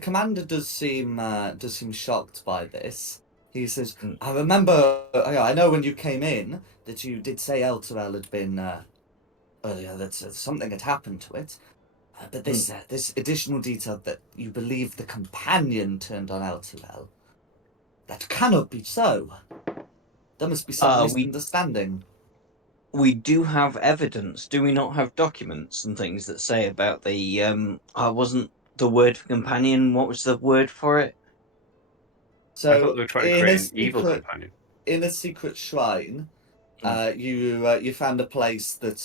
commander does seem shocked by this. He says, Mm. "I remember. I know when you came in that you did say Elturel had been earlier that something had happened to it. But this additional detail that you believe the companion turned on Elturel, that cannot be so. There must be some misunderstanding." we do have evidence, do we not have documents and things that say about the wasn't the word for companion, what was the word for it? I thought So they were trying to create an evil companion. in a secret shrine, Mm. you found a place that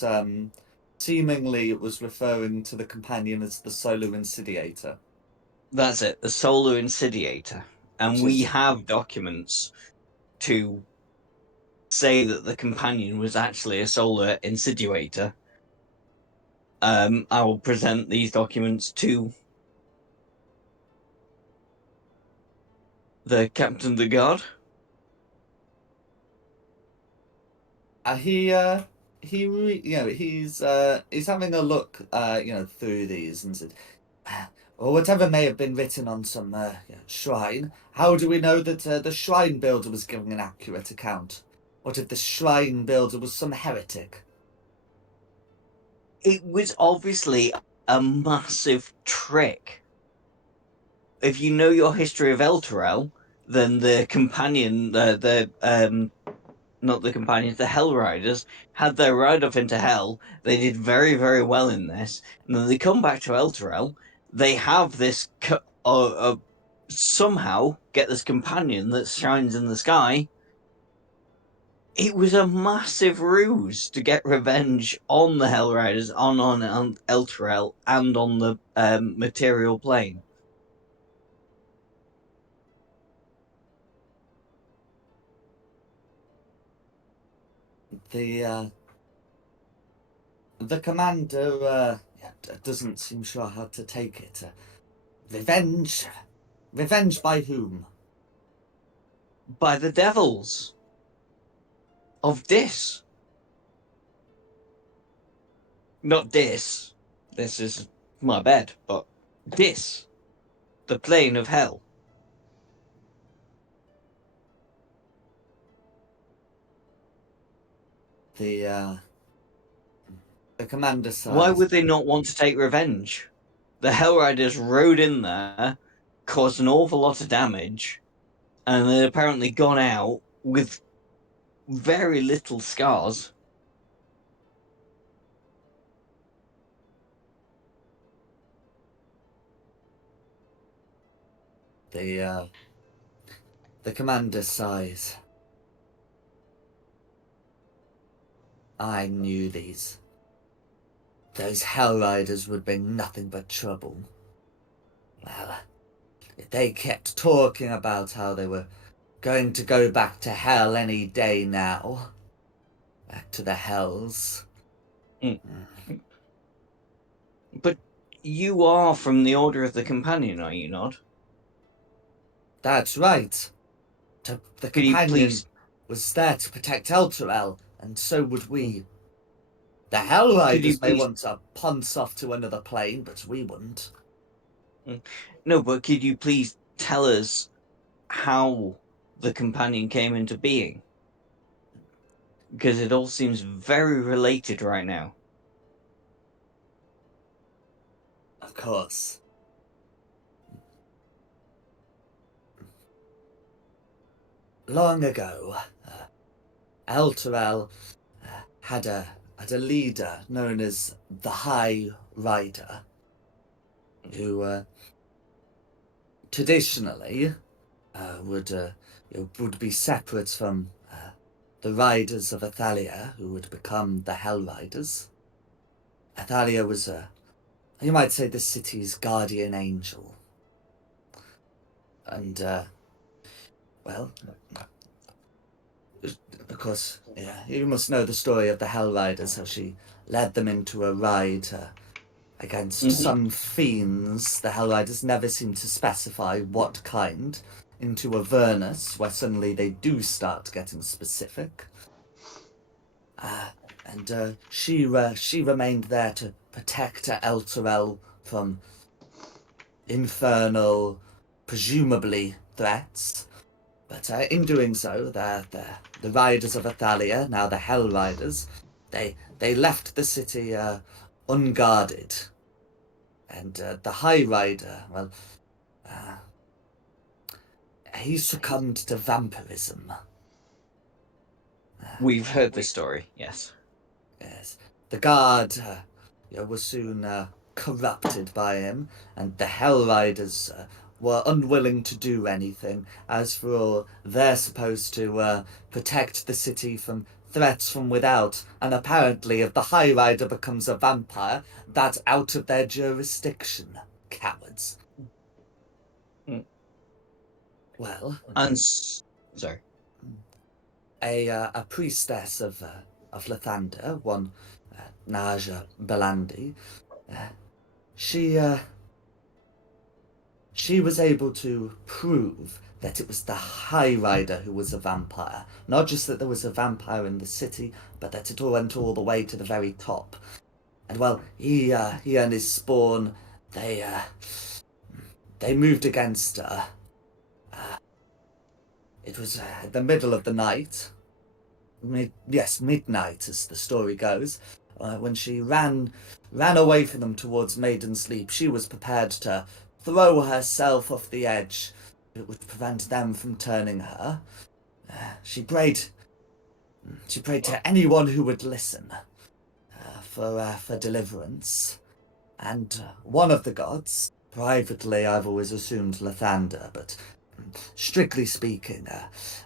seemingly it was referring to the companion as the Solar Insidiator. That's it, the Solar Insidiator. And Which we is- have documents to say that the companion was actually a Solar Insidiator. I will present these documents to the Captain of the Guard. He's having a look through these and said, or whatever may have been written on some shrine. How do we know that the shrine builder was giving an accurate account? What if the shrine builder was some heretic? It was obviously a massive trick. If you know your history of Elturel, then the companion, not the companions, the Hell Riders had their ride off into Hell. They did very, very well in this, and then they come back to Elturel. They have this somehow get this companion that shines in the sky. It was a massive ruse to get revenge on the Hell Riders, on Elturel, and on the material plane. The commander doesn't seem sure how to take it. Revenge? Revenge by whom? By the devils of Dis. Not Dis. This is my bed, but Dis. The plane of hell. The commander sighs. Why would they not want to take revenge? The Hell Riders rode in there, caused an awful lot of damage, and they'd apparently gone out with very little scars. The commander sighs. I knew these. Those Hell Riders would bring nothing but trouble. Well, they kept talking about how they were going to go back to Hell any day now. Back to the Hells. Mm. But you are from the Order of the Companion, are you not? That's right. The Could you companion please... was there to protect Elturel, and so would we. The Hell Could you Riders may please... want to punce off to another plane, but we wouldn't. No, but could you please tell us how the companion came into being? Because it all seems very related right now. Of course. Long ago, Elturel had a leader known as the High Rider, who traditionally would be separate from the riders of Athalia, who would become the Hell Riders. Athalia was you might say, the city's guardian angel, and well, of course, yeah, you must know the story of the Hell Riders, how she led them into a ride against some fiends. The Hell Riders never seem to specify what kind, into Avernus, where suddenly they do start getting specific. And she remained there to protect Elturel from infernal, presumably threats. But in doing so, the riders of Athalia, now the Hell Riders, they left the city unguarded. And the High Rider, well, uh, he succumbed to vampirism. We've heard this story, yes. Yes, the guard was soon corrupted by him, and the Hell Riders were unwilling to do anything. As for all, they're supposed to protect the city from threats from without, and apparently if the High Rider becomes a vampire, that's out of their jurisdiction. Cowards. Mm. Well, sorry. a priestess of Lathander, one Naja Belandi, she was able to prove that it was the High Rider who was a vampire. Not just that there was a vampire in the city, but that it all went all the way to the very top. And well, he and his spawn, they moved against her. It was the middle of the night. Midnight, as the story goes. When she ran away from them towards Maiden Sleep, she was prepared to throw herself off the edge. It would prevent them from turning her. She prayed to anyone who would listen for deliverance. And one of the gods, privately I've always assumed Lathander, but strictly speaking,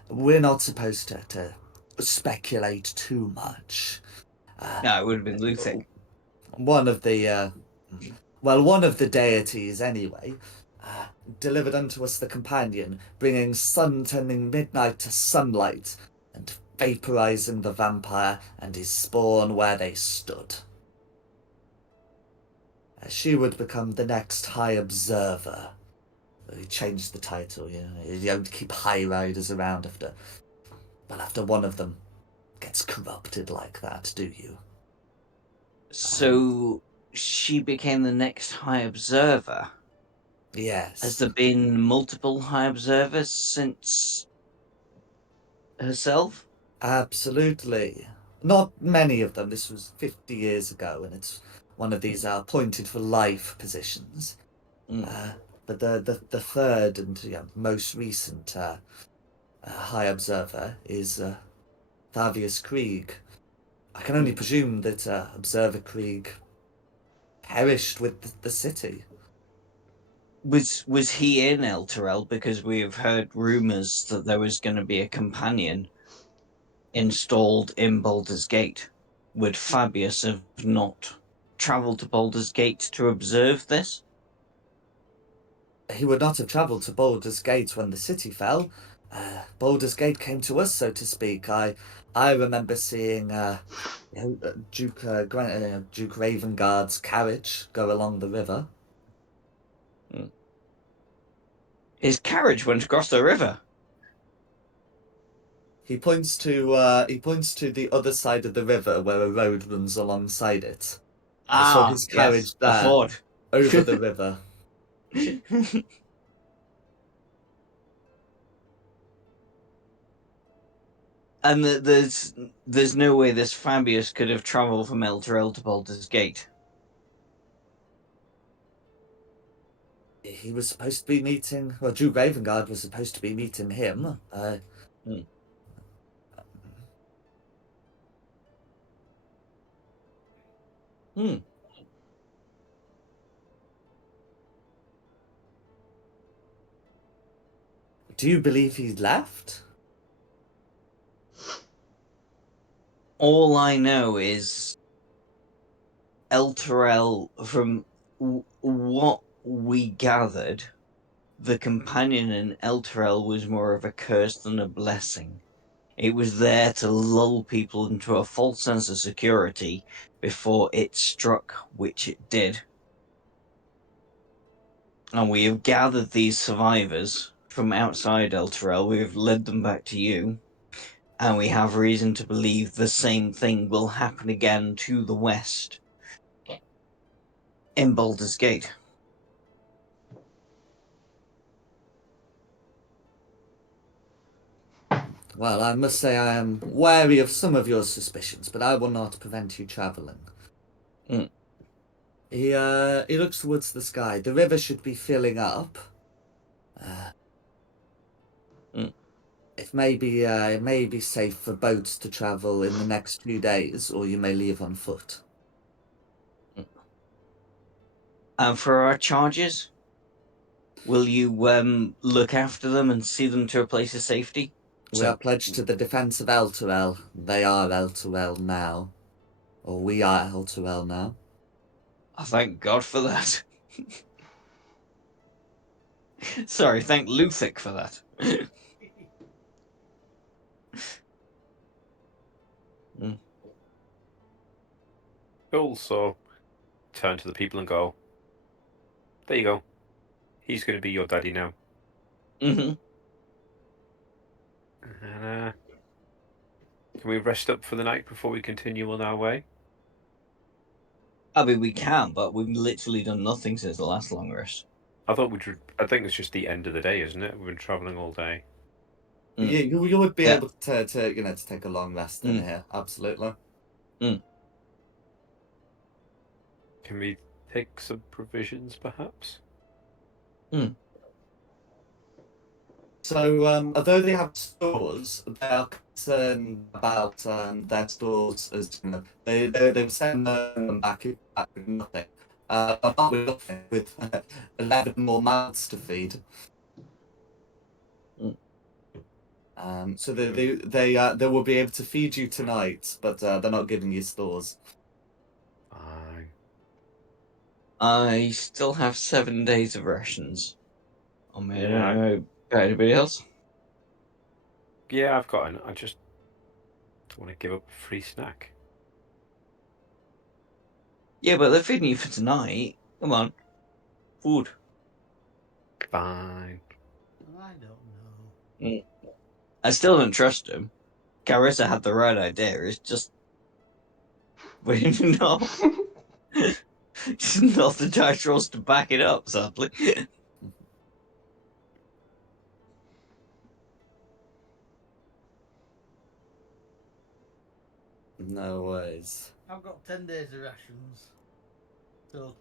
we're not supposed to speculate too much. No, it would have been Luthic. One of the deities, anyway, delivered unto us the companion, bringing sun turning midnight to sunlight, and vaporizing the vampire and his spawn where they stood. She would become the next High Observer. He changed the title, you don't keep High Riders around after one of them gets corrupted like that, do you? So she became the next High Observer. Yes. Has there been multiple High Observers since herself? Absolutely. Not many of them. This was 50 years ago, and it's one of these appointed for life positions. But the third and most recent High Observer is Thavius Krieg. I can only presume that Observer Krieg perished with the city. Was he in Elturel? Because we have heard rumors that there was going to be a companion installed in Baldur's Gate. Would Fabius have not travelled to Baldur's Gate to observe this? He would not have travelled to Baldur's Gate when the city fell. Baldur's Gate came to us, so to speak. I remember seeing Duke Ravengard's carriage go along the river. His carriage went across the river. He points to the other side of the river where a road runs alongside it. I saw his carriage yes, there, a ford. over the river. And there's no way this Fabius could have travelled from Elturel to Baldur's Gate. He was supposed to be meeting. Well, Duke Ravengard was supposed to be meeting him. Do you believe he left? All I know is Elturel, from what we gathered, the companion in Elturel was more of a curse than a blessing. It was there to lull people into a false sense of security before it struck, which it did. And we have gathered these survivors from outside Elturel. We have led them back to you. And we have reason to believe the same thing will happen again to the west in Baldur's Gate. Well, I must say I am wary of some of your suspicions, but I will not prevent you travelling. Mm. He looks towards the sky. The river should be filling up. Mm. It may be safe for boats to travel in the next few days, or you may leave on foot. And for our charges, will you look after them and see them to a place of safety? We are pledged to the defence of Elturel. They are Elturel now. Or we are Elturel now. I thank God for that. Sorry, thank Luthic for that. Mm. Also, turn to the people and go, there you go. He's going to be your daddy now. Mm-hmm. And can we rest up for the night before we continue on our way? I mean, we can, but we've literally done nothing since the last long rest. I think it's just the end of the day, isn't it? We've been traveling all day. Mm. You would be Yeah. able to to take a long rest in here. Absolutely. Can we take some provisions, perhaps? So, although they have stores, they are concerned about their stores as they send them back with nothing. Not with nothing, with 11 more mouths to feed. So they will be able to feed you tonight, but they're not giving you stores. Fine. I still have 7 days of rations. I mean, Yeah. I don't know about anybody else. Yeah, I've got I just don't want to give up a free snack. Yeah, but they're feeding you for tonight. Come on. Food. Fine. I don't know. I still don't trust him. Carissa had the right idea. It's just... not the dice rolls to back it up, sadly. No worries. I've got 10 days of rations total.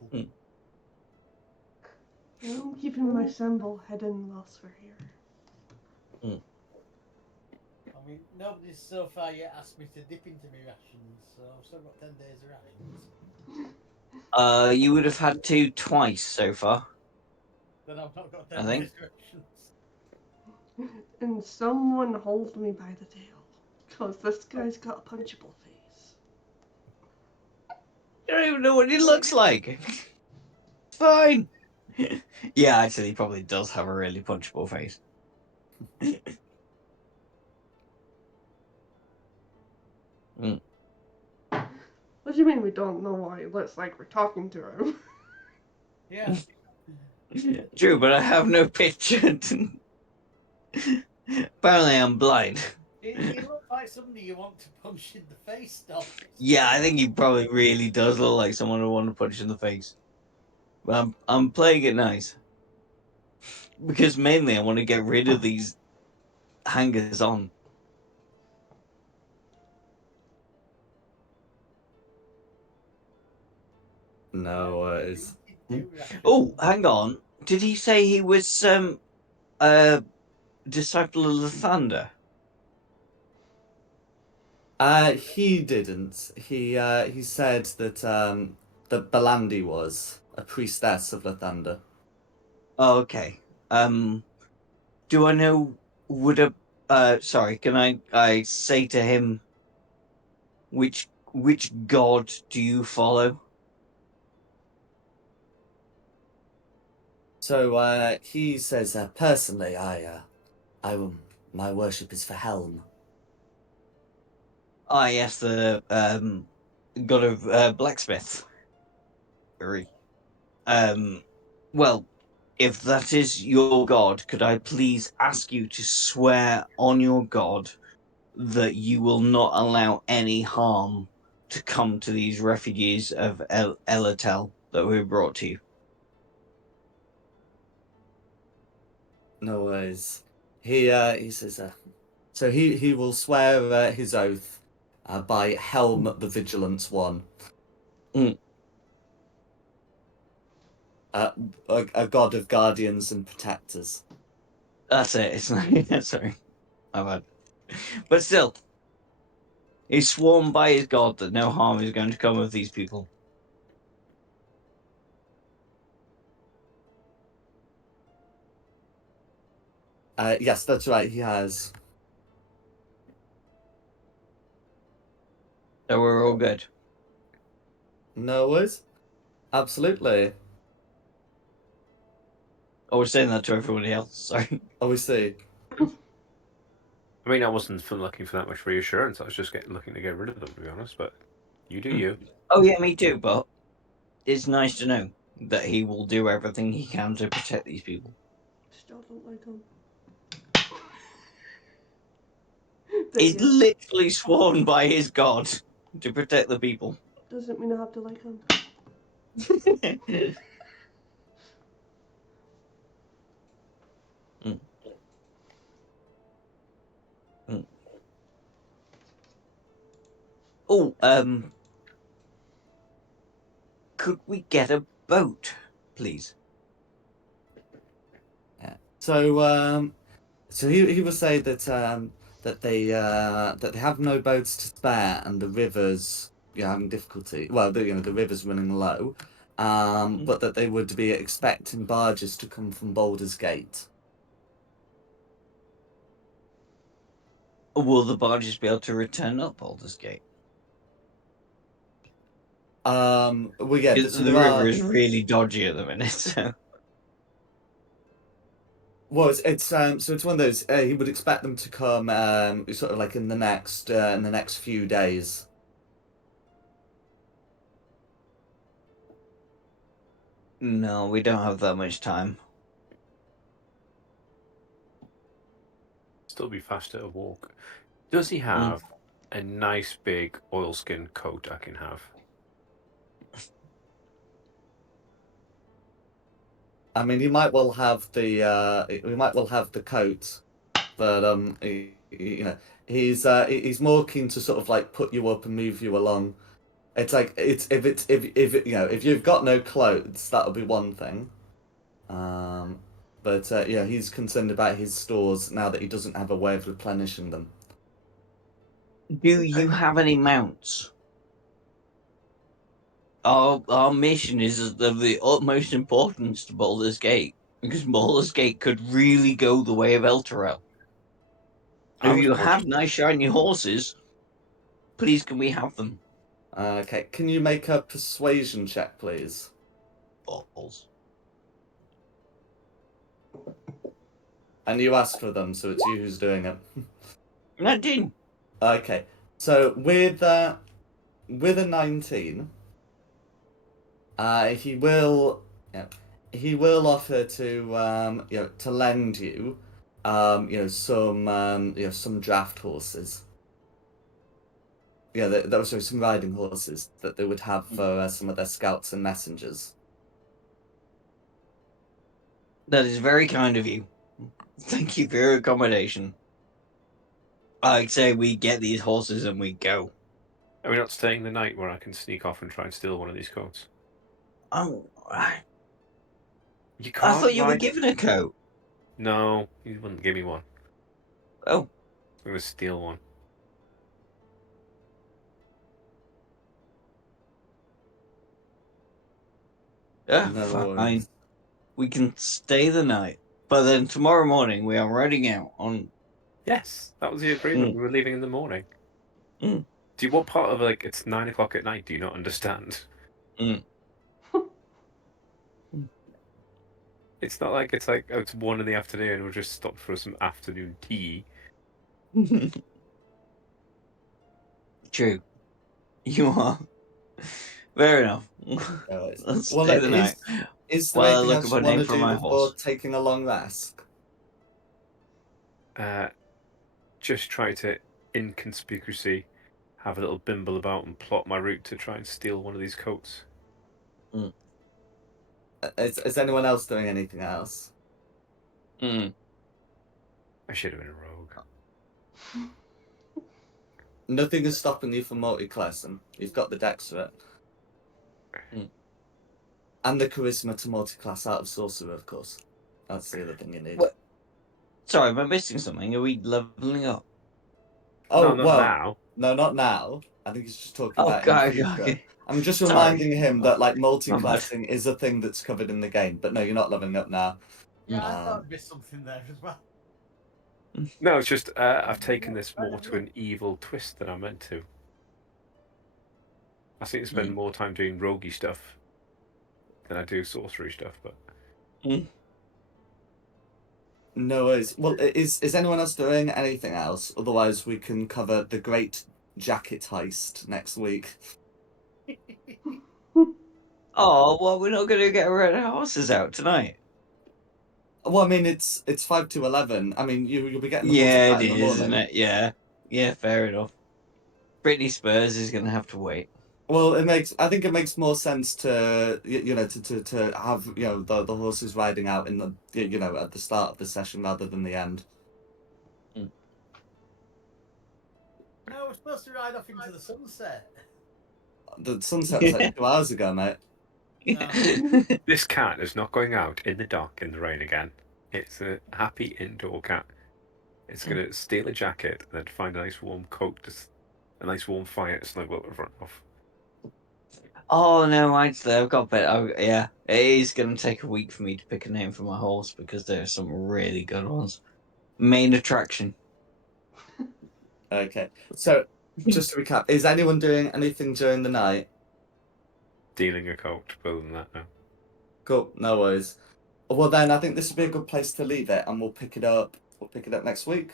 I'm keeping my sample hidden whilst we're here. I mean, nobody's so far yet asked me to dip into my rations, so I've still got 10 days of rations. You would have had to twice so far. Then I've not got I 10 think. days of rations. And someone hold me by the tail, because this guy's got a punchable face. You don't even know what he looks like. Fine. Yeah, actually, he probably does have a really punchable face. What do you mean we don't know why he looks like we're talking to him? Yeah. True, but I have no picture. Apparently, I'm blind. He looks like somebody you want to punch in the face, Stop. Yeah, I think he probably really does look like someone I want to punch in the face. But I'm playing it nice. Because mainly I want to get rid of these hangers on. No worries. Oh, hang on. Did he say he was a disciple of the Thunder? He didn't. He said that that Belandi was a priestess of the thunder. Oh, okay. Do I know would a sorry, can I say to him which god do you follow? So he says personally, my worship is for Helm. Ah, yes, the god of blacksmith. Well, if that is your god, could I please ask you to swear on your god that you will not allow any harm to come to these refugees of Elatel that we brought to you. No worries. He says, so he will swear his oath by Helm the Vigilant One. Mm. A god of guardians and protectors. That's it. It's not. Sorry, my bad. But still, he's sworn by his god that no harm is going to come of these people. Yes, that's right. He has. So we're all good. No worries. Absolutely. I was saying that to everybody else. Sorry. Obviously. I mean, I wasn't looking for that much reassurance. I was just looking to get rid of them, to be honest. But you do you. Oh yeah, me too. But it's nice to know that he will do everything he can to protect these people. Still don't like him. He's literally sworn by his god to protect the people. Doesn't mean I have to like him. Mm. Mm. Oh, could we get a boat, please? Yeah. So he will say that they have no boats to spare and the rivers having difficulty. Well, the river's running low, but that they would be expecting barges to come from Baldur's Gate. Will the barges be able to return up Baldur's Gate? Well, yeah. So The there river are. is really dodgy at the minute. So. Well, it's so it's one of those. He would expect them to come sort of like in the next few days. No, we don't have that much time. Still be faster to walk. Does he have a nice big oilskin coat I can have? I mean, he might well have the coat, but he's more keen to sort of like put you up and move you along. It's like if you've got no clothes, that'll be one thing. But he's concerned about his stores now that he doesn't have a way of replenishing them. Do you have any mounts? Our mission is of the utmost importance to Baldur's Gate, because Baldur's Gate could really go the way of Elturel. If you have nice shiny horses, please can we have them? Okay, can you make a persuasion check, please? Balls. And you asked for them, so it's you who's doing it. 19. Okay, so with a 19, he will offer to lend you some draft horses. Yeah, those are some riding horses that they would have for some of their scouts and messengers. That is very kind of you. Thank you for your accommodation. I'd say we get these horses and we go. Are we not staying the night where I can sneak off and try and steal one of these coats? Oh, right. You I can't. thought you were given a coat. No, you wouldn't give me one. Oh. I'm going to steal one. Yeah, No fine. worries. We can stay the night. But then tomorrow morning we are riding out on. Yes, that was the agreement. We were leaving in the morning. Mm. Do you what part of it's 9 o'clock at night? Do you not understand? Mm. It's not like it's 1 in the afternoon. We'll just stop for some afternoon tea. True. You are. Fair enough. Let's stay the night. Is there While I anything look else up you a want name to for do my before horse. taking a long rest? Just try to inconspicuously have a little bimble about and plot my route to try and steal one of these coats. Is anyone else doing anything else? Mm. I should have been a rogue. Nothing is stopping you from multi-classing. You've got the dex for it. And the charisma to multi-class out of sorcerer, of course. That's the other thing you need. What? Sorry, am I missing something? Are we leveling up? Oh, No, not well, now. no, not now. I think he's just talking Oh, about in the God, future. okay. I'm just Sorry. reminding him that like My bad. multi-classing is a thing that's covered in the game. But no, you're not leveling up now. Yeah, I thought I'd missed something there as well. No, it's just I've taken this more to an evil twist than I meant to. I seem to spend more time doing roguey stuff than I do sorcery stuff, but No worries. Well, is anyone else doing anything else? Otherwise, we can cover the great jacket heist next week. Oh, well, we're not going to get red horses out tonight. Well, I mean, it's 5 to 11. I mean, you'll be getting the horses Yeah, out it in the is, morning. isn't it? Yeah, fair enough. Britney Spears is going to have to wait. Well, I think it makes more sense to to have the horses riding out in the at the start of the session rather than the end. No, we're supposed to ride off into the sunset. The sunset was like 2 hours ago, mate. This cat is not going out in the dark in the rain again. It's a happy indoor cat. It's going to steal a jacket and then find a nice warm coat, a nice warm fire to snuggle up in front of. Oh no, I've got better. Oh, yeah, it is going to take a week for me to pick a name for my horse because there are some really good ones. Main attraction. Okay, so just to recap, is anyone doing anything during the night? Stealing a coat, other than that, no. Cool, no worries. Well, then I think this would be a good place to leave it, and we'll pick it up. We'll pick it up next week.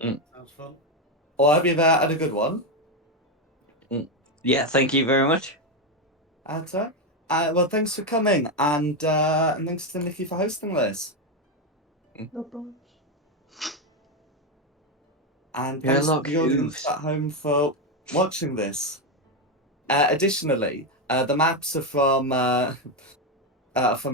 Sounds fun. Or have you had a good one? Yeah, thank you very much. That's all right. Well, thanks for coming, and thanks to Nikki for hosting this. No problem. And Yeah, thanks to look, the audience hooves. at home for watching this. Additionally, the maps are from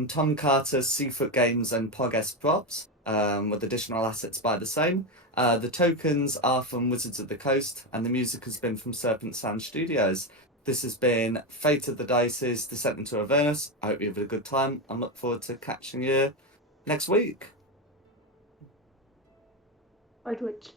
Tom Carter's Seafoot Games and Pogest Props, with additional assets by the same. The tokens are from Wizards of the Coast, and the music has been from Serpent Sand Studios. This has been Fate of the Dice's Descent into Avernus. I hope you have a good time. I look forward to catching you next week. Bye, Twitch.